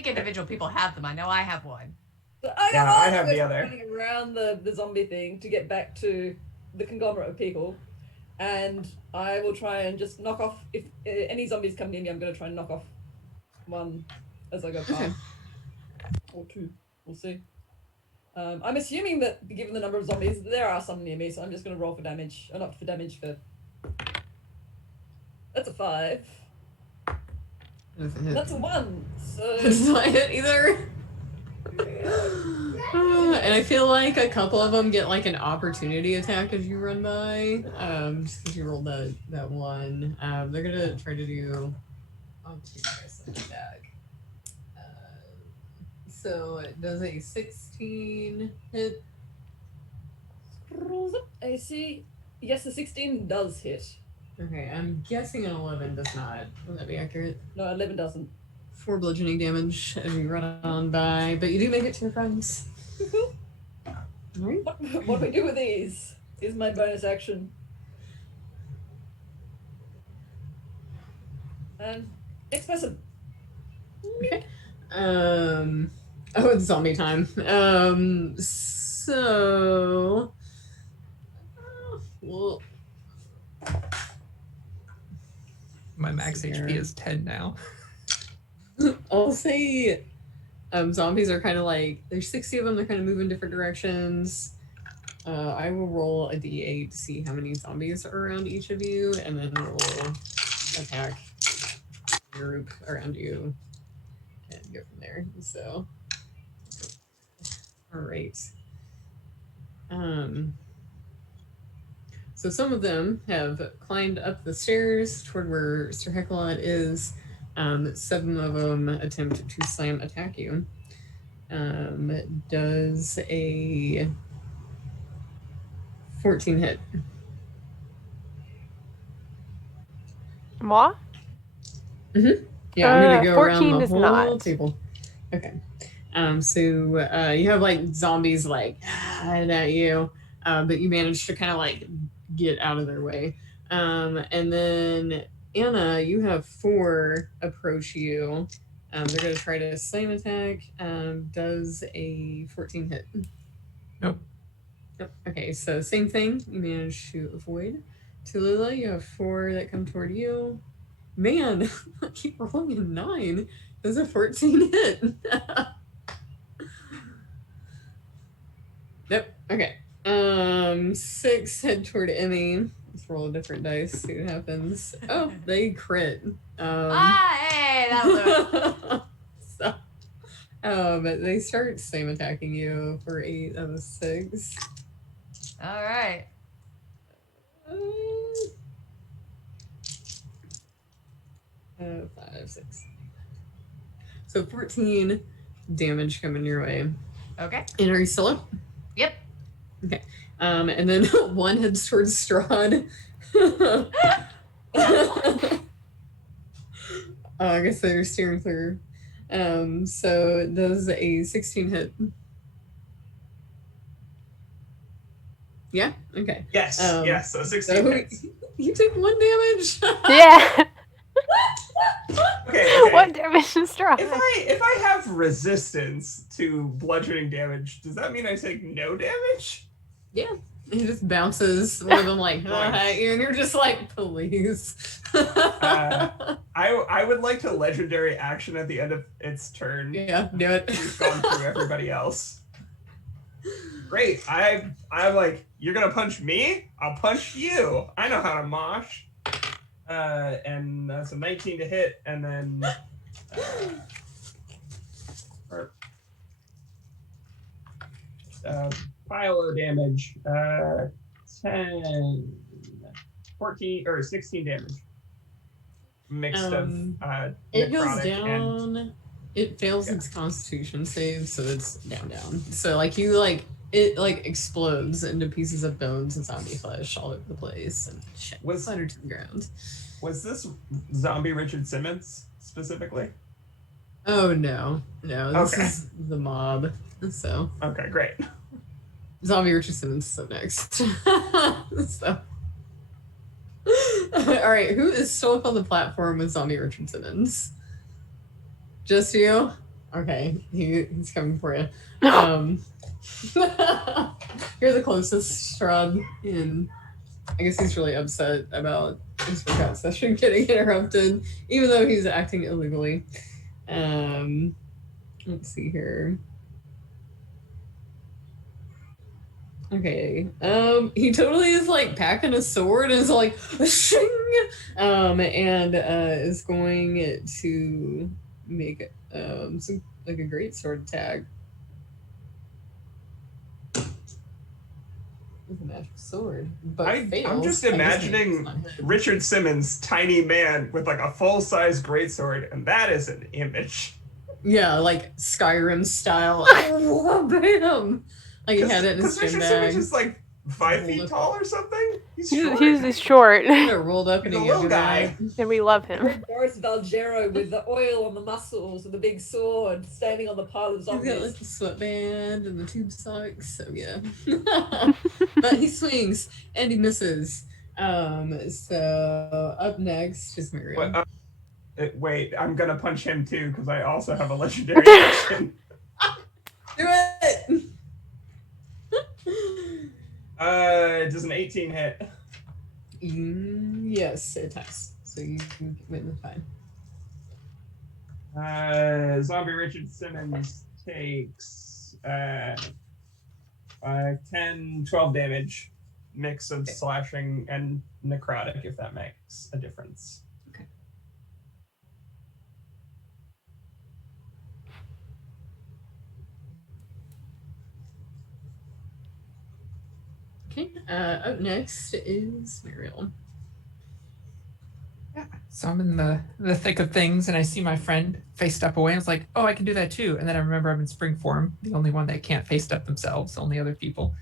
individual people have them. I know I have one. So I have the other. Running around the zombie thing to get back to the conglomerate of people, and I will try and just knock off if any zombies come near me. I'm going to try and knock off one as I go past. Okay. Or 2. We'll see. I'm assuming that given the number of zombies, there are some near me, so I'm just going to roll for damage. Or not for damage, for That's a 5. Doesn't hit. That's a 1. So Does not hit either. And I feel like a couple of them get like an opportunity attack as you run by. Just because you rolled that one. They're gonna try to do. I'll give you guys some attack. So it does a 16 hit. AC. Yes, the 16 does hit. Okay, I'm guessing an 11 does not. Would that be accurate? No, 11 doesn't. 4 bludgeoning damage as you run on by, but you do make it to your friends. Alright. What do we do with these? Is my bonus action. Next person. Okay. Oh, it's zombie time. So. Well. My max Here. HP is 10 now. I'll say zombies are kind of like, there's 60 of them, they're kind of moving different directions. I will roll a d8 to see how many zombies are around each of you, and then roll attack group around you and go from there. So, all right. So some of them have climbed up the stairs toward where SIRHECKALOT is. 7 of them attempt to slam attack you. Does a 14 hit? Moi? Mm-hmm. Yeah, I'm gonna go 14 around the does whole not. table. Okay. So you have like zombies like at you, but you manage to kind of like get out of their way. And then Anna, you have 4 approach you. They're gonna try to slam attack. Does a 14 hit? Nope. Nope. Okay, so same thing. You manage to avoid. TALLULAH, you have 4 that come toward you. Man, I keep rolling a 9. Does a 14 hit? Nope. Okay. 6 head toward EMME. Let's roll a different dice, see what happens. Oh, they crit. Hey, that'll do it. So, they start same attacking you for 8 out of 6. All right. 5, 6. So 14 damage coming your way. Okay. And are you still up? Yep. Okay. And then 1 heads towards Strahd. I guess they're steering through. So it does a 16 hit. Yeah? Okay. Yes, yes, so 16 So hits. you take 1 damage. Yeah. Okay. What damage is Strahd? If I have resistance to bludgeoning damage, does that mean I take no damage? Yeah. He just bounces one of them like at you, and you're just like, please. I would like to legendary action at the end of its turn. Yeah, do it. We've gone through everybody else. Great. I'm like, you're gonna punch me? I'll punch you. I know how to mosh. And that's a 19 to hit, and then pile of damage. 10, 14, or 16 damage. Mixed of it goes necrotic down. and It fails its Constitution save, so it's down. So like you like it like explodes into pieces of bones and zombie flesh all over the place and shit splattered to the ground. Was this zombie Richard Simmons specifically? Oh no, this is the mob. So okay, great. Zombie Richard Simmons is up next. So all right, who is still up on the platform with Zombie Richard Simmons? Just you? Okay, he's coming for you. You're the closest, Strahd, and I guess he's really upset about his workout session getting interrupted, even though he's acting illegally. Let's see here. Okay. He totally is like packing a sword and is like shing, and is going to make some like a great sword attack with a magic sword, but I'm fails. just I guess imagining it's not hit. Richard Simmons, tiny man with like a full-size greatsword, and that is an image. Yeah, like Skyrim style. Bam! Like he had it in his Because gym Richard Simmons bag. is like 5 Hold feet up. tall or something. He's He's, short. he's short, Had it rolled up He's in a a little yoga guy. mat. and we love him. Boris Valgero with the oil on the muscles and the big sword standing on the pile of He's got like zombies. the sweatband and the tube socks, so yeah. But he swings and he misses. So up next is Merielle. Wait, I'm gonna punch him too because I also have a legendary action. Do it! Does an 18 hit? Yes, it does. So you win the time. Zombie Richard Simmons takes 5, 10, 12 damage. Mix of slashing and necrotic, if that makes a difference. Okay, up next is Merielle. Yeah. So I'm in the thick of things, and I see my friend face step away. And I was like, oh, I can do that too. And then I remember I'm in spring form, the only one that can't face step themselves, only other people.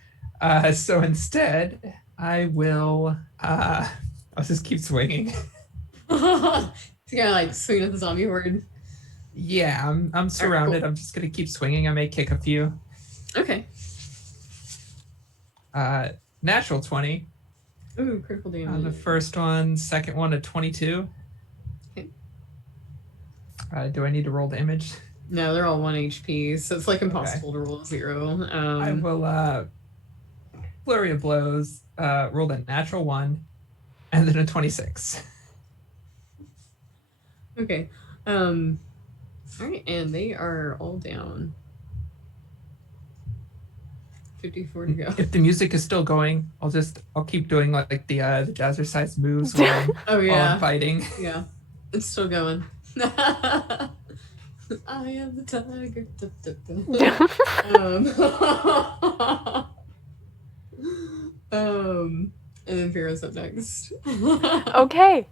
So instead, I will. I'll just keep swinging. He's gonna like swing at the zombie horde. Yeah, I'm surrounded. Cool. I'm just gonna keep swinging. I may kick a few. Okay. Natural 20. Ooh, critical damage. The first one, second one, a 22. Okay. Do I need to roll damage? No, they're all 1 HP, so it's like impossible to roll 0. I will flurry of blows, rolled a natural 1, and then a 26. Okay. All right, and they are all down. 54 to go. If the music is still going, I'll keep doing like the jazzercise moves while I'm fighting. Yeah, it's still going. I am the tiger. And then Vera's up next. Okay.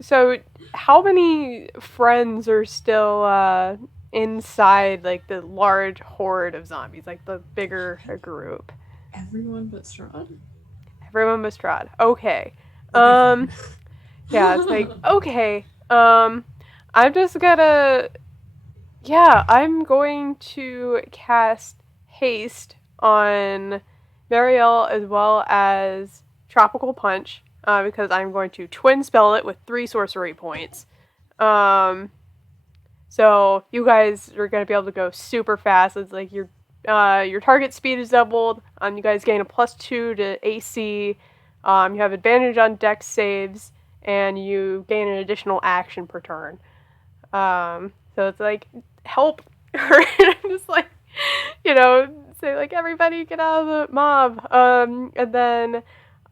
So how many friends are still inside like the large horde of zombies, like the bigger group? Everyone but Strahd. Everyone but Strahd. Okay. Yeah, it's like okay. I'm just gonna. Yeah, I'm going to cast haste on Merielle as well as Tropical Punch, because I'm going to twin spell it with 3 sorcery points. So you guys are going to be able to go super fast. It's like your target speed is doubled. You guys gain a +2 to AC. You have advantage on dex saves, and you gain an additional action per turn. So it's like, help. Just like, say like, everybody get out of the mob. And then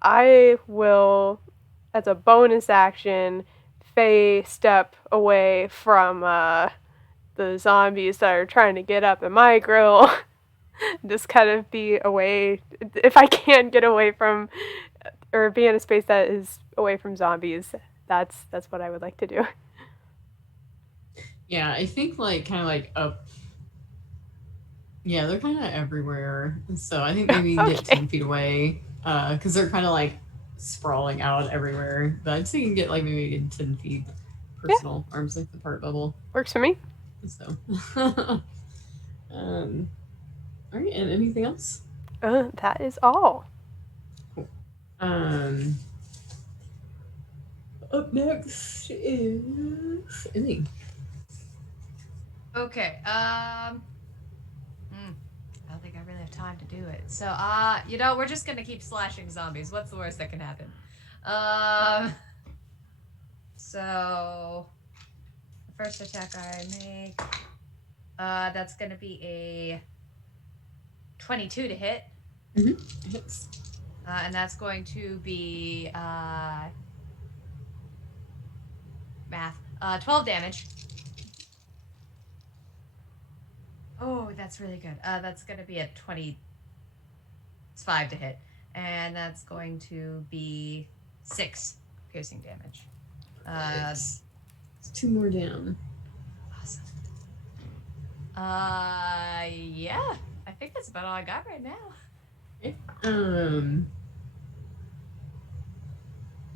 I will, as a bonus action, Fey step away from the zombies that are trying to get up in my grill. Just kind of be away, if I can get away from, or be in a space that is away from zombies. That's what I would like to do. Yeah, I think like kind of like up. Yeah, they're kind of everywhere. So I think maybe get 10 feet away, because they're kind of like sprawling out everywhere. But I'd say you can get like maybe 10 feet personal arms length apart bubble. Works for me. So, all right, and anything else? That is all. Cool. Up next is Emmy. Okay. I don't think I really have time to do it. So, we're just gonna keep slashing zombies. What's the worst that can happen? So the first attack I make, that's gonna be a 22 to hit. Mm-hmm. Hits. And that's going to be math. 12 damage. Oh, that's really good. That's going to be a 25 to hit. And that's going to be 6 piercing damage. It's 2 more down. Awesome. Yeah. I think that's about all I got right now. Okay.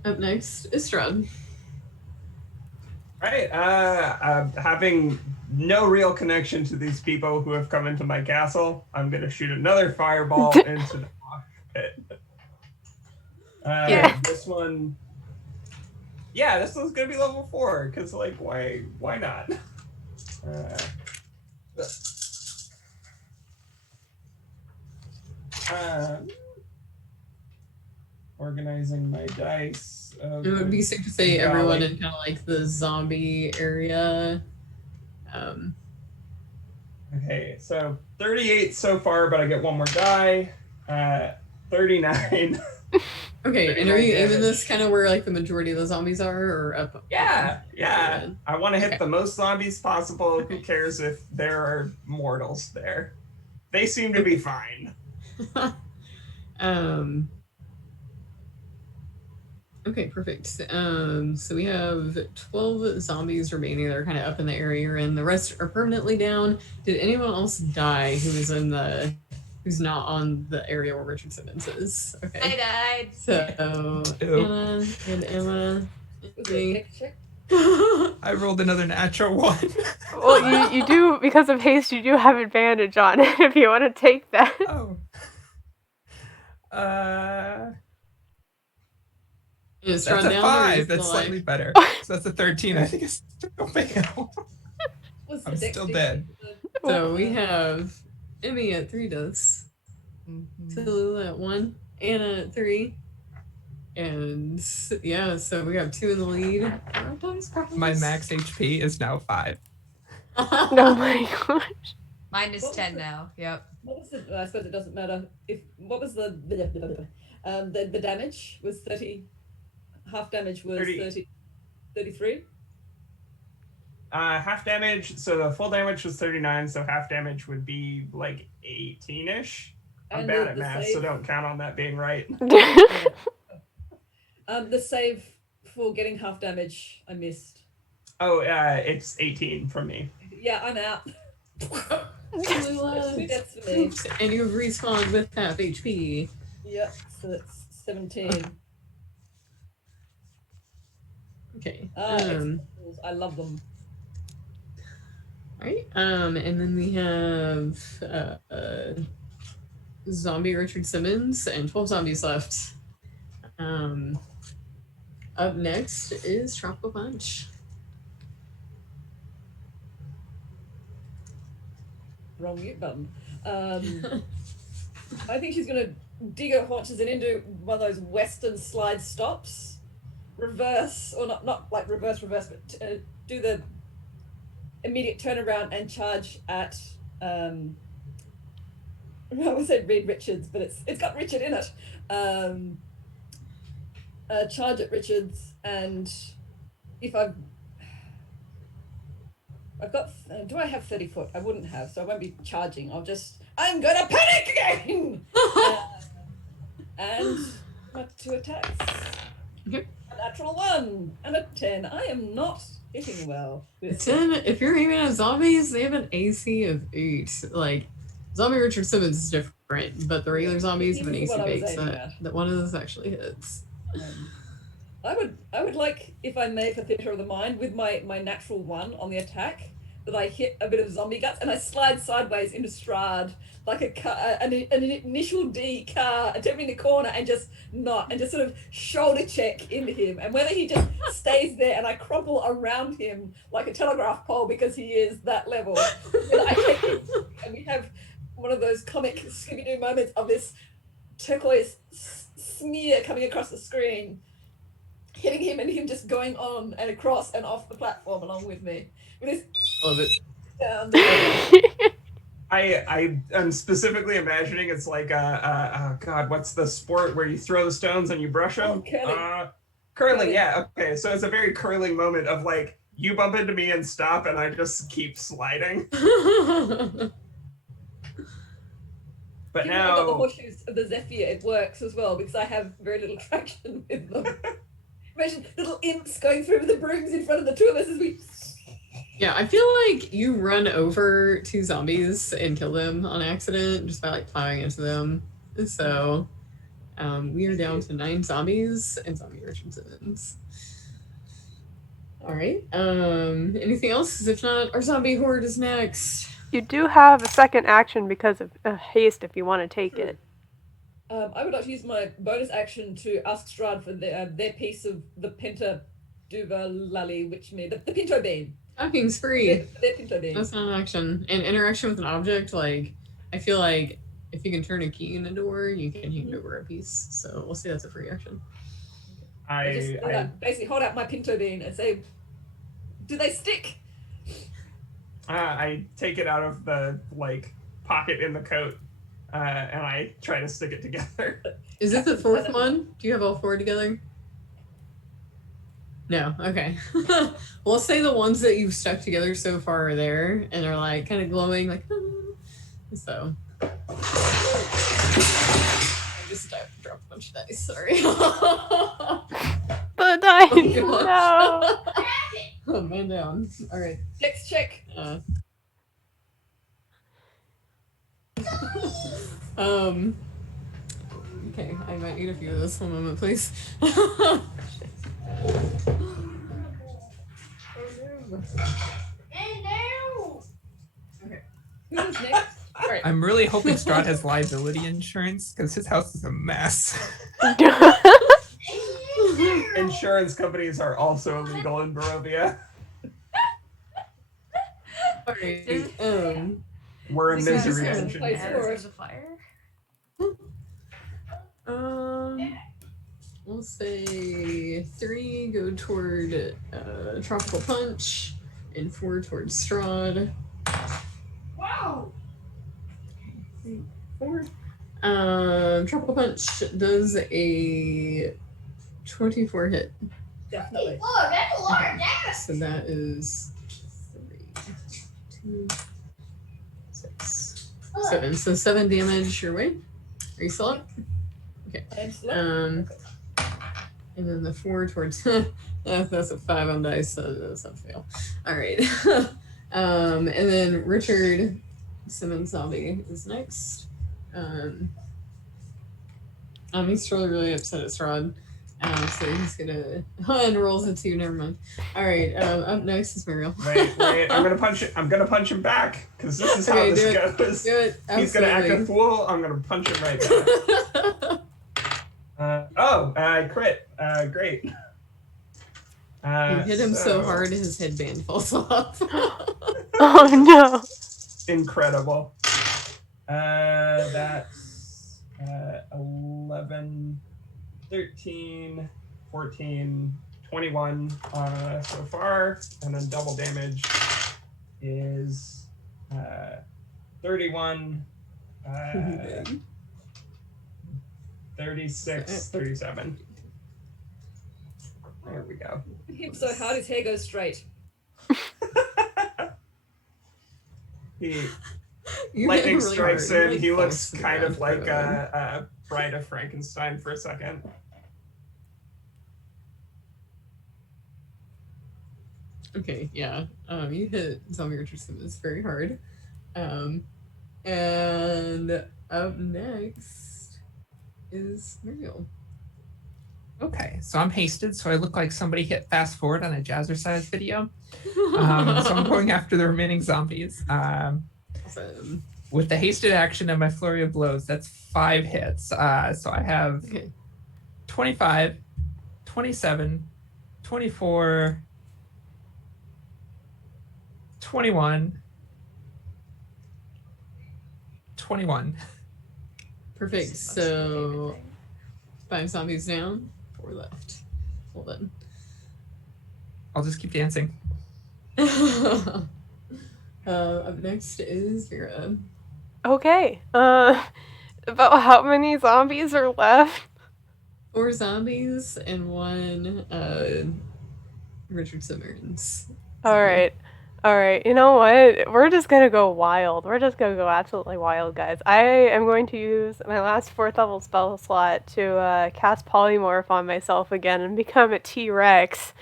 Up next is Strahd. Right. Having no real connection to these people who have come into my castle, I'm going to shoot another fireball into the mosh pit. This one... Yeah, this one's going to be level 4, because, like, why not? Organizing my dice. It would be safe to say everyone in kind of like the zombie area. Okay, so 38 so far, but I get one more die. 39. Okay, and are you aiming this kind of where like the majority of the zombies are, or up? Yeah. I want to hit the most zombies possible. Who cares if there are mortals there? They seem to be fine. Okay, perfect. So we have 12 zombies remaining that are kind of up in the area you're in. The rest are permanently down. Did anyone else die who's not on the area where Richard Simmons is? Okay. I died. So Anna and Emma. I rolled another natural 1. Well, you do, because of haste, you do have advantage on it if you want to take that. Oh. Is That's a down 5. That's slightly better. So that's a 13. I think it's still fail. I'm still dead. So we have EMME at 3 deaths. TALLULAH at 1. Anna at 3. And yeah, so we have 2 in the lead. My max HP is now 5. Oh my gosh. Mine is 10 now. Yep. What was the? I suppose it doesn't matter. What was the damage was 30. Half damage was 30. 33. Half damage. So the full damage was 39. So half damage would be like 18-ish. I'm bad at math, so don't count on that being right. The save for getting half damage, I missed. Oh, it's 18 from me. Yeah, I'm out. That's for me. And you've respawned with half HP. Yep, so that's 17. Okay. I love them. Right. And then we have zombie Richard Simmons and 12 zombies left. Up next is Tropical Punch. Wrong mute button. I think she's gonna dig her haunches and into one of those Western slide stops. Reverse, or not like reverse, but do the immediate turnaround and charge at. I would say Reed Richards, but it's got Richard in it. Charge at Richards, and if I've got. Do I have 30 foot? I wouldn't have, so I won't be charging. I'm gonna panic again. And got 2 attacks. Okay. A natural 1 and a 10. I am not hitting well. 10. If you're aiming at zombies, they have an AC of 8. Like, zombie Richard Simmons is different, but the regular zombies have an AC of 8. So that one of those actually hits. I would like, if I may, for theatre of the mind, with my natural 1 on the attack, that I hit a bit of zombie guts and I slide sideways into Strahd like a car, an initial D car, attempting the corner and just sort of shoulder check into him, and whether he just stays there and I crumple around him like a telegraph pole because he is that level. And we have one of those comic Scooby-Doo moments of this turquoise smear coming across the screen, hitting him and him just going on and across and off the platform along with me. With his Love it. down there. I am specifically imagining it's like God, what's the sport where you throw the stones and you brush them? Curling. Curling, yeah, okay. So it's a very curling moment of like you bump into me and stop, and I just keep sliding. But Given I've got the now, horseshoes of the Zephyr, it works as well because I have very little traction with them. Imagine little imps going through with the brooms in front of the two of us as we. Yeah, I feel like you run over 2 zombies and kill them on accident just by like plowing into them. So we are down to 9 zombies and zombie Richardsons. All right. Anything else? 'Cause if not, our zombie horde is next. You do have a second action because of haste if you want to take it. I would like to use my bonus action to ask Strahd for their piece of the Pinta Duvalali, which made the Pinto Bean. Talking's free. Their Pinto Bean. That's not an action. And interaction with an object, like, I feel like if you can turn a key in a door, you can hand over a piece. So we'll say that's a free action. I just basically hold out my Pinto Bean and say, do they stick? I take it out of the like pocket in the coat, and I try to stick it together. Is it the 4th one? Do you have all 4 together? No. Okay. Well, let's say the ones that you've stuck together so far are there and are like kind of glowing, like. So. I just dropped a bunch of dice. Sorry. The dice. Oh, No. Oh, man down. All right. Next check. Okay, I might need a few of those. 1 moment, please. Okay. Who's next? All right. I'm really hoping Strahd has liability insurance because his house is a mess. Insurance companies are also illegal in Barovia. All right. We're a This is misery a engine. place here. for There's a fire. We'll say 3 go toward Tropical Punch and 4 towards Strahd. Wow. 4. Tropical Punch does a 24 hit. Definitely. Look, that's a lot of damage. So that is 3, 2, 6, 7. So 7 damage your way. Are you still up? Okay. I'm slow. And then the 4 towards that's a 5 on dice, so that's a fail. All right. And then Richard Simmons Zombie is next. He's really upset at Strahd. So he's gonna and rolls a 2, never mind. All right, up next is Merielle. Wait, I'm gonna punch him back because this is how Okay, this do it. goes. Do it. He's gonna act a Absolutely. fool. I'm gonna punch him right back. Crit. Great. You hit him so hard his headband falls off. Oh no. Incredible. That's 11, 13, 14, 21 so far, and then double damage is 31, 36, 37. There we go. Hit him so hard his hair goes straight. He You hit lightning him really strikes hard. him. Like, He falls looks to the kind of ground like for a moment. a Bride of Frankenstein for a second. Okay, yeah. You hit Zombie Richardson. It's very hard. And up next is Merielle. Okay, so I'm hasted, so I look like somebody hit fast forward on a Jazzercise video. So I'm going after the remaining zombies. Awesome. With the hasted action and my flurry of blows, that's 5 hits. So I have Okay. 25, 27, 24, 21, 21. Perfect. So 5 zombies down, 4 left. Well then. I'll just keep dancing. Up next is Vera. Okay. About how many zombies are left? 4 zombies and 1 Richard Simmons. Alright. Alright, you know what? We're just gonna go wild. We're just gonna go absolutely wild, guys. I am going to use my last 4th level spell slot to cast Polymorph on myself again and become a T-Rex.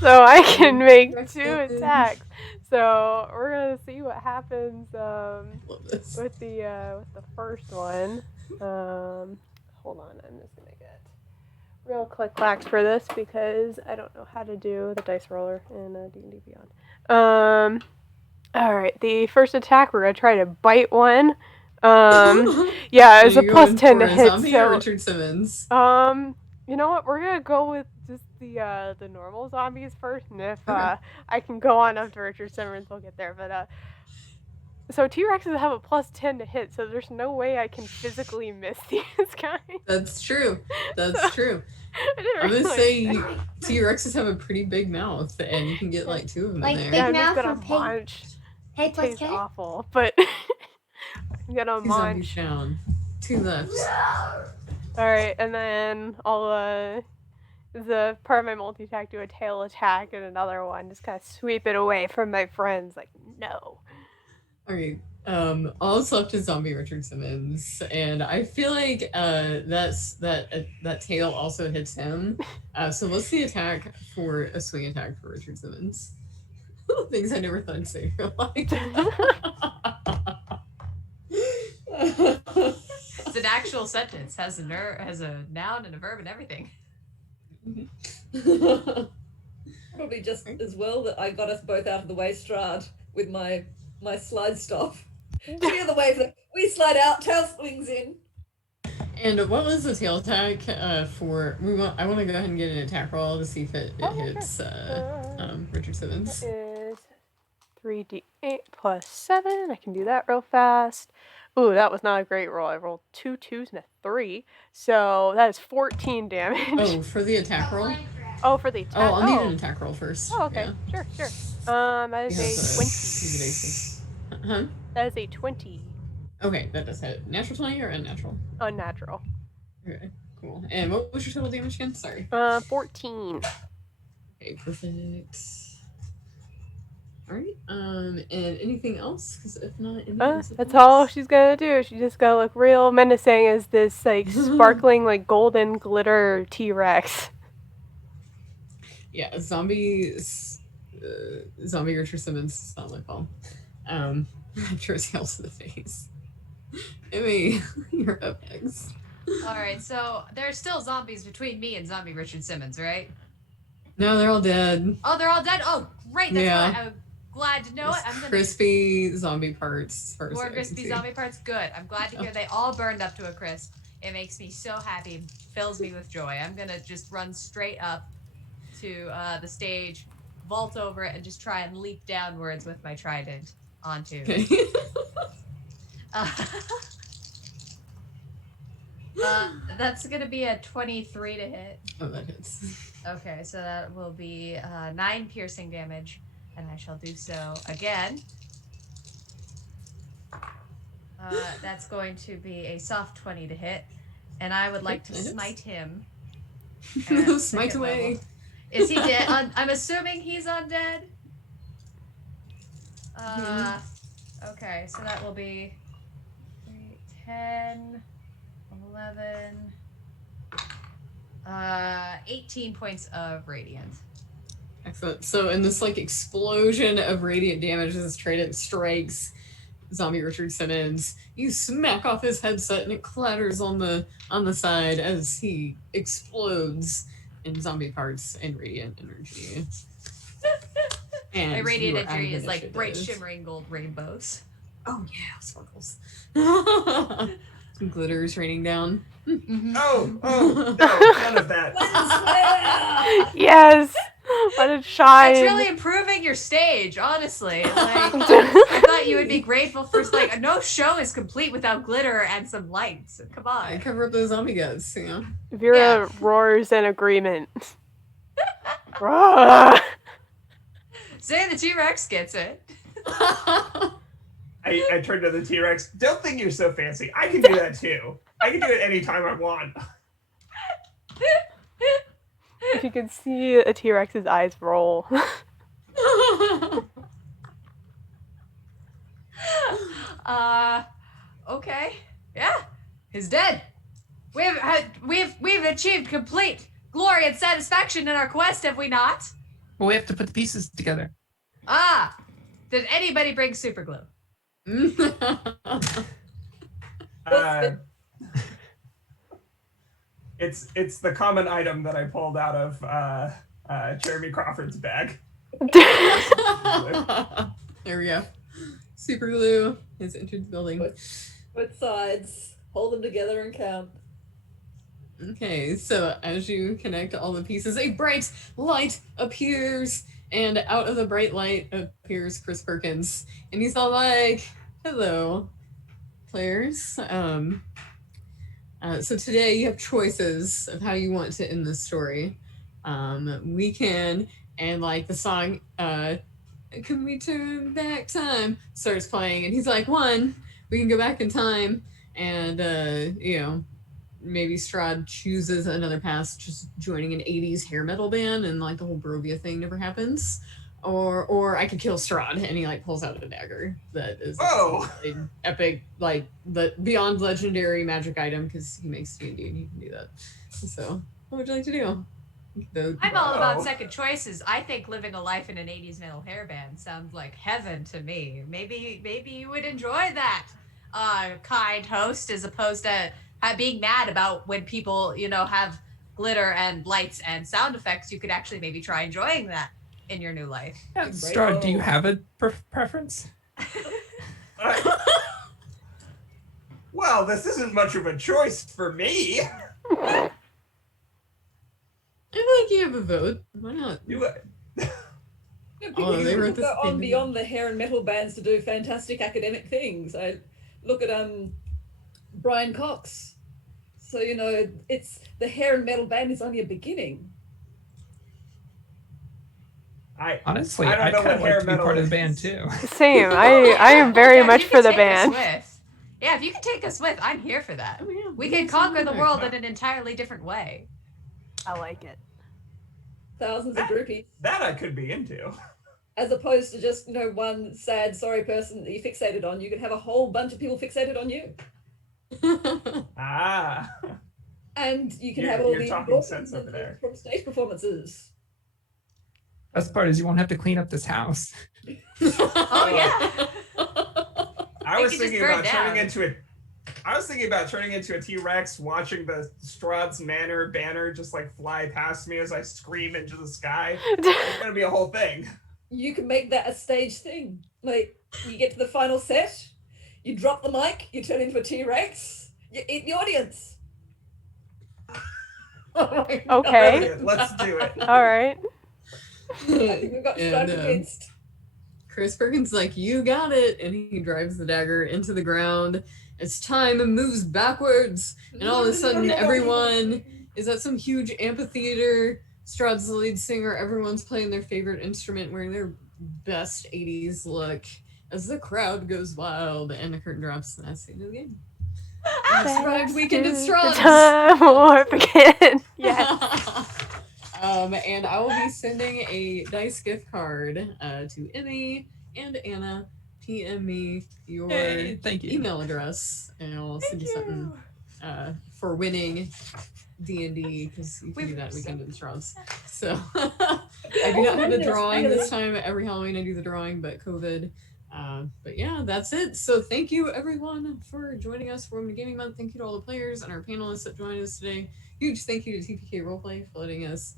So I can make 2 attacks. So we're gonna see what happens with the first one. Hold on, I'm just gonna get real click clacks for this because I don't know how to do the dice roller in D&D Beyond. Alright, the first attack, we're gonna try to bite one. Yeah, it's a plus 10 to hit. Zombie So, or Richard Simmons? you know what? We're gonna go with just the normal zombies first, and if I can go on up to Richard Simmons, we'll get there. But so T-Rexes have a plus 10 to hit, so there's no way I can physically miss these guys. That's true. That's true. I'm gonna say T-Rexes have a pretty big mouth, and you can get like 2 of them Like in big there. I'm just mouth gonna or munch. Hey, plus Tastes K? awful, but I'm gonna 2 zombies munch. down. 2 left. Alright, and then I'll the part of my multi-attack do a tail attack and another one just kind of sweep it away from my friends. Like, no. Alright. All that's left is zombie Richard Simmons, and I feel like that tail also hits him. So what's the attack for a swing attack for Richard Simmons? Things I never thought I'd say in real life. It's an actual sentence. Has a noun and a verb and everything. Probably just as well that I got us both out of the way, Strahd, with my slide stop. The other way, we slide out, tail swings in. And what was the tail attack for? I want to go ahead and get an attack roll to see if it hits Richard Simmons. That is 3d8 plus 7. I can do that real fast. Ooh, that was not a great roll. I rolled 2 2s and a 3. So that is 14 damage. Oh, for the attack roll? Oh, for the attack. Oh, I'll need an attack roll first. Oh, okay. Yeah. Sure. That is a 20. Huh? That is a 20. Okay, that does hit. Natural 20 or unnatural? Unnatural. Okay, cool. And what was your total damage again? Sorry. 14. Okay, perfect. Alright, and anything else? Because if not, That's all she's gonna do. She's just gonna look real menacing as this, like, sparkling, like, golden glitter T-Rex. Yeah, zombie Richard Simmons is not my fault. Jersey else to the face. Emmy, you're up next. Alright, so there's still zombies between me and zombie Richard Simmons, right? No, they're all dead. Oh, they're all dead? Oh, great. That's Yeah. what I'm glad to know it. I'm gonna crispy zombie parts. more crispy zombie parts. Good. I'm glad to hear they all burned up to a crisp. It makes me so happy. Fills me with joy. I'm gonna just run straight up to the stage, vault over it, and just try and leap downwards with my trident onto. Okay. That's gonna be a 23 to hit. Oh, that hits. Okay, so that will be 9 piercing damage, and I shall do so again. That's going to be a soft 20 to hit, and I would like to smite him. Smite away. Level. Is he dead? I'm assuming he's undead. Okay, so that will be 10, 11, 18 points of radiant. Excellent. So in this like explosion of radiant damage as this trident strikes zombie Richard Simmons, you smack off his headset and it clatters on the side as he explodes in zombie parts and radiant energy. And my radiant you are out of energy is like bright initiative. shimmering gold rainbows. Oh yeah, sparkles. Some glitters raining down. Oh, no, none of that. Yes! Let it shine. It's really improving your stage, honestly. Like, I thought you would be grateful for, like, no show is complete without glitter and some lights. Come I on. cover up those zombie guts, you know. Vera roars in agreement. Roar. Say the T-Rex gets it. I turned to the T-Rex. Don't think you're so fancy. I can do that too. I can do it anytime I want. If you could see a T-Rex's eyes roll. Okay. Yeah. He's dead. We've achieved complete glory and satisfaction in our quest, have we not? Well, we have to put the pieces together. Ah. Did anybody bring super glue? It's the common item that I pulled out of Jeremy Crawford's bag. There we go. Super glue has entered the building. Both sides. Hold them together and count. Okay, so as you connect all the pieces, a bright light appears, and out of the bright light appears Chris Perkins, and he's all like, "Hello, players. So today you have choices of how you want to end this story. We can, and like the song, Can We Turn Back Time starts playing, and he's like, one, we can go back in time, and maybe Strahd chooses another path, just joining an 80s hair metal band, and like the whole Barovia thing never happens. Or I could kill Strahd, and he like pulls out a dagger that is an epic, like the beyond legendary magic item, because he makes D&D and he can do that. So what would you like to do? I'm all about second choices. I think living a life in an 80s metal hairband sounds like heaven to me. Maybe you would enjoy that, kind host, as opposed to being mad about when people, have glitter and lights and sound effects. You could actually maybe try enjoying that in your new life. Yeah, Strahd, do you have a preference? Well, this isn't much of a choice for me. I feel like you have a vote. Why not? People they wrote this go on thing beyond the hair and metal bands to do fantastic academic things. I look at Brian Cox. So it's the hair and metal band is only a beginning. Honestly, I I'd don't know kind of what like to be hair part of the metal band too. Same. I am very much for the band. Yeah, if you can take us with, I'm here for that. Oh, yeah. We can conquer the world in an entirely different way. I like it. Thousands of groupies. That I could be into. As opposed to just, one sad, sorry person that you fixated on. You could have a whole bunch of people fixated on you. Ah. And you can You're- have all you're the talking sense over there. from stage performances. Best part is you won't have to clean up this house. Oh yeah. I was could just thinking burn about turning down. into a T-Rex, watching the Strahd's Manor banner just like fly past me as I scream into the sky. It's gonna be a whole thing. You can make that a stage thing. Like, you get to the final set, you drop the mic, you turn into a T-Rex, you eat the audience. Okay. Brilliant. Let's do it. All right. I think we've got Strahd convinced. Chris Perkins like, you got it, and he drives the dagger into the ground. It's time and moves backwards, and all of a sudden everyone is at some huge amphitheater. Strahd's the lead singer. Everyone's playing their favorite instrument, wearing their best 80s look as the crowd goes wild, and the curtain drops, and that's the end of the game. Survived Weekend at Strahd's. Time warp again. Yes. And I will be sending a dice gift card to EMME and Anna. PM me your Thank you. email address, and I'll send you something for winning D&D, because you can do that Weekend at Strahd's. So I do not have a drawing this time. Every Halloween I do the drawing, but COVID. But yeah, that's it. So thank you everyone for joining us for Women in Gaming Month. Thank you to all the players and our panelists that joined us today. Huge thank you to TPK Roleplay for letting us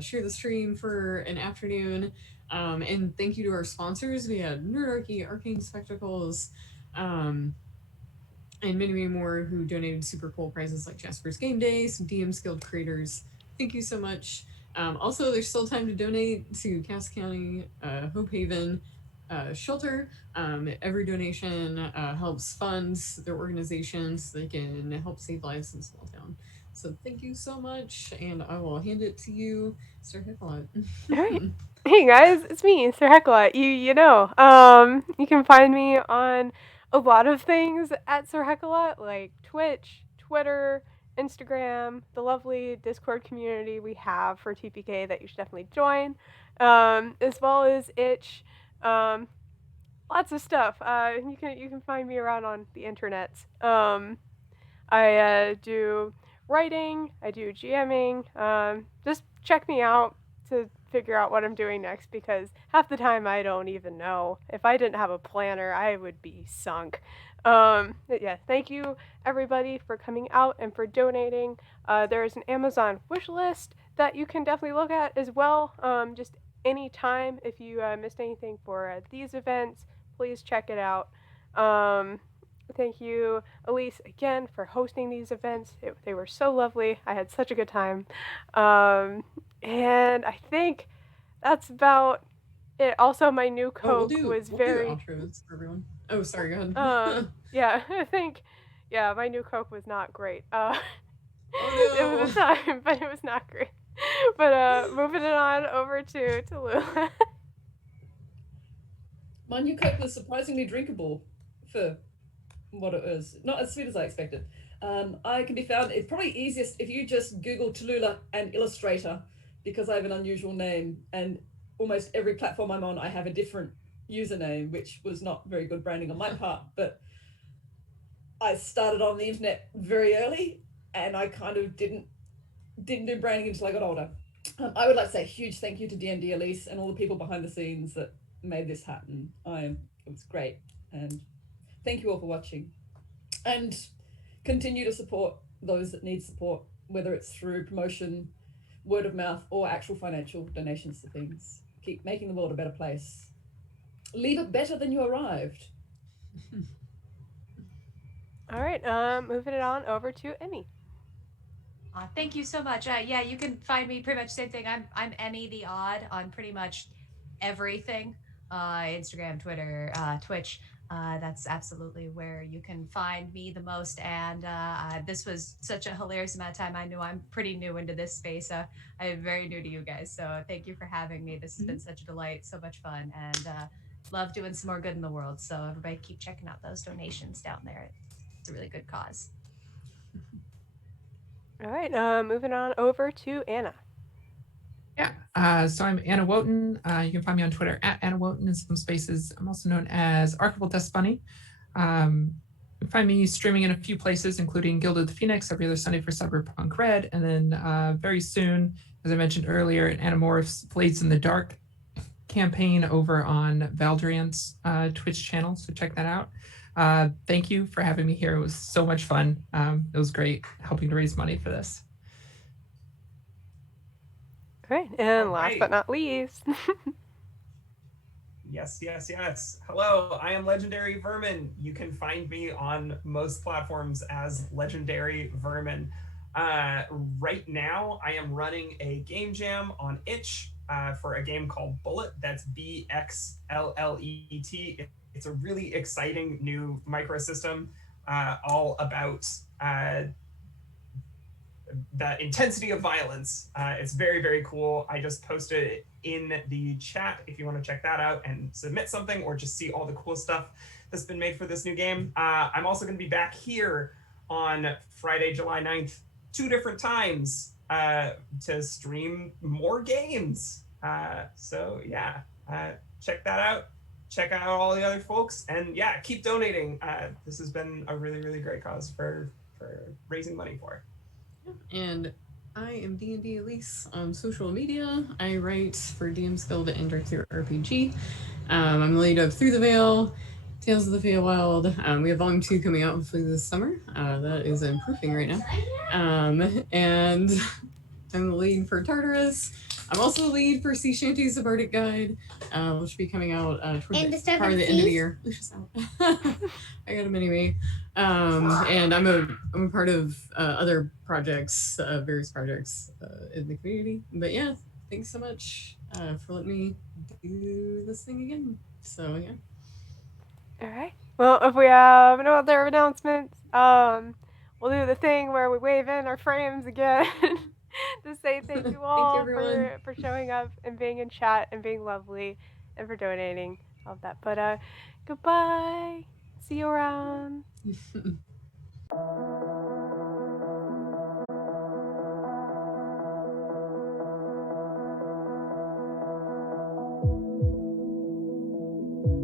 share the stream for an afternoon. And thank you to our sponsors. We had Nerdarchy, Arcane Spectacles, and many, many more who donated super cool prizes like Jasper's Game Day, some DMsGuild creators. Thank you so much. Also, there's still time to donate to Cass County Hope Haven Shelter. Every donation helps fund their organization so they can help save lives in small town. So thank you so much, and I will hand it to you, SIRHECKALOT. All right. Hey guys, it's me, SIRHECKALOT. You know. You can find me on a lot of things at SIRHECKALOT, like Twitch, Twitter, Instagram, the lovely Discord community we have for TPK that you should definitely join, as well as itch. Lots of stuff. You can find me around on the internet. I do writing, I do GMing. Just check me out to figure out what I'm doing next because half the time I don't even know. If I didn't have a planner, I would be sunk. But yeah, thank you everybody for coming out and for donating. There is an Amazon wish list that you can definitely look at as well. Just any time if you missed anything for these events, please check it out. Thank you, Elise, again for hosting these events. They were so lovely. I had such a good time. And I think that's about it. Also, my new Coke was very. We'll do outros for everyone. Oh, sorry, go ahead. Yeah, I think. Yeah, my new Coke was not great. Oh It no! was a time, but it was not great. But moving it on over to TALLULAH. My new Coke was surprisingly drinkable for what it is. Not as sweet as I expected. I can be found, it's probably easiest if you just Google TALLULAH and Illustrator because I have an unusual name, and almost every platform I'm on, I have a different username, which was not very good branding on my part, but I started on the internet very early and I kind of didn't do branding until I got older. I would like to say a huge thank you to D&DElise and all the people behind the scenes that made this happen. It was great, and thank you all for watching, and continue to support those that need support, whether it's through promotion, word of mouth, or actual financial donations to things. Keep making the world a better place. Leave it better than you arrived. All right, moving it on over to EMME. Thank you so much. Yeah, you can find me pretty much same thing. I'm EMME the Odd on pretty much everything. Instagram, Twitter, Twitch. That's absolutely where you can find me the most. And this was such a hilarious amount of time. I know I'm pretty new into this space. I'm very new to you guys. So thank you for having me. This has been such a delight, so much fun, and love doing some more good in the world. So everybody keep checking out those donations down there. It's a really good cause. All right, moving on over to Anna. Yeah, so I'm Anna Wotan. You can find me on Twitter at Anna Wotan in some spaces. I'm also known as Archibald Despbunny. You can find me streaming in a few places, including Guild of the Phoenix every other Sunday for Cyberpunk Red, and then very soon, as I mentioned earlier, an Animorphs Blades in the Dark campaign over on Valdrian's Twitch channel, so check that out. Thank you for having me here. It was so much fun. It was great helping to raise money for this. Great, and last but not least. Yes. Hello, I am Legendary Vermin. You can find me on most platforms as Legendary Vermin. Right now, I am running a game jam on itch for a game called Bullet. That's BXLLET. It's a really exciting new microsystem all about the intensity of violence. It's very, very cool. I just posted it in the chat if you want to check that out and submit something or just see all the cool stuff that's been made for this new game. I'm also going to be back here on Friday, July 9th, 2 different times to stream more games. So yeah, check that out. Check out all the other folks, and yeah, keep donating. This has been a really, really great cause for raising money for. And I am D&DElise on social media. I write for DMsGuild and DriveThruRPG. I'm the lead of Through the Veil, Tales of the Feywild. We have Volume 2 coming out hopefully this summer. That is improving right now. And I'm the lead for Tartarus. I'm also the lead for Sea Shanties, the Bardic Guide, which will be coming out towards probably the end of the year. Lucia's out. I got him anyway. And I'm a part of other projects, various projects in the community. But yeah, thanks so much for letting me do this thing again. So yeah. All right. Well, if we have no other announcements, we'll we'll do the thing where we wave in our frames again to say thank you all everyone. for showing up and being in chat and being lovely and for donating, all of that. But goodbye. See you around.